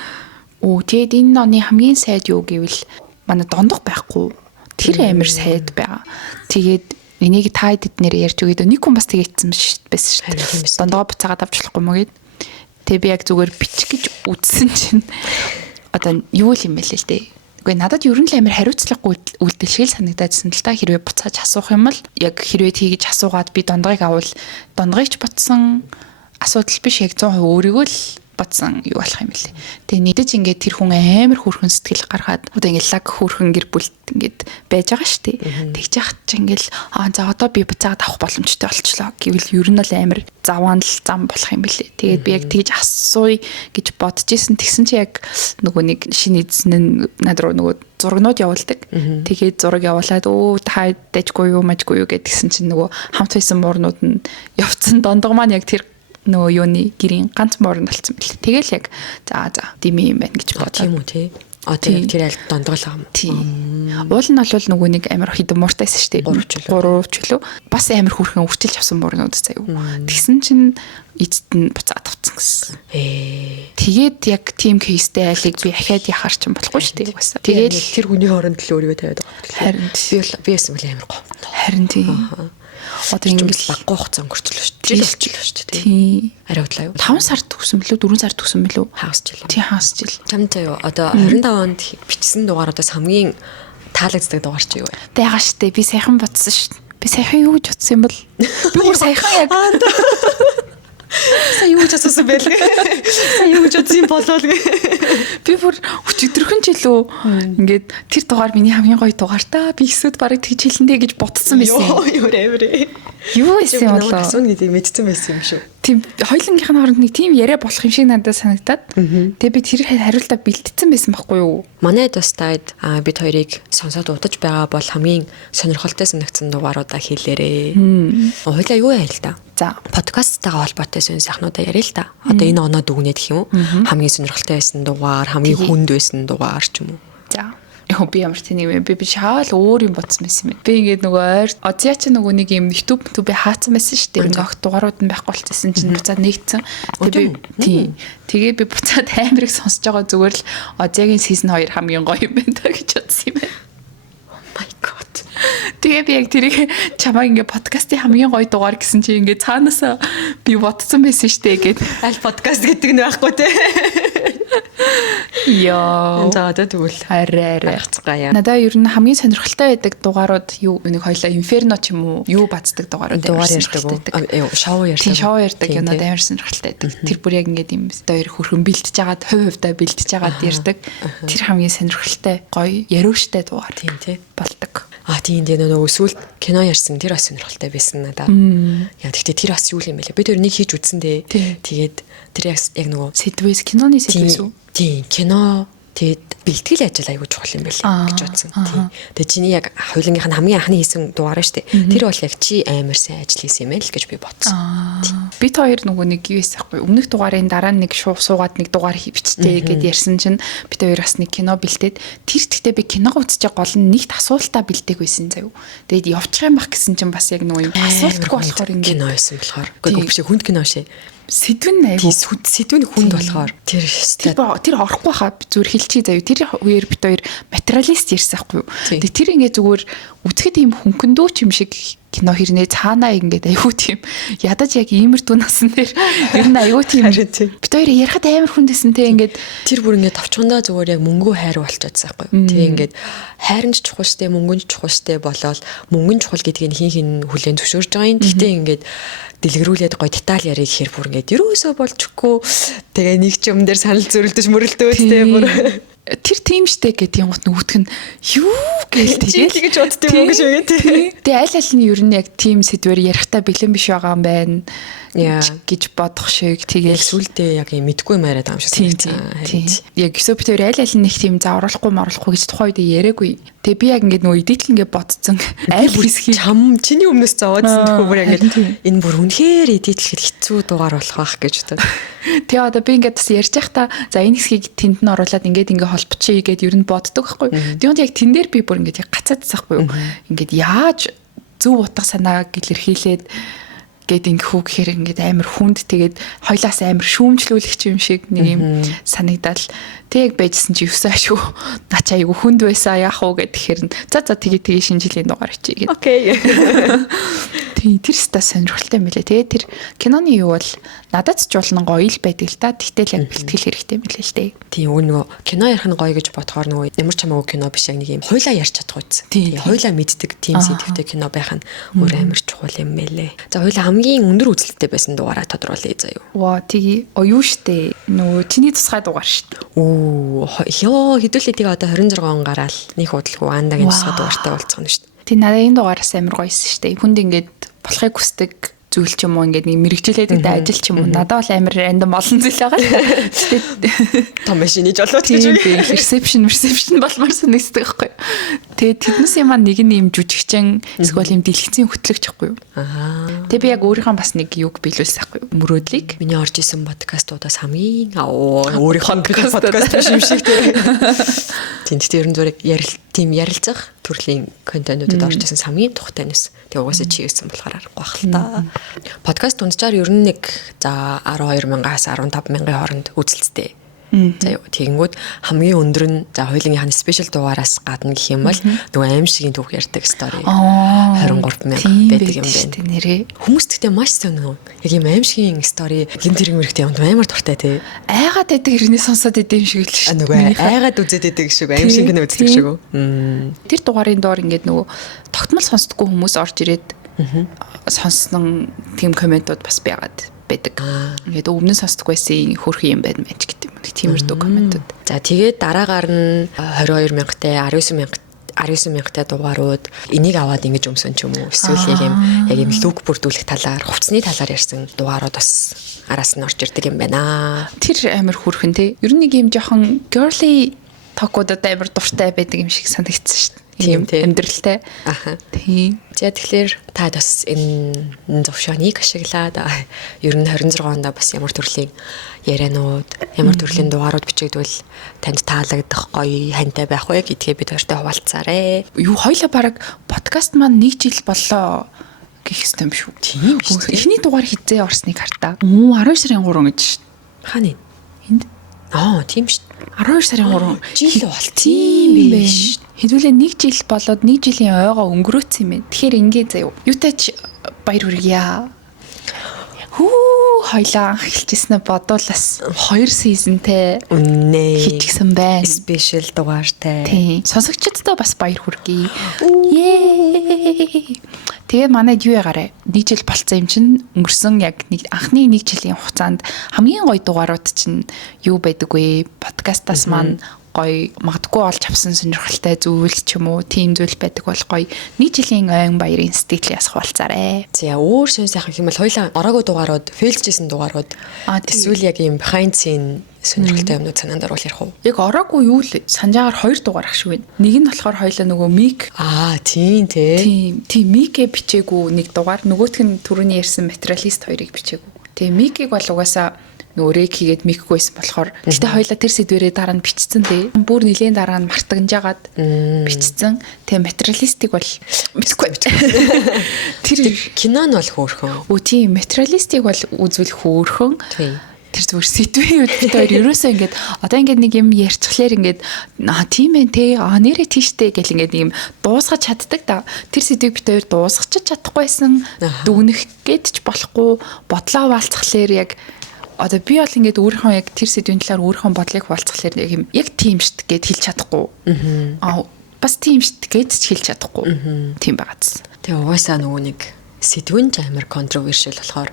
Тэгээд энэ оны хамгийн сайд юу гэвэл манай дондох байхгүй. Тэр амар сайд байгаа. Тэгээд энийг та эднэр ярьж өгөөд нэг хүн бас тэгээдсэн байсан шүү дээ. Дондоо буцаагаад авчлахгүй мó гээд. Тэгээ би яг зүгээр бичих гэж үзсэн чинь одоо юу юм бэ л дээ. Гэхдээ надад ер нь л амар хариуцлагагүй үйлдэл шиг санагдаадсэн л та хэрвээ буцааж асуух юм бол яг хэрвээ тэгж асуугаад би дондгыг авал дондгыг ч ботсон асуудал биш яг 100% өөрийгөө л батсан юу болох юм бэлээ. Тэгээ нэгдэж ингээд тэр хүн амар хөөрхөн сэтгэл гаргаад одоо ингээд лаг хөөрхөн гэр бүлт ингээд байж байгаа шүү дээ. Тэгж яхад ч ингээд за одоо би буцаад авах боломжтой болчлоо гэвэл ер нь л амар заваан л зам болох юм бэлээ. Тэгээд би яг тэгж асууя гэж бодож исэн. Тэгсэн чи яг нөгөө нэг шинэ эзэн нь над руу нөгөө зургнууд явуулдаг. Тэгээд зураг явуулаад та дэжгүй юу мажгүй юу гэдгсэн чинь нөгөө хамт байсан муурнууд нь явцсан дондго маань яг тэр нөгөө юуны гэрийн ганц муурн болсон бэл. Тэгэл яг за дими юм байна гэж бодлоо. Тийм үү тий. Тэр аль дондголоо юм. Тийм. Уул нь бол нөгөө нэг амар хідэн мууртайсэн шүү дээ. 3 ч лөө. Бас амар хүрхэн үрчилж авсан муурнууд заяа. Тэгсэн чинь эцэд нь буцаад авцсан гэсэн. Тэгээд яг тим кейстэй айлыг би ахаад яхаар ч юм болохгүй шүү дээ. Угаасаа. Тэгээд тэр хүний хооронд л өөрийгөө тавиад байгаа. Харин би байсан бол амар гоо. Харин тийм. Одоо ингэж баггүй хугацаа өнгөрчлөө шүү дээ. Жил болчихлоо шүү дээ. Тийм. Арай удлаа юу? 5 сар төгсөн билүү? 4 сар төгсөн билүү? Хагас жил. Тийм хагас жил. Чамд заяа одоо 25 онд бичсэн дугаараас хамгийн таалагддаг дугаар чи юу вэ? Бага штэ би сайхан бодсон шүү дээ. Би сайхан юу гэж бодсон юм бол? Би бүр сайхан яг Сая юу гэж асуусан байлгүй. Сая юу гэж бодсон юм болоо л. Би бүр өчигдөрхөн жилөө ингээд тэр дугаар миний хамгийн гоё дугаар та. Би эсвэл барыг тэгж хэлэндээ гэж бодсон байсан. Юу амир. Юу байсан юм болоо? Асууна гэдгийг мэдсэн байсан юм шүү. Тийм хоёулангийнх нь хооронд нэг тийм яриа болох юм шиг надад санагдаад. Тэгээ би тэр хариултаа бэлтгэсэн байсан байхгүй юу? Манай дустайд бид хоёрыг сонсоод удаж байгаа бол хамгийн сонирхолтой санагдсан дугааруудаа хэлээрээ. Хоёлаа юу ярил л да. За подкасттайгаа холбоотой сонь сайхнуудаа ярил л да. Одоо энэ оноо дүгнээд гэх юм уу? Хамгийн сонирхолтой байсан дугаар, хамгийн хүнд байсан дугаар ч юм уу? За би ямар тийм юм би шаавал өөр юм бодсон байсан юм. Би ингээд нөгөө ойр Озяч нөгөө нэг юм YouTube би хаацсан байсан шүү дээ. Ингээд огт дугаарууд нь байхгүй болчихсон чинь буцаад нэгдсэн. Тэгээ би буцаад амирыг сонсож байгаа зүгээр л Озягийн season 2 хамгийн гоё юм байна та гэж бодсон юм байна. Oh my god. Тэгээ би яг тэрийг чамаа ингээд подкастын хамгийн гоё дугаар гэсэн чи ингээд цаанаасаа би бодсон байсан шүү дээ гэд. Аль подкаст гэдэг нь байхгүй те. Яа. За одоо тэгвэл арай хацгаая. Надаа ер нь хамгийн сонирхолтой байдаг дугаарууд юу нэг хоёлаа Inferno ч юм уу юу бацдаг дугаарууд ярьдаг. Шоу ярьдаг. Тийм шоу ярьдаг юм надад амар сонирхолтой байдаг. Тэр бүр яг ингээд юм хоёр хөрхөн бэлтэж агаад хувьдаа бэлтэж агаад ярьдаг. Тэр хамгийн сонирхолтой гоё яриуштай дугаар. Тийм тий болдог. Тийм нөгөө сүүлд кино ярьсан тэр бас сонирхолтой байсан надаа. Яа гэхдээ тэр бас юу юм бэ? Бид хоёр нэг хийж үзсэн дээ. Тэгээд тэр яг нөгөө сэдвээс киноны сэдвээс үү? Тийм кино тэгээд бэлтгэл ажил аягүй чухал юм байл гэж бодсон. Тийм. Тэгээд чиний яг хоёулангийнх нь хамгийн анхны хийсэн дугаараа штэ. Тэр бол яг чи амар сайн ажил хийсэн юм байл гэж би бодсон. Бид хоёр нөгөө нэг юу байсан хгүй. Өмнөх дугаарын дараа нэг суугаад нэг дугаар бичтэй гэд ярьсан чинь бид хоёр бас нэг кино бэлдээд тэр тэгтээ би киног үзэж байгаа гол нь нэгт асуултаа бэлдээг байсан заяа. Тэгээд явчих юм бах гэсэн чинь бас яг нөгөө юм асуултгүй болохоор ингэ кино байсан болохоор. Гэхдээ биш хүнд кино шээ. Сэдвэн айгу сэдвэн хүнд болохоор тэр орохгүй хаа зүгээр хэлчихье заяа. Тэр үеэр бид хоёр материалист ярьсан байхгүй юу. Тэгээ тэр ингээ зүгээр үтгэд ийм хөнгөндөө ч юм шиг кино хэрнээ цаанаа ингээд айгу тийм ядаж яг иймэрдүү насан дээр ер нь айгу тийм бид хоёр ярихад амар хүндэсэн те ингээд тэр бүр ингээд товчгондоо зүгээр яг мөнгөө хайр болчихсон байхгүй. Тэгээ ингээд хайр нь чухал штэ мөнгөн чухал штэ болоод мөнгөн чухал гэдгийг хин хүлээн зөвшөөрж байгаа юм. Гэхдээ ингээд дэлгэрүүлээд гоё деталь яриа гэхээр бүр ингээд ерөөсөө болчихгүй. Тэгээ нэг ч юм дээр санал зөрөлдөж мөрөлдөөд те бүр тэр тийм штэ гэдэг юм гот нүгдэх нь юу гээл тэгээд гэж боддтой юм гэж үгүй тий. Тэгээ аль аль нь ер нь яг тийм сэдвэр ярихтаа бэлэн биш байгаа юм байна. гэж бодох шиг тэгээд сүлдээ яг юм мэдгүй маяад байгаа юм шиг санагдсан. Яг өсөө бид хоёр аль аль нэг тийм заавруулахгүй моруулахгүй гэж тухайн үед яриаггүй. Тэгээ би яг ингээд нөгөө эдитэл ингээд бодцсон. Аль хэсгийг чам чиний өмнөөс зовоодсэн төхөө бүр ингээд энэ бүр үнэхээр эдитлэхэд хэцүү дугаар болох байх гэж бодод. Тэгээ одоо би ингээд бас ярьж байхдаа за энэ хэсгийг тэнд нь оруулаад ингээд холбочихъя гэд ер нь боддог байхгүй. Тэгвэл яг тэн дээр би бүр ингээд яг гацаадсахгүй. Ингээд яаж зөв утга санаа гэлэрхийлээд гэд ингэхүү гэхээр ингээд амар хүнд тэгээд хоёлаас амар шүүмжлүүлэгч юм шиг нэг юм санагдал тэг байжсэн чи өсөө ашгүй начаа айгу хүнд байсан яах уу гэхээр за тэгээ шинэ жилийн дугаар хийе гэдэг. Окей. тий тэр ста сонирхолтой юм лээ. Тэгээ тэр киноны юу бол надад ч болно гоё л байдаг л та. Тэгтэл яг бэлтгэл хэрэгтэй юм лээ л дээ. Тийм нөгөө кино ярих нь гоё гэж бодохоор нөгөө ямар ч хамаагүй кино биш яг нэг юм хойлоо ярьж чадах үз. Тэгээ хойлоо мэддэг тийм сэдвтэй кино байх нь өөр амар чухал юм мэлээ. За хойлоо хамгийн өндөр үзэлттэй байсан дугаараа тодруулъя заяа. Ваа тий оюу штэ. Нөгөө чиний тусгай дугаар штэ. Оо ёо хэдүүлээ тэгээ одоо 26 он гараал нэг худалгүй андагийн тусгай дугаартай болцсон нь штэ. Тий надад энэ дугаараас амар гоёсэн штэ. Хүнд ингээд болохыг хүсдэг зүйл ч юм уу ингээд нэг мэрэгчлээд байдаг ажил ч юм уу надад бол амар рандом олон зүйл байгаа л. Том машины жолооч гэж үү. Reception болмоор санагддаг байхгүй. Тэгээ тэднээс юм нэг юм жүжигчин эсвэл юм дэлгэцийн хөтлөгч байхгүй юу. Тэгээ би яг өөрийнхөө бас нэг юг биелүүлсэн байхгүй юу. Мөрөөдлийг. Миний орж исэн подкастуудаас хамгийн өөрийнхөө подкаст биш юм шиг тийм. Тэнцтэй ерөн зүрэг ярилцах төрлийн контентуудад орж исэн хамгийн тухтай нэс. Тэгээ угаасаа чи гэсэн болохоор аргагүй бах л та. Подкаст унджаар ер нь нэг за 12,000-аас 15,000-ын хооронд үзэлцтэй. За тэгэнгүүт хамгийн өндөр нь за хоёулынхаа спешиал дугаараас гадна гэх юм бол нөгөө аим шигийн түүх ярьдаг стори 23,000 байдаг юм байна. Нэрээ Хүмүүс тэгтээ маш сонирхов. Яг юм аим шигийн стори гинт хэрэг мэрэгтэй юмд амар дуртай тий. Айгаад байдаг хэрнээ сонсоод идэв юм шиг л шүү. Нөгөө айгаад үзээд идэг шиг аим шиг кино үздэг шиг үү. Тэр дугаарын доор ингээд нөгөө тогтмол сонсдоггүй хүмүүс орж ирээд сонссон тийм комментууд бас байгаад байдаг. Ингээд өмнө сонсдог байсан хөрх юм байна мэж гэдэг юм. Тиймэрдүү комментууд. За тэгээд дараагаар нь 22,000-тай 19,000-тай дугаарууд энийг аваад ингэж өмсөн ч юм уу. Эсвэл яг юм лүк бүрдүүлэх талаар, хувцсны талаар ярьсан дугаарууд бас араас нь орж ирдэг юм байна. Тэр амар хөрхөн тий. Ер нь нэг юм жоохон girly talk-удад амар дуртай байдаг юм шиг санагдсан шүү дээ. Тийм амьдралтай. Аха. Тийм. За тэгэхээр та бас энэ зөвшөөнийг ашиглаад ер нь 26 онд бас ямар төрлийн ярианууд, ямар төрлийн дугаарууд бичигдвэл танд таалагдах гоё хантай байх вэ гэдгээ бид хоёртой хуваалцаарэ. Юу хоёлаа баг подкаст маань 1 жил боллоо гэх юм шүү. Тийм шүү. Эхний дугаар хизээ орсныг хартаа. 12 сарын 3 гэж шүү. Хаана? Энд. Тийм шүү. 12 сарын 3 жил болцсон биш. Хэдүүлээ 1 жил болоод 1 жилийн ойгоо өнгөрөөцсөн юм байна. Тэгэхээр ингээ заяа. Юутач баяр хүргье. Хоёлаа эхэлжсэн бодуулаас 2 сизонтэй хийчихсэн байна. Спешиал дугаартай. Тийм. Сонсогчдод бас баяр хүргэе. Тэгээ манайд юу ягаарэ? 1 жил болцсон юм чинь өнгөрсөн яг анхны 1 жилийн хугацаанд хамгийн гоё дугаарууд чинь юу байдаг вэ? Подкастаас маань гоё магадгүй олж авсан сонирхолтой зүйл ч юм уу тийм зүйл байдаг бол гоё 1 жилийн ойн баярын сэтгэл ясах болцаарэ. За өөр шин сайхан юм бол хоёлаа ороогүй дугаарууд, фейлжсэн дугаарууд эсвэл яг юм behind scene сонирхолтой юмнууд санаанд оруулах ярих уу? Яг ороогүй юу л санджаагаар 2 дугаар ах шиг байна. Нэг нь болохоор хоёлаа нөгөө мик тийм тий. Тийм микээ бичээгүй нэг дугаар, нөгөөх нь түрүүний ярьсан материалист 2-ыг бичээгүй. Тэгээ микийг бол угаасаа нөгөө рек хийгээд микгүйсэн болохоор гэтээ хоёлаа тэр сэдвэрээ дараа нь бичсэн тий. Бүр нилийн дараа нь мартагнажгаад бичсэн. Тэгээ материалистик бол мэдхгүй. Тэр кино нь бол хөөрхөн. Тийм материалистик бол үзвэл хөөрхөн. Тий. Тэр зүгээр сэдвийн үед тэр ерөөсөө ингээд одоо ингээд нэг юм ярьчихлаар ингээд тийм ээ те нэрээ тийштэй гэл ингээд нэг юм дуусгаж чаддаг да. Тэр сэдвийг бид хоёр дуусгаж чадахгүйсэн дүгнэх гээд ч болохгүй бодлоо хуваалцахлаар яг одоо би бол ингээд өөрийнхөө яг тэр сэдвийн талаар өөрийнхөө бодлыг хуваалцахлаар яг юм яг тийм штт гэд хэлж чадахгүй. Бас тийм штт гэд ч хэлж чадахгүй. Тийм байгааз. Тэгээ угаасаа нөгөө нэг сэдвэн ч амар controversial болохоор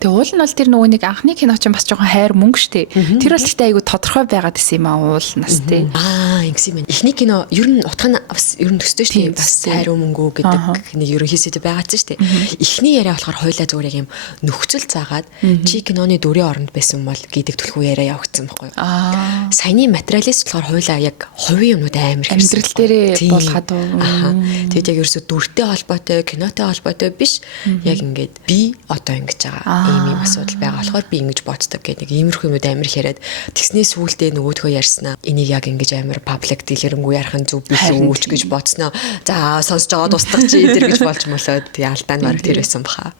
Тэгээ уул нь бол тэр нөгөө нэг анхны кино чинь бас жоохон хайр мөнгө штэ. Тэр бол ихтэй айгу тодорхой байгаад исэн юм аа уулнаас тий. Ингэсэн юм. Эхний кино ер нь утга нь бас ер нь төстэй штэ. Бас хайр мөнгө гэдэг нэг ерөнхийдөө байгаад штэ. Эхний яриа болохоор хойлоо зүгээр юм нөхцөл заагаад чи киноны дүрийн оронд байсан бол гэдэг төлхөө яриа явагдсан байхгүй юу? Саяны материалист болохоор хойлоо яг хувийн юмнууд амар амьдрал дээрээ болгоод тэгээд яг ерөөсө дүртэй холбоотой, кинотой холбоотой биш. Яг ингээд би одоо ингэж байгаа ийм асуудал байгаа болохоор би ингэж боддог гэдэг нэг иймэрхүү юмуд амар их яриад тэгснээ сүулдэ нөгөөдхөө ярьснаа энийг яг ингэж амар паблик дэлгэрэнгүй ярих нь зөв биш үү гэж бодсноо. За сонсож байгаа дустгах чи эдэр гэж болж молоод тэгээ алдаа нь бараг тэр байсан баха.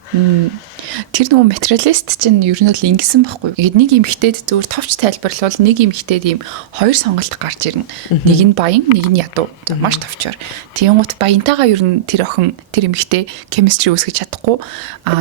Тэр нөгөө материалист чинь ер нь бол ингэсэн байхгүй. Ингээд нэг эмэгтэйд зүгээр товч тайлбарлавал нэг эмэгтэйд ийм хоёр сонголт гарч ирнэ. Нэг нь баян, нэг нь ядуу. Маш товчоор. Тэнгуут баянтайгаа ер нь тэр охин тэр эмэгтэй chemistry үүсгэж чадахгүй.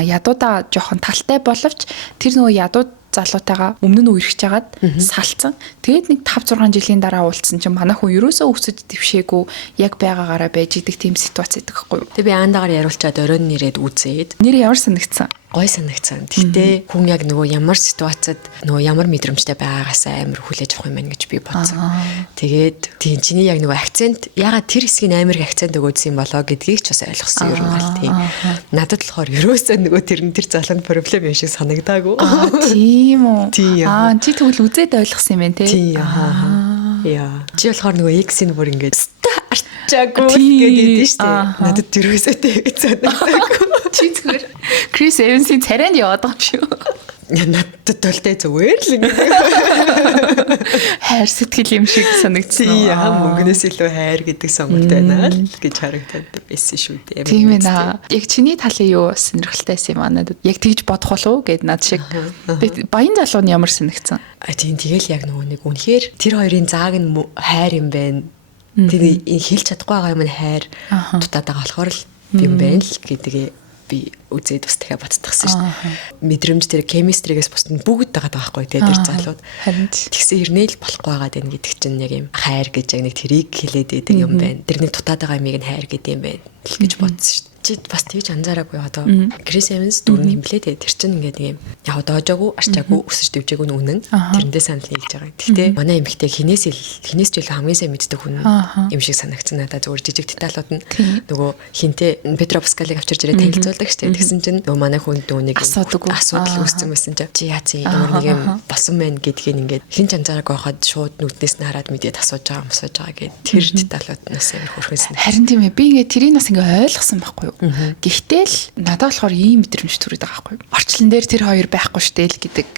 Ядуудаа жоохон талтай боловч тэр нөгөө ядуу залуутайгаа өмнө нь үерхэж агаад салцсан. Тэгээд нэг 5 6 жилийн дараа уулзсан чинь манай хүн ерөөсөө өсөж дэвшээгүй яг байгаагаараа байж идэг тийм ситуац байдаг байхгүй юу. Тэгээ би андагаар яриулчаад оройн нэрээд үзээд нэр ямар санагдсан? гой санагцсан. Тэгтээ хүн яг нөгөө ямар ситуацид нөгөө ямар мэдрэмжтэй байгаагаасаа амар хүлээж авах юм байна гэж би бодсон. Тэгээд тийм чиний яг нөгөө акцент ягаад тэр хэсгийг амар их акцент өгөөдсөн юм болоо гэдгийг ч бас ойлгосон юм бол тийм. Надад болохоор ерөөсөө нөгөө тэр залуунд проблем юм шиг санагдаагүй. Тийм үү. Чи тэгвэл үзээд ойлгосон юм байна те. Тийм. Яа. Чи болохоор нөгөө X-ийн бүр ингээд арчаагүй гэдэг нь шүү дээ. Надад ерөөсөө тэгэж санагдаагүй. Чи зүгээр Крис Эвансийн царайнд яваад байгаа юм шүү. Надад толтой зүгээр л ингэ. Хайр сэтгэл юм шиг санагдсан. Тийм мөнгнөөс илүү хайр гэдэг сонголт байна л гэж харагдаад байсан шүү дээ. Тийм ээ. Яг чиний талын юу сонирхолтойсэн юм аа надад. Яг тэгж бодох болов уу гэд над шиг. Баян залуу нь ямар санагдсан? Тийм тэгэл яг нөгөө нэг үнэхээр тэр хоёрын зааг нь хайр юм байна. Тэгээ хэлж чадахгүй байгаа юм нь хайр дутаад байгаа болохоор л юм байна л гэдгээ би үзээд бас дахиад баттгсан шүү дээ. Мэдрэмж тэр chemistry-гээс бусд нь бүгд байгаа байхгүй тий тэр залууд. Тэгсэн ирнээл болохгүй байгаа даа гэдэг чинь яг юм хайр гэж яг нэг тэрийг хэлээд идэг юм байна. Тэр нэг дутаад байгаа юмыг нь хайр гэдэг юм байна л гэж бодсон шүү дээ. Чи бас тэгж анзаараагүй одоо Крис Эванс дөрөв хэмлээ тий тэр чинь ингээд юм яг доожоогүй арчаагүй өсөж дэвжээгүй нь үнэн. Тэрэндээ санал нийлж байгаа. Гэхдээ манай эмэгтэй хинээс ч илүү хамгийн сайн мэддэг хүн юм шиг санагдсан надад зүгээр жижиг деталууд нь нөгөө хинтээ Петро Паскалыг авчирж ирээ танилцуулдаг шүү дээ. Тэгсэн чинь нөгөө манай хүнд нөгөө нэг асуудал үүссэн байсан чинь чи яац ямар нэг юм болсон байна гэдгийг ингээд хинч анзаараагүй байхад шууд нүднээс нь хараад мэдээд асууж байгаа гэд тэр деталууд нас амар хөрхөнсөн. Харин тийм ээ би ингээд тэрийг бас ингээд ойлгосон байхгүй. Гэхдээ л надад болохоор ийм мэдрэмж төрөд байгаа байхгүй. Орчлон дээр тэр хоёр байхгүй штэ л гэдэг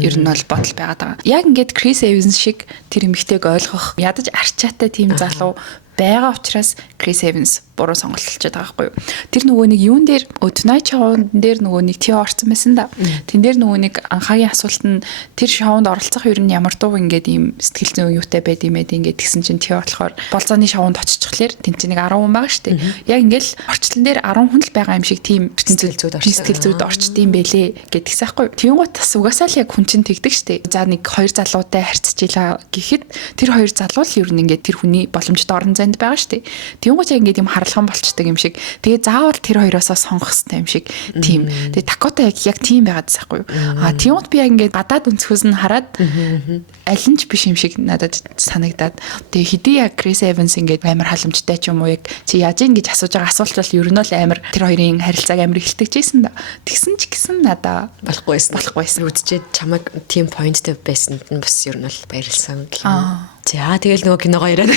ер нь бол бодол байгаад байгаа. Яг ингээд Крис Эванс шиг тэр эмэгтэйг ойлгох ядаж арчаатай тийм залуу байгаа учраас Крис Эванс буруу сонголт болчиход байгаа байхгүй юу. Тэр нөгөө нэг юун дээр Tonight Show-н дээр нөгөө нэг тий орсон байсан да. Тэн дээр нөгөө нэг анхаагийн асуулт нь тэр шоунд оролцох ер нь ямар дуу ингээд ийм сэтгэл зүйн юутай байд юм ээ ингээд тэгсэн чинь тий болохоор болцооны шоунд очичхлаар тэн чинь нэг 10 хүн байгаа штэ. Яг ингээл орчлон дээр 10 хүн л байгаа юм шиг тийм сэтгэл зүйд орчд юм бэлээ гэдгийгс байхгүй юу. Тэнгуут бас угаасаа л яг хүн чинь тэгдэг штэ. За нэг хоёр залуутай харьцаж илаа гэхэд тэр хоёр залуу л ер нь ингээд тэр хүний боломжтой орон зайд байгаа штэ. Тэнгуут яг ингээд юм харалхан болчдөг юм шиг. Тэгээ заавал тэр хоёроосоо сонгох хэрэгтэй юм шиг тийм. Тэгээ Дакота яг тийм байгаад байхгүй юу. Тэнгуут би яг ингээд гадаад өнцгөөс нь хараад аль нь ч биш юм шиг надад санагдаад. Тэгээ хэдий яг Крис Эванс ингээд амар халамжтай ч юм уу яг чи яаж ийн гэж асууж байгаа асуулт бол ер нь л амар тэр хоёрын харилцааг амар ихэлтэгжсэн да. Тэгсэн ч гэсэн надаа болохгүйсэн. Үдчихэд чамайг тийм поинттэй байсанд нь бас ер нь бол баярлсан гэх юм. За тэгэл нөгөө киногоо ирээд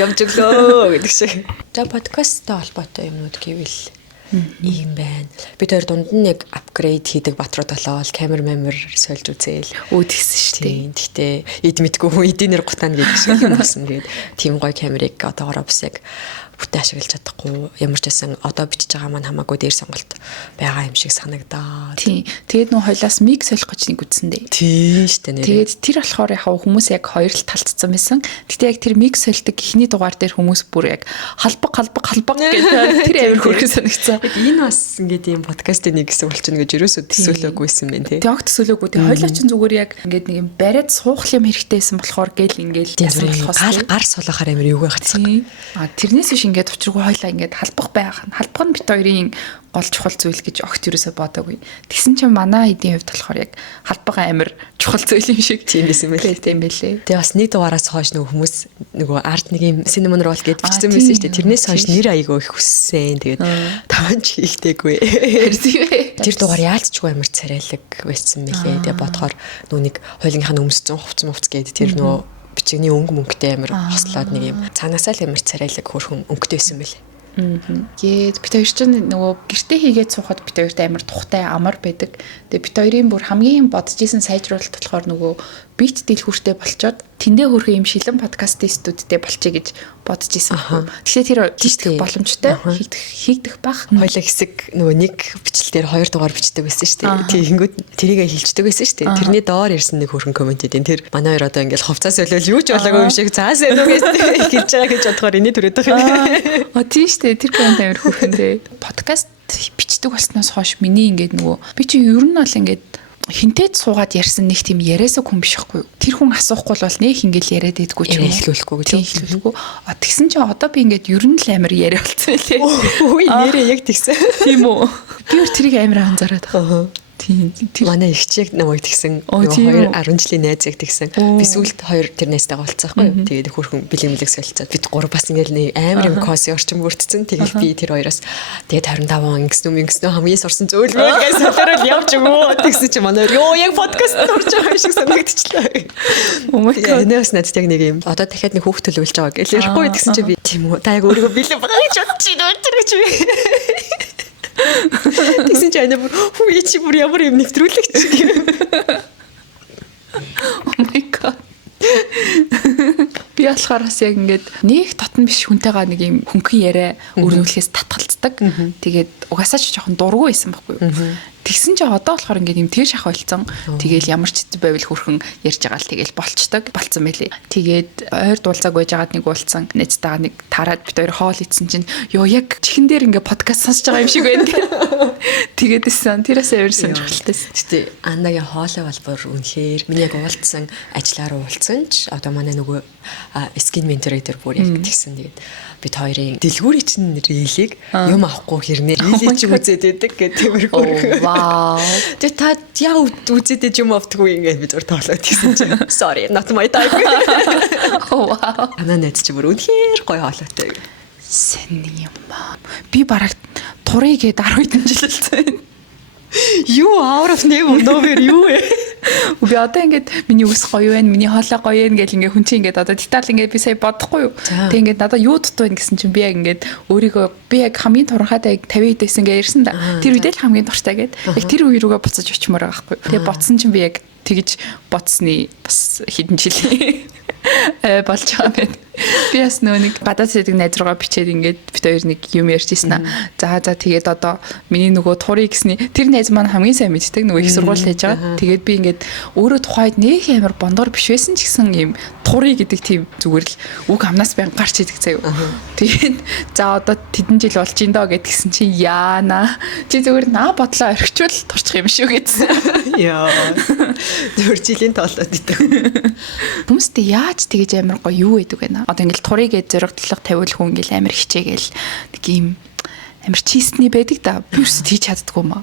явж өглөө гэдэг шиг. За подкасттай холбоотой юмнууд гэвэл ийм байна. Бид хоёр дунд нь яг апгрейд хийдэг батрууд болоод камер сольж үзээл. Тэгсэн шүү дээ. Гэхдээ эд мэдгүй хүн эдийнэр гутаана гэдэг шиг юм болсон. Тэгээд тийм гоё камерыг одоогоор бас яг бүтэн ашиглаж чадахгүй. Ямар ч байсан одоо бичиж байгаа маань хамаагүй дээр сонголт байгаа юм шиг санагдаа. Тийм. Тэгээд нөө хойлоос миг солих гэж нэг үтсэн дээ. Тийм шүү дээ. Тэгээд тэр болохоор яг хүмүүс яг хоёр л талцсан байсан. Гэтэ яг тэр миг сольдог ихний дугаар дээр хүмүүс бүр яг халбаг гэдэг тэр амир хөрхөн санагцсан. Энэ бас ингээд ийм подкастын нэг хэсэг болчихно гэж юусоо төсөөлөөгүйсэн байна тий. Тэг төсөөлөөгүй. Тэг хойлоо ч зүгээр яг ингээд нэг юм бариад суух юм хэрэгтэйсэн болохоор гэл ингээл асуудал гар сулахаар амир юугаа гацсан. Тэрнээс биш ингээд учиргүй хойлоо ингээд халбах байх. Халбах нь бит хоёрын гол чухал зүйл гэж огт юусоо бодоогүй. Тэгсэн чинь манай эдийн хувьд болохоор яг халбага амир чухал зүйл юм шиг тийм байсан байлээ. Тийм байлээ. Тэгээ бас нэг дугаараас хойш нөгөө хүмүүс нөгөө арт нэг юм cinnamon roll гэдээ бичсэн байсан шүү дээ. Тэрнээс хойш нэр аягаа их хүссэн. Тэгээд таван ч хийхтэйгүй. Тэр дугаар яалтчгүй амир царайлаг байсан мэлээ. Тэгээ бодохоор нөгөө нэг хойлынхаа өмсцэн хувц гээд тэр нөгөө бичигний мөнгөтэй амир хослоод нэг юм цаанаасаа л амир царайлаг хөрхөн өнгөтэй байсан мэлээ. Гээд бит хоёр чинь нөгөө гэртээ хийгээд суухад бит хоёрт амар тухтай амар байдаг. Тэгээ бит хоёрын бүр хамгийн бодож исэн сайжруулалт болохоор нөгөө бит дэлгүүртэй болчоод тэндээ хөрхөө юм шилэн подкастын студидтэй болчих гэж бодож исэн байхгүй. Тэгэхээр тэр хийх боломжтой хийгдэх бах. Хоёлаа хэсэг нөгөө нэг бичлэлээр 2 дугаар бичдэг байсан шүү дээ. Тэгэнгүүт тэрийгэ хилчдэг байсан шүү дээ. Тэрний доор ирсэн нэг хөрхөн комент эдэн тэр манай хоёр одоо ингээл хувцас солиол юу ч болоогүй юм шиг цаас ээ нүгээс хэлж байгаа гэж бодохоор эний төрөд байгаа юм. Тийм шүү дээ. Тэр комент амар хөрхөн дээ. Подкаст бичдэг болсноос хойш миний ингээд нөгөө би чи ер нь бол ингээд хинтээд суугаад ярьсан нэг тийм яриасаа хүн биш байхгүй. Тэр хүн асуухгүй бол нэг ингээл яриад байдгүй ч юм хэлүүлэхгүй гэж хэлүүлэхгүй. Тэгсэн чинь одоо би ингээд ер нь л амар яриа болцсон лээ. Үй нэрээ яг тэгсэн. Тийм үү. Би тэрийг амар анзаараад байгаа. Тийм. Манай ихчийг намайг тэгсэн. 2 10 жилийн найз яг тэгсэн. Би сүүлд 2 тэр найзтайгаа болцсоохгүй. Тэгээд хөрхөн бэлэмлэг солилцоод бид 3 бас ингээл нэг амар юм коси орчим бүрдсэн. Тэгээд би тэр хоёроос тэгээд 25 он ингэснүү хамгийн сурсан зөвлөгөө гэж солиорол явж өгөө. Тэгсэн чи манай ёо яг подкаст орж байгаа шиг санагдчихлаа. Oh my god. Энэс надад яг нэг юм. Одоо дахиад нэг хүүхд төлөвлөж байгаа гэж ярихгүй тэгсэн чи би тийм үү. Та яг өөрийгөө бэлэн байгаа гэж бодож байна гэж би. Тэгсэн чинь бүр хүү чи бүр ямар юм нэвтрүүлэгч юм. Oh my god. Би болохоор бас яг ингээд нэг татан биш хүнтэйгээ нэг юм хөнгөн яриа өрнүүлэхээс татгалцдаг. Тэгээд угаасаа ч жоохон дургүй байсан байхгүй юу. Тэгсэн чинь одоо болохоор ингээд юм тэр шах болцсон. Тэгээл ямар ч байвал хөрхөн ярьж байгаа л тэгээл болцдог. Болцсон байлээ. Тэгээд ойр дуулцааг байж байгаад нэг уулцсан. Нэцтэйгээ нэг тараад бид хоёр хоол идсэн чинь ёо яг чихэн дээр ингээд подкаст сонсож байгаа юм шиг байна гэх. Тэгээдсэн. Тэрээс амар сонирхолтойсэн. Гэтэ Аннагийн хоолой болбор үнэхээр миний яг уулцсан ажиллаар уулцсан ч одоо манай нөгөө скин ментор дээр бүр яг тэгсэн. Тэгээд бид хоёрын дэлгүүрийн чинь рилийг юм авахгүй хэрнээ рилийг ч үзээд байдаг гэх тиймэрхүү. Вау. Тэгээд та яа үзээд юм автгүй ингээд би зур тоолоод тэгсэн чинь sorry not my type. Вау. Ананад чи бүр үнэхээр гоё хоолойтой. Сэн юм ба. Би бараг турыг 10 хэдэн жил болсон. Юу out of nowhere юу вэ? Би одоо ингээд миний үс гоё байна, миний хоолой гоё байна гэл ингээд хүн чинь ингээд одоо деталь ингээд би сая бодохгүй юу. Тэг ингээд надаа юу дутуу байна гэсэн чинь би яг ингээд өөрийгөө би яг хамгийн турхаатай 50 дэсэн ингээд ирсэн да. Тэр үедээ л хамгийн дуртай гээд яг тэр үе рүүгээ буцаж очимоор байгаа байхгүй. Тэгээ бодсон чинь би яг тэгж бодсны бас хэдэн жил болж байгаа байна. Би бас нэг гадаад сэдэг найз руугаа бичээд ингээд бид хоёр нэг юм ярьжсэн. За тэгээд одоо миний нөгөө турыг гэсний тэр найз маань хамгийн сайн мэддэг нөгөө их сургууль хийж байгаа. Тэгээд би ингээд өөрөө тухайд нэг амар бондор биш байсан ч гэсэн юм турыг гэдэг тийм зүгээр л үг амнаас байн гарч идэг заяа. Тэгээд за одоо тэдэн жил болж ин доо гэдгсэн чинь яана чи зүгээр наа бодлоо орхичвол турчих юм шүү гэсэн. Яа. 4 жилийн тоолоод идэг. Хүмүүстээ яаж тэгэж амар гоё юу гэдэг вэ? Одоо ингээл турыг зоригтлог тавиул хүн ингээл амар хичээгээл нэг юм амар чистний байдаг да. Би юусе хийж чаддгүй маа.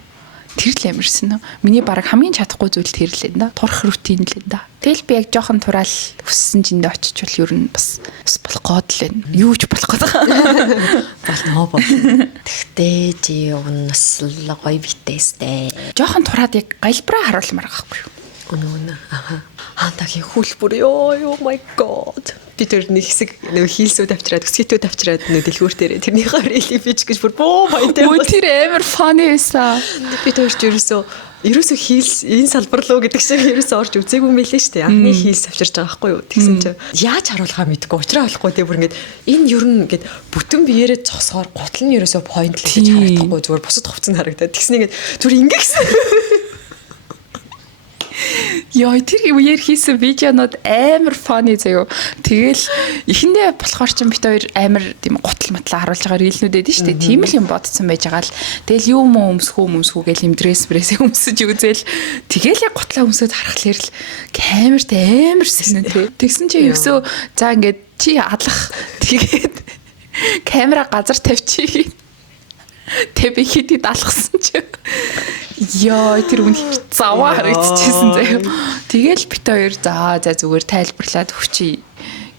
Тэр л амарсан нь. Миний бараг хамгийн чадахгүй зүйл тэр л энэ да. Турах рутин л энэ да. Тэгэл би яг жоохон тураал өссөн жиндээ очичвал ер нь бас болох гээд л байна. Юу ч болох гээд байгаа. болно. Тэгтээ чи уунаас л гоё битэстэй. Жоохон тураад яг галбраа харуулмаар байхгүй юу? Өнөө. Аха. Хантагийн хүлбэр ёо my god. Би тэр нэг хэсэг нэг хийлсүүд авчираад өсгитүүд авчираад нэг дэлгүүр дээр тэрний харилыг бич гэж бүр боо баянтай. Өө тэр амар funny байсан. Би төрж ерөөсөө хийлс энэ салбар руу гэдэг шиг ерөөсөө орж үзээгүй мэлээ шүү дээ. Анхны хийлс авчирч байгаа байхгүй юу. Тэгсэн чинь яаж харуулхаа мэдгүй уучраа болохгүй те бүр ингээд энэ ер нь ингээд бүтэн биеэрээ зогсохоор гутал нь ерөөсөө point л гэж харагдахгүй зүгээр бусад хувцас нь харагдаад. Тэгснэ ингээд зүгээр ингэсэн. Яа тэр үеэр хийсэн видеонууд амар funny заяо. Тэгэл эхэндээ болохоор ч бит хоёр амар тийм гутал матлаа харуулж байгаа рилнүүд эдэн штэ. Тийм л юм бодсон байж байгаа л. Тэгэл юм өмсгүү гэл юм дресс өмсөж үзэл. Тэгэл яг гутлаа өмсөд харахлаар л камерт амар сэнэ тий. Тэгсэн чи өсөө за ингээд чи адлах тэгээд камера газар тавьчих. Тэг би хитэд алгасан чи. Яа тэр үн заваа харагдчихсэн заяа. Тэгэл бит хоёр за зүгээр тайлбарлаад өгчий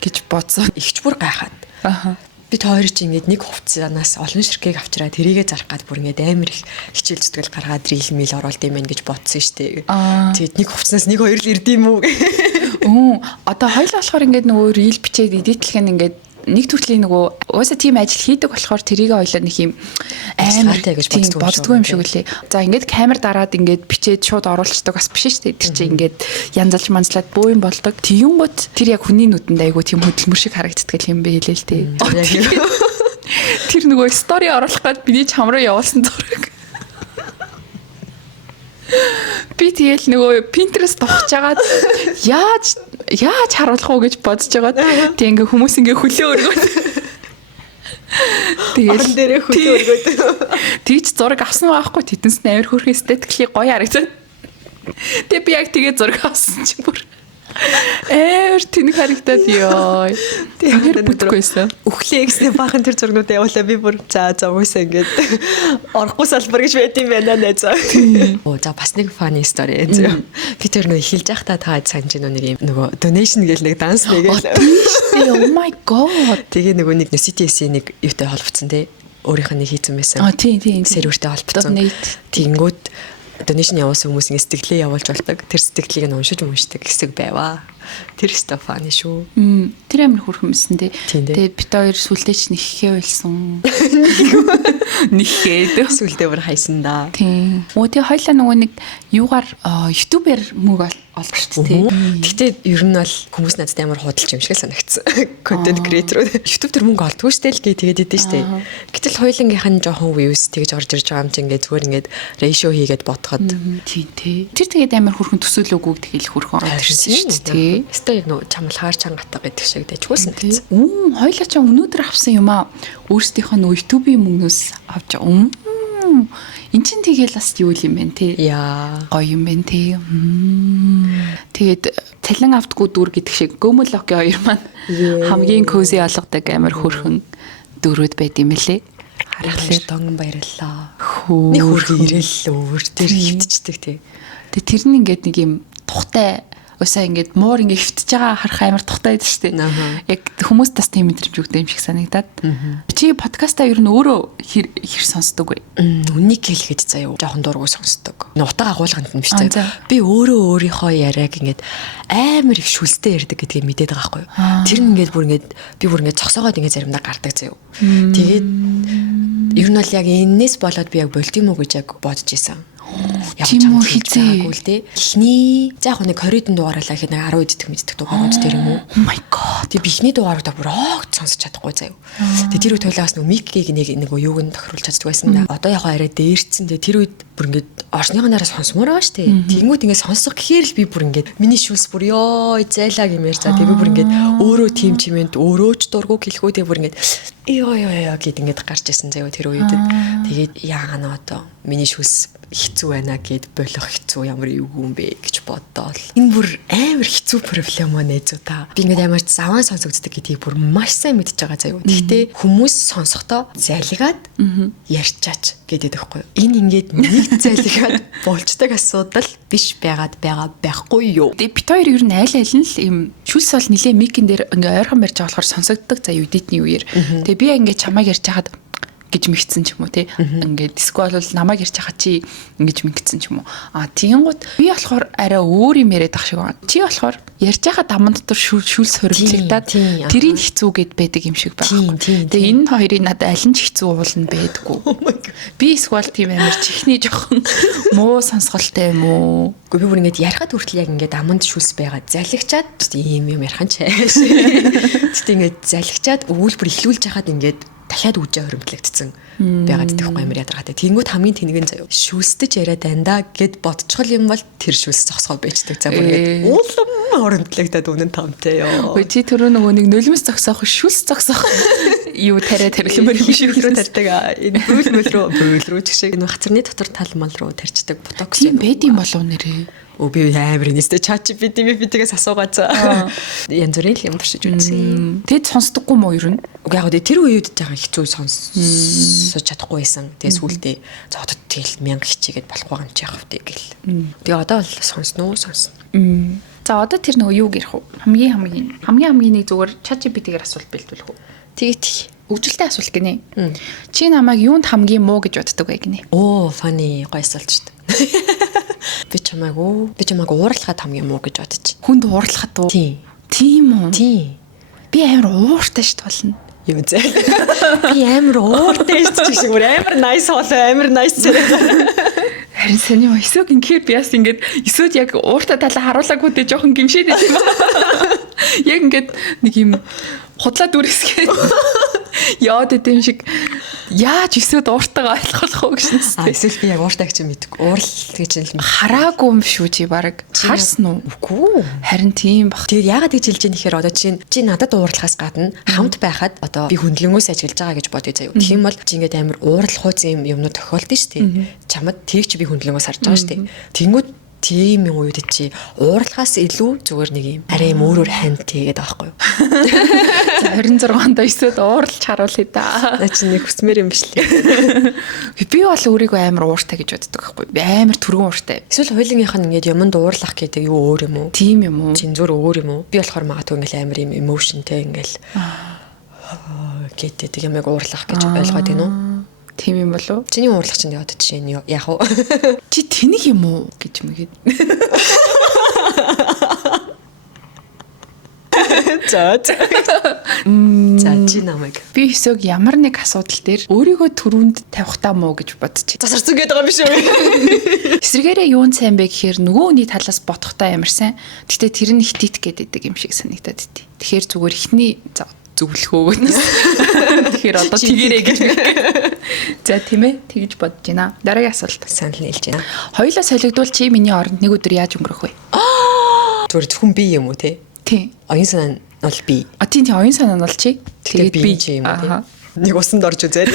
гэж бодсон. Игч бүр гайхаад. Аха. Бид хоёр ч ингэж нэг хувцаанаас олон ширхгийг авчираад тэрийгэ зарах гад бүр ингэж амар их хичээл зүтгэл гаргаад рил мэл оруулд юм байна гэж бодсон штэ. Тэгээд нэг хувцаанаас нэг хоёр л ирд юм уу? Одоо хоёул болохоор ингэж нөгөө рил бичээд эдитлэх нь ингэж нэг төрлийн нөгөө уусаа тийм ажил хийдэг болохоор тэрийг ойлоо нэг юм амар Ажиллагаатай гэж боддгоо юм шиг үлээ. За ингээд камер дараад ингээд бичээд шууд оруулцдаг бас биш шүү дээ. Тэр чинь ингээд янзалж манзлаад бөө юм болдог. Тэгэнгүүт тэр яг хүний нүдэнд айгу тийм хөдөлмөр шиг харагддаг юм бэ хэлээ л дээ. Тэр нөгөө стори оруулах гээд миний чамруу явуулсан зураг. Би тэгэл нөгөө Pinterest тогтож агаад яаж харуулах уу гэж бодож агаад тэг ингээ хүмүүс ингээ хөлөө өргөөд Орон дээрээ хөлөө өргөөд тэгж зураг авсан байхгүй тэтэнс нь амар хөрх эстетикли гоё харагдсан. Тэг би яг тэгээ зураг авсан чи бүр Ээр тэнэг харагдаад ёо. Тэр бүтгүйсэн. Үхлээ гэснээр баахан тэр зургнууд явуулаа би бүр за уусаа ингээд орохгүй салбар гэж байт юм байна нэ за. Оо за бас нэг funny story энэ. Би тэр нөө эхэлж байхдаа та санаж нэг юм нөгөө donation гэл нэг данс нэгээл. Oh my god. Тэгээ нөгөө нэг CTS-ийн нэг юутай холбогдсон те. Өөрийнх нь хийсэн байсан. Тийм. Сервертэй холбогдсон. Тэнгүүд donation явуулсан хүмүүс ингэ сэтгэлээ явуулж болдог. Тэр сэтгэлийг нь уншиж уншдаг хэсэг байваа. Тэр Стефани шүү. Тэр амар хөрхөмсөн тий. Тэгээд бит хоёр сүлдээ ч нэххээ байлсан. Нэхээд сүлдээ бүр хайсан да. Тийм. Өө тий хоёлаа нөгөө нэг юугаар YouTube-ээр мөнгө олох шүү дээ. Гэхдээ ер нь бол хүмүүс надад амар худалч юм шиг санагдсан. Content creator. YouTube дээр мөнгө олдгүй штэ л тэгээд идэв штэ. Гэтэл хоёлынгийнх нь жоохон views тэгж орж ирж байгаа юм чи ингээд зүгээр ингээд ratio хийгээд бодоход тий. Тэр тэгээд амар хөрхөн төсөөлөөгүй тэгэл хөрхөн орчихсон шүү дээ. Өстой яг нөө чамлахаар чангатаа гэдэг шиг дэжгүүлсэн гэсэн. Хоёлаа ч өнөөдөр авсан юм аа. Өөрсдийнхөө нөө YouTube-ийн мөнгнөөс авч эн чин тэгэл бас юу юм бэ те. Яа. Гоё юм бэ те. Тэгээд цалин автгүй дүр гэдэг шиг Gömölöki хоёр маань хамгийн cozy олгодог амар хөрхөн дөрүүд байд юм лээ. Харахад донгон баярлаа. Нэг хөргө ирээл өөр тэр хөвтчдэг те. Тэгээд тэр нь ингээд нэг юм тухтай Өсөө ингээд муур ингээд хөвтөж байгаа харах амар тухтай байдаг шүү дээ. Яг хүмүүс бас тийм мэдрэмж өгдөг юм шиг санагдаад. Чи подкастаа ер нь өөрөө хэр сонсдог вэ? Үнийг хэлгээд заяа жоохон дургуй сонсдог. Утга агуулганд нь биш заяа. Би өөрөө өөрийнхөө яриаг ингээд амар их шүлстэй ярьдаг гэдгийг мэдээд байгаа байхгүй юу? Тэр нь ингээд би бүр ингээд цогсоогоод ингээд заримдаа гардаг заяа. Тэгээд ер нь бол яг энэс болоод би яг болд юм уу гэж яг бодож исэн. Тийм үү хизээ үлдээ. Эхний за яг нэг 20-д дугаараа их нэг 10 идэх мэддэг дугаарууд тэр юм уу? Oh my god. Тэг би эхний дугааруудаа бүр огт сонсож чадахгүй заяа. Тэг тэр үед тойлоос нэг микийг нэг юуг нь тохируулж чаддаг байсан да. Одоо яг арай дээрцэн дээ тэр үед бүр ингээд орсныханаараа сонсмоор байгаа штэ. Тэнгүүд ингээд сонсох гэхээр л би бүр ингээд миний шүлс бүр ёо зайлаа гэмээр за тэг би бүр ингээд өөрөө тим чимэнд өөрөө ч дургуй хэлэхүү тэг бүр ингээд ёо гэд ингээд гарч ирсэн заяа тэр үед. Тэгээд яагаана одоо миний шүлс хэцүү байна гэд болох хэцүү ямар юу юм бэ гэж боддоо л энэ бүр амар хэцүү проблем аа нээзүү та. Би ингээд амар заван сонсогддог гэдгийг бүр маш сайн мэдчихэж байгаа заяа. Гэхдээ хүмүүс сонсохдоо залгаад ярьчаач гэдэг байхгүй. Энэ ингээд нэг залгаад болцдог асуудал биш байгаа байхгүй юу. Тэгээ бит хоёр ер нь аль нь л юм шүлс бол нилээ микэн дээр ингээ ойрхон барьж байгаа болохоор сонсогддог заяа үдэтний үеэр. Тэгээ би ингээ чамайг ярьж хахад гэж мэгцэн ч юм уу тий. Ингээд диско бол намайг ярьж хахад чи ингэж мэгцэн ч юм уу. Тиймгүүд би болохоор арай өөр юм яриад ах шиг байна. Чи болохоор ярьж хахад аман дотор шүлс хоригдлагдаад тэрийг хэцүү гэд байдаг юм шиг байна. Тэгээ энэ хоёрыг надад аль нь ч хэцүү уулна байдгүй. Би эсвэл тийм амар чихний жоохон муу сонсголтой юм уу? Гэхдээ би бүр ингээд ярихад хүртэл яг ингээд аманд шүлс байгаа залгичаад ийм юм ярих нь чааш. Тэгтээ ингээд залгичаад өгүүлбэр эхлүүлж хахад ингээд дахиад үжээ хоримтлагдсан байгаад идэхгүй амар ядаргатай. Тэнгүүд хамгийн тэнэг нь заяа. Шүлстэж яриад андаа гэд бодчихвол юм бол тэр шүлс зогсгоо байждаг. За бүр ингээд уулам хоримтлагдаад үнэн томтой ёо. Хөөе чи түрүү нөгөө нэг нулимс зогсоох шүлс зогсоох юу тариа тарилмар юм шиг рүү тарьдаг. Энэ бөөл рүү ч шиг энэ хацарны дотор талмал руу тарьчдаг ботокс юм байд юм болов нэрээ. Би амар нэстэ чач бидээс асуугаацаа. Янз бүрийн юм туршиж үзсэн. Тэд сонсдоггүй мó ер нь. Яг гоо тэр үед жаахан хэцүү сонсож чадахгүй байсан. Тэгээ сүүлдээ за одоо тэгэл 1000 хичээгээд болохгүй юм чи яах вэ гэл. Тэгээ одоо бол сонсно. За одоо тэр нөгөө юу гэрх үү? Хамгийн нэг зүгээр ChatGPT-гээр асуулт бэлдүүлэх үү? Тэгээд хөгжилтэй асуулт гинэ. Чи намайг юунд хамгийн муу гэж боддог вэ гинэ? Оо, funny гоё асуулт шүү дээ. Би чамайг уурлахад хамгийн муу гэж бодож. Хүнд уурлахад уу? Тийм. Тийм үү? Тийм. Би амар ууртай ш болно. Юу зэ. Би амар ууртай шүү шиг амар nice хоолой амар nice зэрэг. Харин сони өсөг ингээд би бас ингээд өсөд яг ууртай талаа харуулаагүй дээ жоохон гимшээд байт юм аа. Яг ингээд нэг юм худлаа дүрсгээд яад идэм шиг яаж өсөд ууртайгаа ойлгох вэ гэсэн чинь. Эсвэл би яг ууртай гэж мэдгүй. Уурал гэж л хараагүй юм шүү чи баг. Харсан уу? үгүй. Харин тийм баг. Тэгээд яагаад гэж хэлж яах нэхэр одоо чи надад уурлахаас гадна хамт байхад одоо би хөндлөнгөөс ажиллаж байгаа гэж бодъё заяа. Тэгэх юм бол чи ингээд амар уурал хууц юмнууд тохиолдсон шүү дээ. Чамд тийг чи би хөндлөнгөөс харж байгаа шүү дээ. Тэнгүүд тийм юм үед чи уурлахаас илүү зүгээр нэг юм арай юм өөрөөр ханд тэгээд байгаа байхгүй юу? 26-нд өсөд уурлж харуулъя да. Наа чи нэг хүсмээр юм биш лээ. Би бол өөрийгөө амар ууртай гэж боддог байхгүй. Би амар түргэн ууртай. Эсвэл хоёулынх нь ингээд юмд уурлах гэдэг юу өөр юм уу? Тийм юм уу? Цензур өөр юм уу? Би болохоор магадгүй ингээл амар юм emotionтэй ингээл гэдэг юм яг уурлах гэж ойлгоод байна уу? Тийм юм болов уу? Чиний уурлах чинь яа жишээ нь яах вэ? Чи тэнэг юм уу гэж мэгээд. За чи намайг Би өсөг ямар нэг асуудал дээр өөрийгөө түрүүнд тавихтаа мó гэж бодчих. засарсан гэдэг байгаа юм биш үү? Эсвэргээрээ юун сайн бэ гэхээр нөгөө хүний талаас бодохдоо ямар сайн. Гэтэ тэр нь хитит гэдэг юм шиг санагдаад идэв. Тэгэхээр зүгээр ихний зөвлөхөө гэнэ. Тэгэхээр одоо тэгэрэй гэж. За тийм ээ тэгж бодож байна. Дараагийн асуулт. Санал нийлж байна. Хоёулаа солигдвол чи миний оронд нэг өдөр яаж өнгөрөх вэ? Зүгээр зөвхөн би юм уу те? Тийм. Оюун санаа нь бол би. Тийм оюун санаа нь бол чи. Тэгээд би чи юм уу те? Нэг усанд орж үзээ.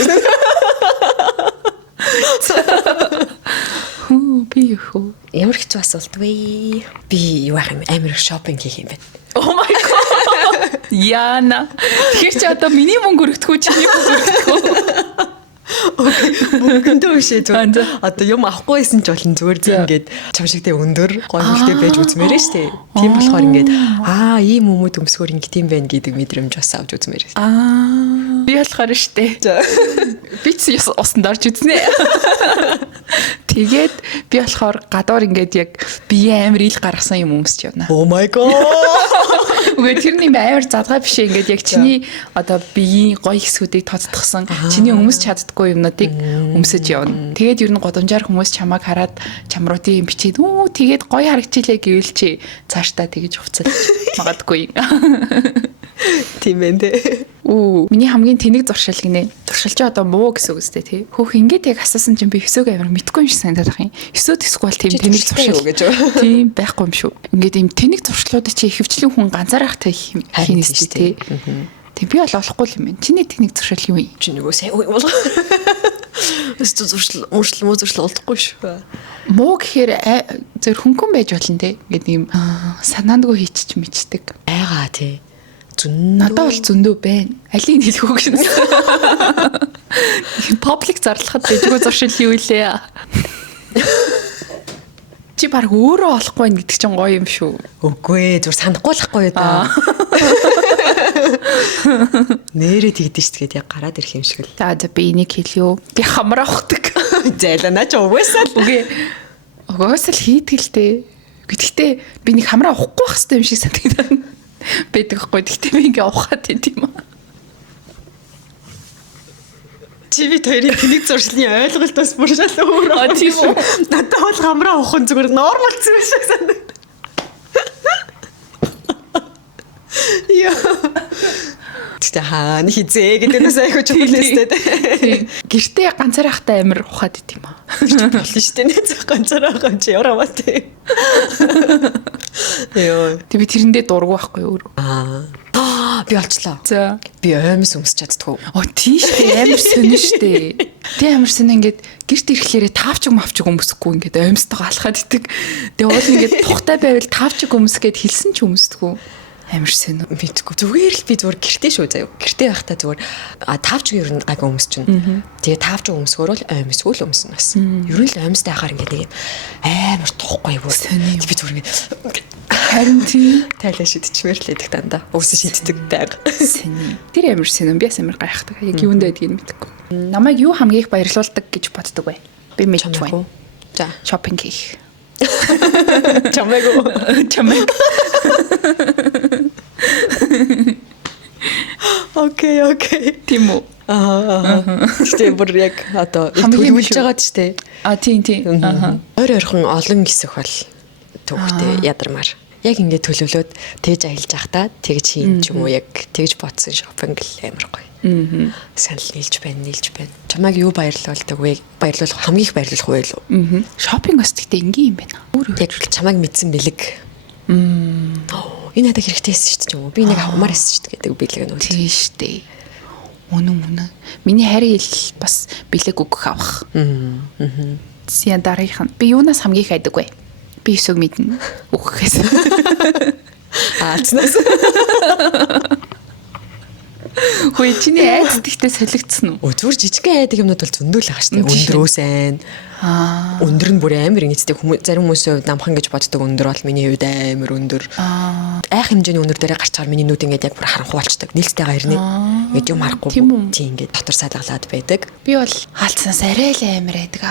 Би юу? Ямар хэцүү асуулт вэ? Би юу ах юм амар шопинг хийх юм байна. Oh my god. Яна. Тэгэхээр чи одоо миний мөнгө өргөдөхүү чиний мөнгө өргөдөхүү. Мөнгөндөө бишээ зүгээр. Одоо юм авахгүй байсан ч болон зүгээр ингээд чам шигтэй өндөр гоё хөлтэй байж үзмээрээ штэ. Тийм болохоор ингээд ийм хүмүүд өмсгөр ингээд юм байна гэдэг мэдрэмж бас авч үзмээр. Би болохоор штэ. Би ч усанд орж үзнэ. Тэгээд би болохоор гадуур ингээд яг бие амар ил гаргасан юм өмсч явна. Oh my god. Үгүй тэрний амар задгай биш ингээд яг чиний одоо биеийн гоё хэсгүүдийг тоцтгсон чиний өмсч чаддгүй юмнуудыг өмсөж явна. Тэгээд ер нь годамжаар хүмүүс чамайг хараад чам руу тийм бичээд тэгээд гоё харагчлаа гэвэл чи цаашдаа тэгэж хувцал магадгүй. Тийм ээ те. Миний хамгийн тэнэг зуршил гинэ. Зуршил чи одоо муу гэсэн үг үстэй тий. Хөөх ингээд яг асуусан чинь би өсөөг амар мэдгүй юм шиг санагдаад байх юм. Өсөө тэсгүй бол тийм тэнэг зуршил гэж. Тийм байхгүй юм шүү. Ингээд ийм тэнэг зуршлуудыг чи ихэвчлэн хүн ганцаарахтай хийнэ шүү тий. Тэг би бол болохгүй юм байна. Чиний тэнэг зуршил юу юм? Чи нөгөө сайн уу юм бол. Өстө зуршил муу зуршил олдохгүй шүү. Муу гэхээр зөв хөнгөн байж болно те. Ингээд ийм санаандгүй хийчих мичдэг. Айгаа тий. Надад бол зөндөө байна. Алийг хэлэх үг шин. Паблик зарлахад дэжгүй зуршил юу илээ. Чи баг өөрөө олохгүй байх гэдэг чинь гоё юм шүү. Үгүй ээ, зүр санахгүй болохгүй да. Нэрээ тэгдэж шүү тэгээд яг гараад ирэх юм шиг л. За би энийг хэлье. Би хамраа ухдаг. Зайлана ч угаасаа л. Үгүй. Угаасаа л хийдгэлтэй. Гэхдээ би нэг хамраа ухахгүй байх хэрэгтэй юм шиг санагдаад байдаг хгүй. Гэхдээ би ингээ ухаад тийм юм. Чи бид хоёрын тэнэг зуршлын ойлголтоос бүр шал өөр. Тийм үү. Надад бол хамраа ухын зүгээр нормал зүйл шиг санагдав. Яа. Тэгтээ хаана хизээ гэдэг нь сайхан чухалстэй. Гэртээ ганцаараа хахтай амир ухаад ит юм аа. Болно шүү дээ. Нэг цаг ганцаараа хаа чи яваа бат. Йоо. Тэг би тэрэндээ дургу байхгүй өөрөө. Би олчлоо. За. Би оймс өмсч чаддгүй. Тийш амар сонин штэ. Тэ амар сонин ингээд гэрт ирэхлээрээ таавчг мавчг өмсөхгүй ингээд оймстойгоо алхаад итэг. Тэгээ уул ингээд тухтай байвал таавчг өмсгээд хэлсэн ч өмсдөггүй. Амар сонин. Мэдгүй. Зүгээр л би зүгээр гэртээ шүү заяа. Гэртээ байхдаа зүгээр таавчг ер нь гаг өмсч байна. Тэгээ таавчг өмсгөөр л оймсгүй л өмснө бас. Ер нь л оймстай хахаар ингээд нэг амар тухгүй юу. Би зүгээр ингээд харин тий тайлаа шидчихмээр л байдаг дандаа. Өөсө шиддэг байг. Сэний. Тэр амар сонин. Би амар гайхдаг. Яг юунд байдгийг мэдэхгүй. Намайг юу хамгийн их баярлуулдаг гэж боддог вэ? Би мэдж байна. За, шопинг хийх. Чамайг. Окей. Тийм үү? Гэтэ бүр яг одоо Хамгийн төлөвлөж байгаа ч тийм. Тийм. Ойрхон олон хэсэг бол төвхтэй ядармаар. Яг ингээд төлөвлөөд тэгж аялж явахдаа тэгж хийн ч юм уу яг тэгж бодсон шопинг л амар гоё. Санал нийлж байна. Чамайг юу баярлуулдаг вэ? Хамгийн их баярлуулах вэ лөө? Шопинг өстөгтэй ингийн юм байна. Яг чамайг мэдсэн бэлэг. Энэ надад хэрэгтэйсэн шүү дээ юм уу? Би нэг авмаар байсан шүү дээ гэдэг бэлэг нь үү. Тийм шүү дээ. Үнэн. Миний хайр хэл бас бэлэг өгөх авах. Зя дараагийн. Би юунаас хамгийн их айдаг вэ? Би өсөг мэднэ. Өгөхээс. Аацнаас. Хөөе чиний айц тэгтээ солигдсон уу? Зүгээр жижигхэн айдаг юмнууд бол зөндөл байгаа шүү дээ. Өндрөө сайн. Өндөр нь бүр амар ингэцтэй зарим хүмүүсийн хувьд намхан гэж боддог өндөр бол миний хувьд амар өндөр. Айх хэмжээний өндөр дээрээ гарчаар миний нүд ингээд яг бүр харанхуй болчдөг. Нээлттэйгээ ирнэ. Ингээд юм харахгүй. Тийм ингээд дотор саалгалаад байдаг. Би бол хаалцнаас арай л амар айдаг.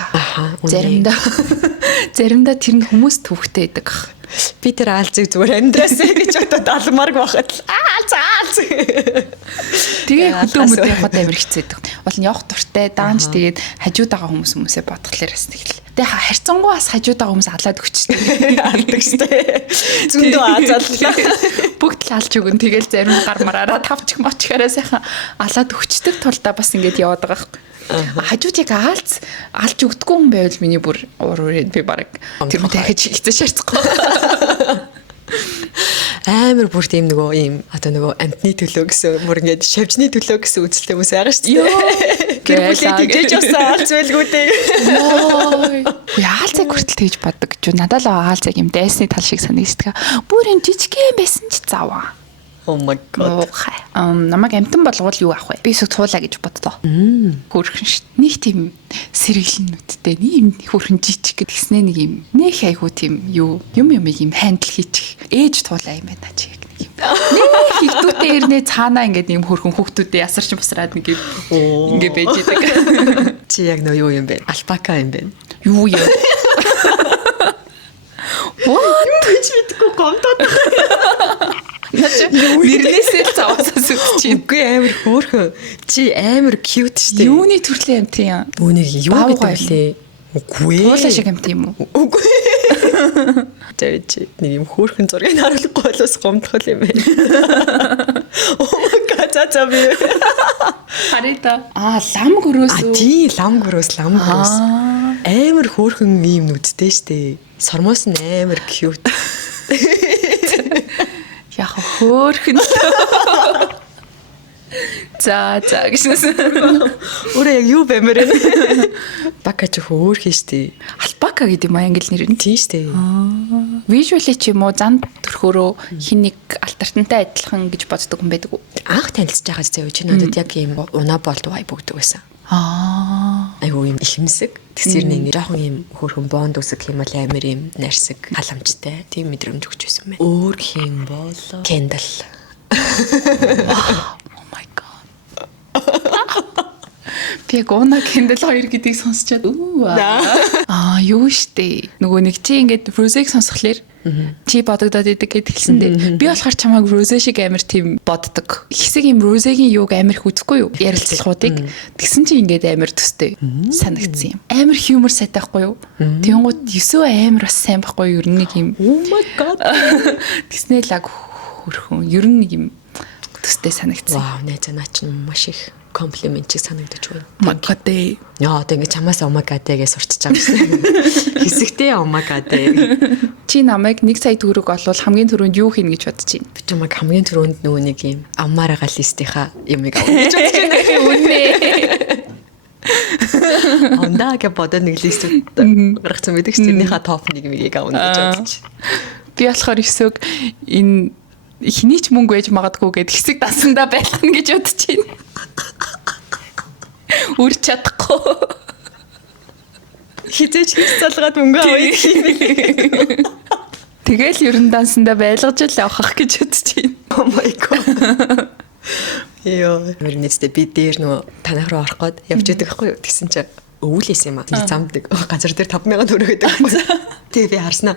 Заримдаа тэр нь хүмүүс төвхтэй байдаг. Би тэр аалцыг зүгээр амьдраас гэж бодоод алмаарг байхад аалц. Тэгээ хөдөө явахад амар хэцээдэг. Бол нь явах дуртай даанч тэгээд хажууд байгаа хүмүүсээ бодглохлоор бас тэгэл. Тэгээ харьцангуйас хажууд байгаа хүмүүс алаад өгчтэй. Алдаг штэ. Зөндөө аазааллаа. Бүгд л алж өгөн тэгэл зарим гар мараараа тавчих мочгаараа сайхан алаад өгчдөг тулдаа бас ингэж яваад байгаа юм. Хажууд яг алж өгдөггүй хүн байвал миний бүр уруу би бараг тэр дахиж хэцээ шаарцахгүй. Амар бүр тийм нөгөө амтны төлөө гэсэн бүр ингэж шавжны төлөө гэсэн үзэлтэй хүмүүс байгаа шүү дээ. Гэр бүлээ тэгж явсан алц байлгүй дээ. Яалцаг хүртэл тэгж боддог гэж надад л хаалцаг юм дайсны тал шиг санагддаг. Бүр юм жижигхэн байсан ч заваа. Oh my god. Намайг амтан болгоул юу авах вэ? Би эсвэл цуулаа гэж боддоо. Хөөрхөн шít. Нэг тийм сэргэлнүүдтэй нэг хөөрхөн жижиг гэснээ нэг юм. Нэг айгуу тийм юм ийм хандл хийчих. Ээж туулаа юм байна чи яг нэг юм. Нэг хөвгтүүтэй ирнэ цаанаа ингээд нэг хөөрхөн хөвгтүүдээ ясарч басраад нэг юм ингээд байж идэг. Чи яг нөө юу юм бэ? Алпака юм бэ? Юу юм? What? Чи мэдгүй гомдоод. Нэрнээсээ л заваасаа сүтчих. Үгүй амар хөөрхөн. Чи амар cute штэ. Юуны төрлийн амт юм? Үүнийг юу гэдэг вэ? Үгүй. Туулаа шиг амт юм уу? Үгүй. Чи нэг юм хөөрхөн зургийг харуулахгүй болоос гомдох юм байна. Oh my god, цаби. Харита. Лам гөрөөс үү? Тий, лам гөрөөс. Амар хөөрхөн юм нүдтэй штэ. Сормоос нь амар cute. Яг хөөрхөн. За гэсэн. Өөрөө яг юу баймаар вэ? Бака ч хөөрхөн штэ. Алпака гэдэг юм англи нэр нь. Тийм штэ. Вижюали ч юм уу зан төрхөөрөө хин нэг альтертантай адилхан гэж боддог юм байдаг уу? Анх танилцж байгаа зэв чи надад яг юм унаа болд вай бүгдэг байсан. Айгуу юм ихэмсэг. Тэгсэр нэг жоохон юм хөөрхөн бонд үсэг юм бол амар юм нарсаг халамжтай. Тийм мэдрэмж өгч байсан байна. Өөр хин болоо. Кендл. Oh my god. Би гона кендл хоёр гэдгийг сонсчод юу штэ. Нөгөө нэг чи ингээд Rose-ыг сонсхолоор чи бодогдоод идэг гэд хэлсэн дээ. Би болохоор чамайг Rose шиг амар тийм боддог. Хэсэг юм Rose-гийн юуг амар их үзэхгүй юу? Ярилцлагуудыг. Тэгсэн чи ингээд амар төстэй санагдсан юм. Амар humor сайтай байхгүй юу? Тэнгууд 9 амар бас сайн байхгүй юу? Ер нь нэг юм. Oh my god. Тэснээ лаг хөрхөн. Ер нь нэг юм төстэй санагдсан. Вау, найз наач маш их комплимент чиг санагдаж байна. Магадээ. Яа, одоо ингэ чамаас омагатэгээ сурчиж байгаа юм. Хэсэгтэй омагатэ. Чи намайг 1 сая төгрөг олвол хамгийн түрүүнд юу хийнэ гэж бодож байна? Би чамайг хамгийн түрүүнд нөгөө нэг юм аммаараа листийнхаа юмыг авах гэж бодож байна. Үнэ. Ондаа бодоод нэг листүүд гаргацсан байдаг ч тэрнийхээ топ 1-ийг авах гэж бодож. Би болохоор өсөг энэ хиний ч мөнгө ээж магадгүй гэд хэсэг дасандаа байх нь гэж бодож байна. Үрч чадахгүй. Хизээч хийх залгаад мөнгө авъя. Тэгэл ерөн дансандаа байлгаж л авах гэж бодож байна. Oh my god. Яа, мөрнэстэй би дээр нөө танах руу орох гээд явж идэг байхгүй юу? Тэгсэн чинь өвүүлээс юм аа. Би замдаг. Газар дээр 5,000 төгрөг гэдэг байхгүй. Тэгээ би харснаа.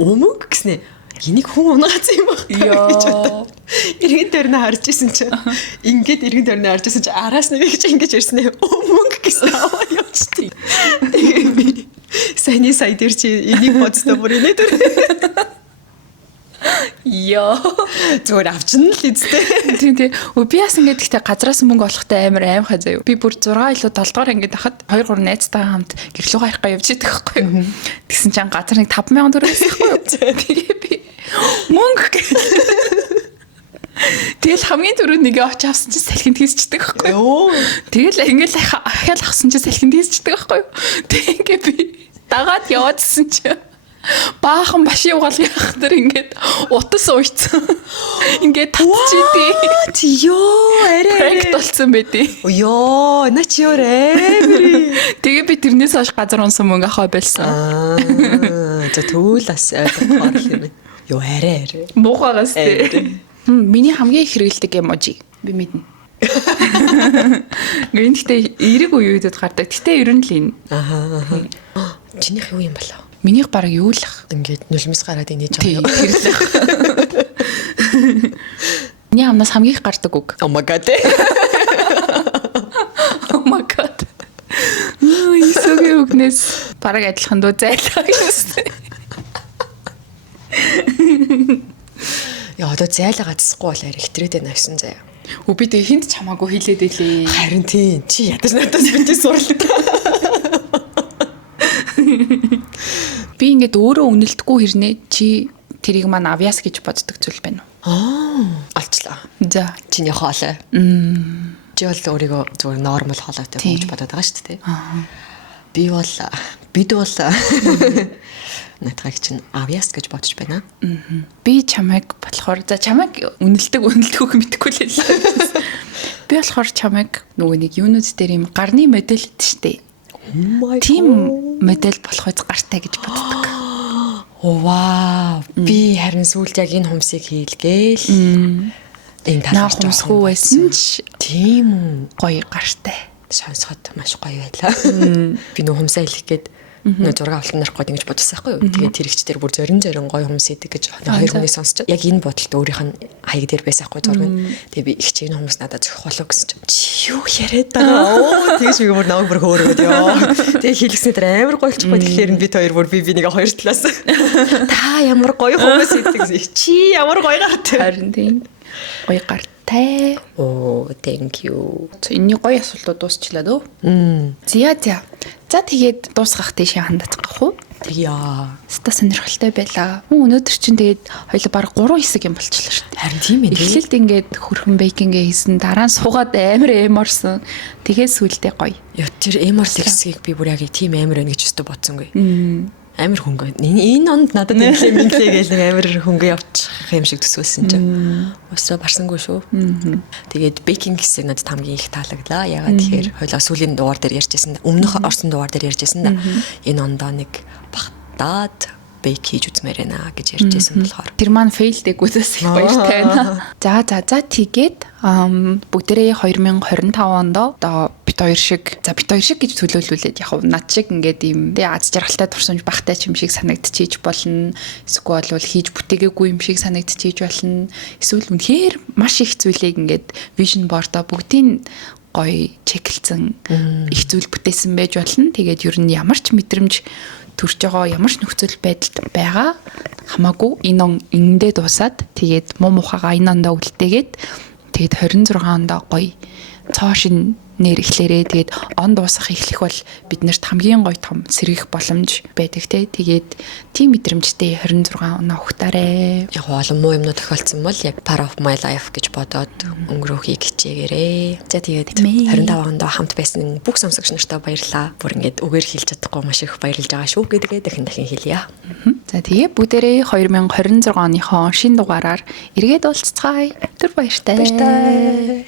Өмөг гэснэ. Энийг хүн унгаац юм баг гэж бодоо. Иргэн дөрнө харж исэн чинь ингээд иргэн дөрнө харж исэн чинь араас нэг их ингэж ирсэн ээ. Мөнгө гэсэн аваа явчихтыг. Тэгээ би саяны сая дээр чи энийг бодсоо бүр инээ дөр. Яа. Зүгээр авчин л үстэй. Тийм. Би бас ингээд гэхдээ газраас мөнгө олохтой амар аимхай заяа. Би бүр 6 илүү 7 дугаар ангид хахад 2 3 найзтайгаа хамт гэрлүүгээ харихгаа явж идэх байхгүй юу. Тэгсэн чинь газар нэг 5,000 төгрөг байхгүй юу. Тэгээ би мөнгө тэгэл хамгийн түрүү нэгэ очиж авсан чинь салхинд хийсчдэг байхгүй юу. Тэгэл ингээд ахаал авсан чинь салхинд хийсчдэг байхгүй юу. Тэгээ би дагаад яваадсэн чинь баахан машин угаалгын ахтар ингээд утас уйцсан. Ингээд татчихдээ. Йоо, арай. Проект болсон байдیں۔ Йоо, на чи өрөө. Тэгээ би тэрнээс хойш газар унсан мөнгө авах байсан. За түүлээс ойлгохоор юм. Йоо, арай. Муухагаас тээ. Миний хамгийн их хэрэгэлдэг эможи. Би мэднэ. Гэхдээ эрэг үеүүдэд гардаг. Гэтэ ер нь л энэ. Чинийх юу юм болоо? Минийх бараг юу л ах. Ингээд нулимс гараад инээж байгаа юм. Тэрлэх. Миний амнаас хамгийн их гардаг үг. Oh my god. Oh my god. Исогийн үгнээс бараг адилхан дөө зайлаа гэсэн. Яа, одоо зайлаа гацсахгүй болоо ихтрээд байна гэсэн заяа. Би тэг хинт чамаагүй хэлээд илээ. Харин тийм. Чи ядаж надаас битээ сурлаа. Би ингээд өөрөө өгнөлтгүй хэрнээ чи тэрийг маань авьяас гэж боддог зүйл байна уу? Олчлаа. За, чиний хоолой. Чи бол өөрийгөө зүгээр нормал хоолойтой гэж бодоод байгаа шүү дээ. Бид бол надад чинь авьяас гэж бодож байна. Би чамайг болохоор за чамайг үнэлдэггүй мэдэхгүй л хэлээ. Би болохоор чамайг нөгөө нэг юунууд дээр юм гарны модель гэдэг шүү дээ. Тим модель болох үз гартай гэж боддог. Вау. Би харин сүүлд яг энэ хумсыг хийлгээл. Энэ талаар хүмүүсгүй байсан ч тийм гоё гартай. Сонсоход маш гоё байлаа. Би нөө хумсаа хэлэх гээд нөө зураг авалтан нарах гээд ингэж бодсон байхгүй юу. Тэгээд тэр ихчдэр бүр зорин гоё хүмүүс идэг гэж хоёр хүний сонсч. Яг энэ бодолт өөрийнх нь хаяг дээр байсан байхгүй зураг нь. Тэгээд би ихчийн хүмүүс надад зөхөх болов гэсэн чинь. Чи юу яриад байгаа? Тэгэж би бүр намайг бүр хөөрөөд ёо. Тэгээд хэлгснээр тэр амар гойлчихгүй тэгэхээр бид хоёр бүр би нэг хоёр талаас. Та ямар гоё хүмүүс идэг. Чи ямар гоё гартай. Харин тийм. Гоё гартай. Оо, thank you. Энэний гоё асуултууд дуусчлаа дөө. За тэгээд дуусгах тийшээ хандаж гах уу? Тэгье. Ста сонирхолтой байлаа. Өнөөдөр чинь тэгээд хоёул баг 3 хэсэг юм болчихлоо шүү дээ. Харин тийм ээ. Эхлэлд ингээд хөрхөн бейкингээ хийсэн, дараа нь суугаад амар эморсон. Тэгээд сүулдэ гоё. Яа тэр эморс хэсгийг би бүр яг тийм амар байна гэж өстө бодсонгүй. Амар хөнгө. Энэ онд надад инглээ гээл нэг амар хөнгө явчих юм шиг төсөөлсөн чинь. Өсөө барсангүй шүү. Тэгээд бейкинг хэсэг надад хамгийн их таалагдлаа. Ягаад тэгэхээр хоёлаа сүүлийн дугаар дээр ярьжсэн. Өмнөх орсон дугаар дээр ярьжсэн да. Энэ ондоо нэг багтаад бейк хийж үзмээр байна гэж ярьжсэн болохоор. Тэр маань фейлдэггүйээс их баяртай байна. За тэгээд бүгдээрээ 2025 онд одоо бит хоёр шиг гэж төлөөлүүлээд яг над шиг ингээд ийм аз жаргалтай турсамж багтай юм шиг санагдчихийж болно. Эсвэл бол хийж бүтээгээгүй юм шиг санагдчихийж болно. Эсвэл үнэхээр маш их зүйлийг ингээд vision board-а бүгдийн гоё чеклцэн их зүйл бүтээсэн байж болно. Тэгээд ер нь ямар ч мэдрэмж төрж байгаа ямар ч нөхцөл байдалд байгаа хамаагүй энэ он эндээ дуусаад тэгээд муу мухагаа энэ ондоо үлдээгээд тэгээд 26 ондоо гоё цоо шин нэр ихлээрээ тэгээд он дуусах эхлэх бол биднэрт хамгийн гоё том сэргийх боломж байдаг те. Тэгээд тийм мэдрэмжтэй 26 оноо ухтаарэ. Яг олон муу юмнууд тохиолдсон бол яг part of my life гэж бодоод өнгөрөхийг хичээгээрээ. За тэгээд 25 ондоо хамт байсан бүх сонсогч нартай баярлалаа. Бүр ингээд үгээр хэлж чадахгүй маш их баярлж байгаа шүү гэдгээ дахин хэлье. За тэгээ бүгдээрээ 2026 оныхоо шинэ дугаараар эргээд уулзцгаая. Тэр баяртай.